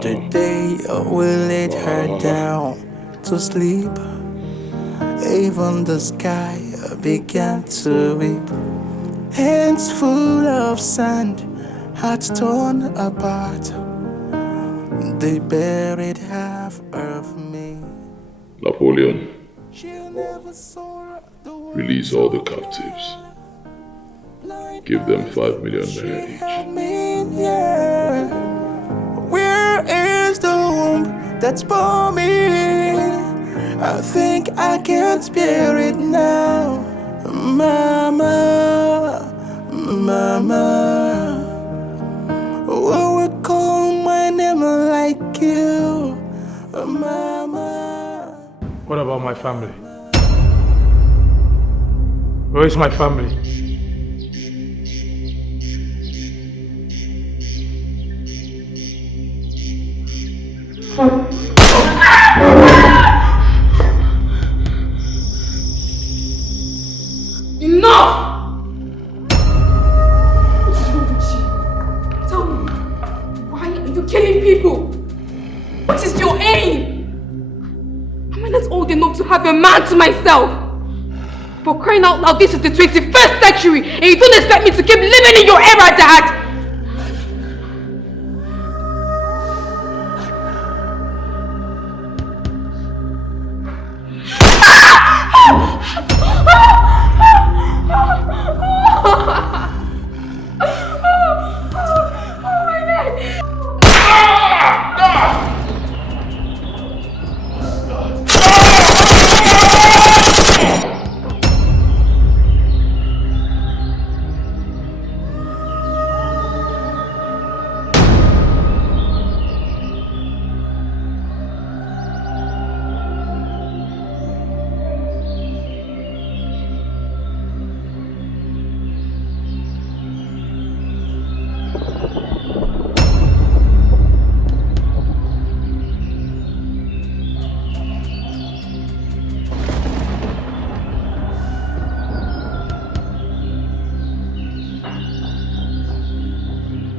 Today we laid her down to sleep. Even the sky began to weep. Hands full of sand, hearts torn apart. They buried half of me. Napoleon, release all the captives. Give them 5 million naira each. Where is the womb that's for me? I think I can spare it now. Mama, mama, who will call my name like you? Mama. What about my family? Where is my family? Enough! What's wrong with you? Tell me, why are you killing people? What is your aim? Am I not old enough to have a man to myself? For crying out loud, this is the 21st century and you don't expect me to keep living in your era, Dad!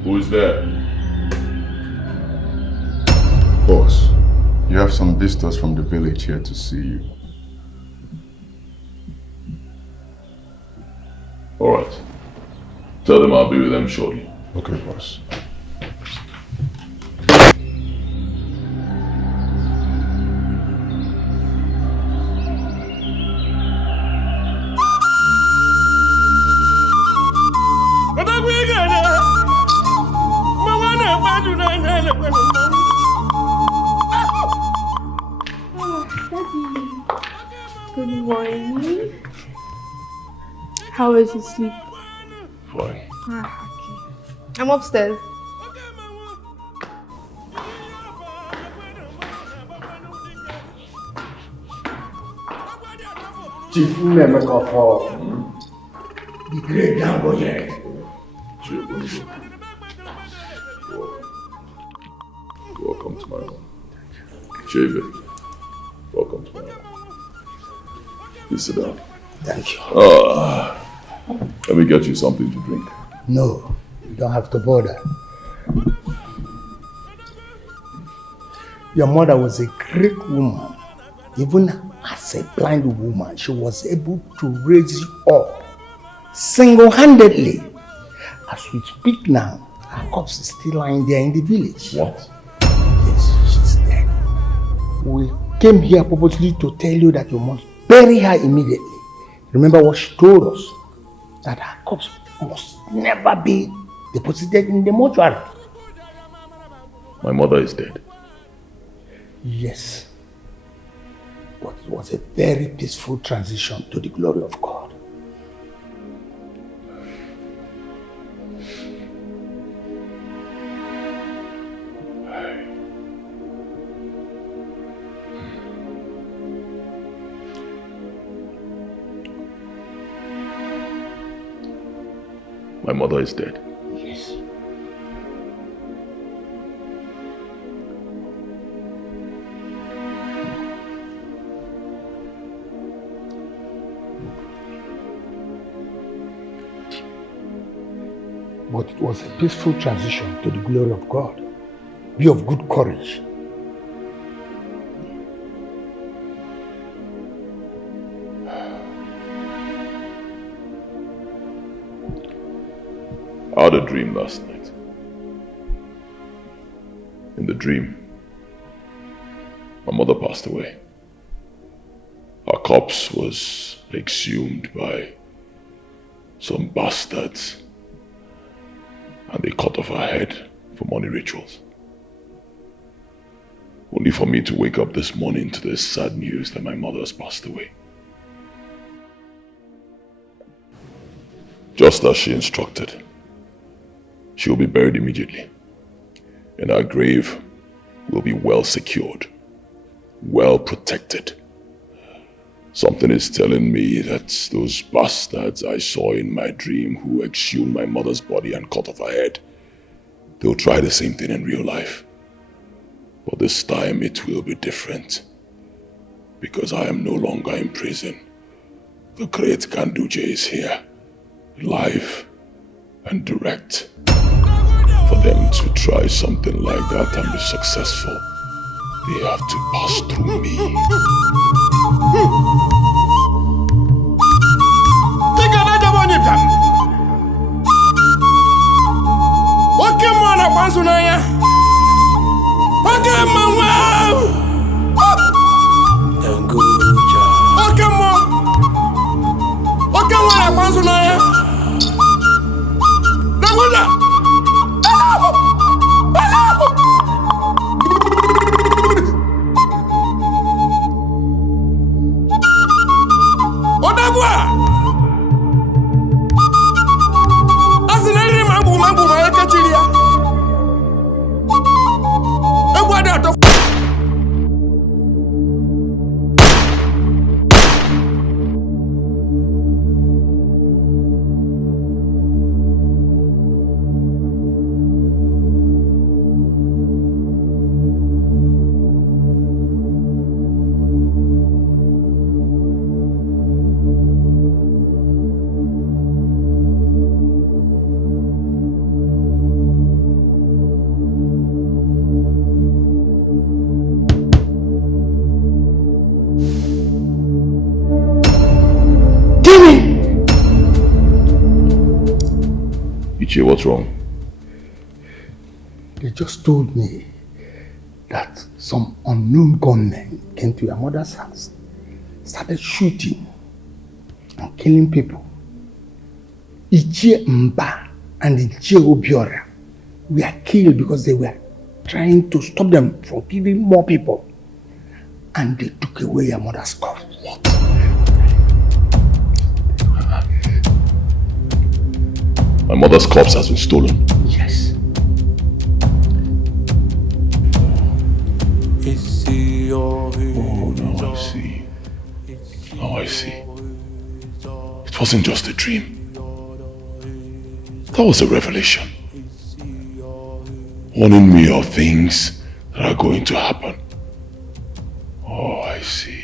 Who's there? Boss, you have some visitors from the village here to see you. Alright. Tell them I'll be with them shortly. Okay, boss. Good morning. How was your sleep? Fine. Ah, okay. I'm upstairs. Chief Nemeka for the great Gamboye. Welcome to my home. David, welcome to my home. Please sit down. Thank you. Let me get you something to drink. No, you don't have to bother. Your mother was a great woman. Even as a blind woman, she was able to raise you up single-handedly. As we speak now, her corpse is still lying there in the village. What? Yes, she's dead. We came here purposely to tell you that you must bury her immediately. Remember what she told us? That her corpse must never be deposited in the mortuary. My mother is dead. Yes. But it was a very peaceful transition to the glory of God. My mother is dead. Yes. But it was a peaceful transition to the glory of God. Be of good courage. I had a dream last night. In the dream, my mother passed away. Her corpse was exhumed by some bastards, and they cut off her head for money rituals. Only for me to wake up this morning to the sad news that my mother has passed away. Just as she instructed. She will be buried immediately, and our grave will be well secured, well protected. Something is telling me that those bastards I saw in my dream who exhumed my mother's body and cut off her head, they'll try the same thing in real life. But this time it will be different, because I am no longer in prison. The great Kanduje is here, live and direct. For them to try something like that and be successful, they have to pass through me. What's wrong? They just told me that some unknown gunmen came to your mother's house, started shooting and killing people. Ichie Mba and Ichie Obiora were killed because they were trying to stop them from killing more people. And they took away your mother's corpse. What? My mother's corpse has been stolen. Yes. Oh, now I see. Now I see. It wasn't just a dream. That was a revelation. Warning me of things that are going to happen. Oh, I see.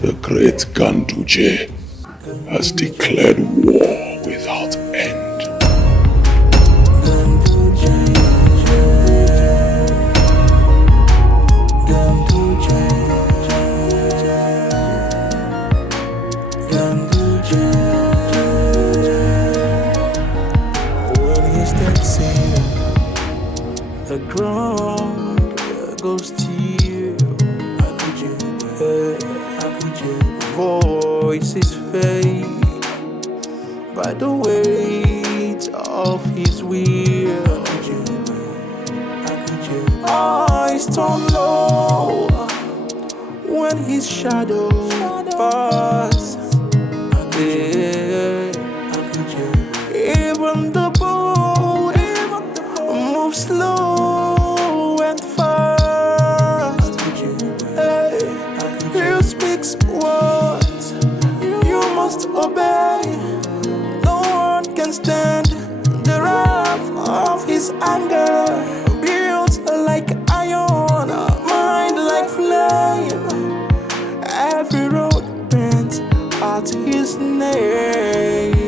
The great Ganduje has declared war without end. When he steps in, the ground goes still. Voices fade by the weight of his will. Eyes turn low when his shadow passes. Even the boat moves slow and fast. He speaks words you must obey. No one can stand the wrath of his anger. Built like iron, mind like flame. Every road bends at his name.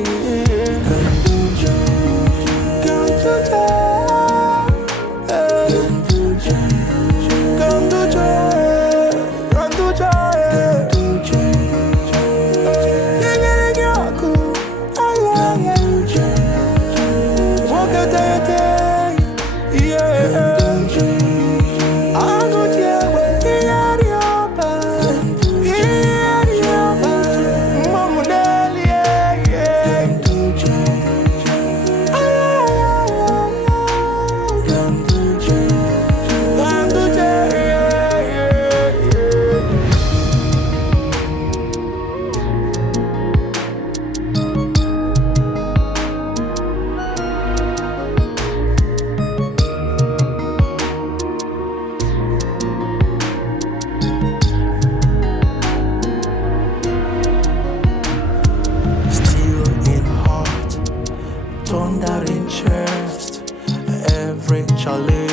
Thunder in chest, every challenge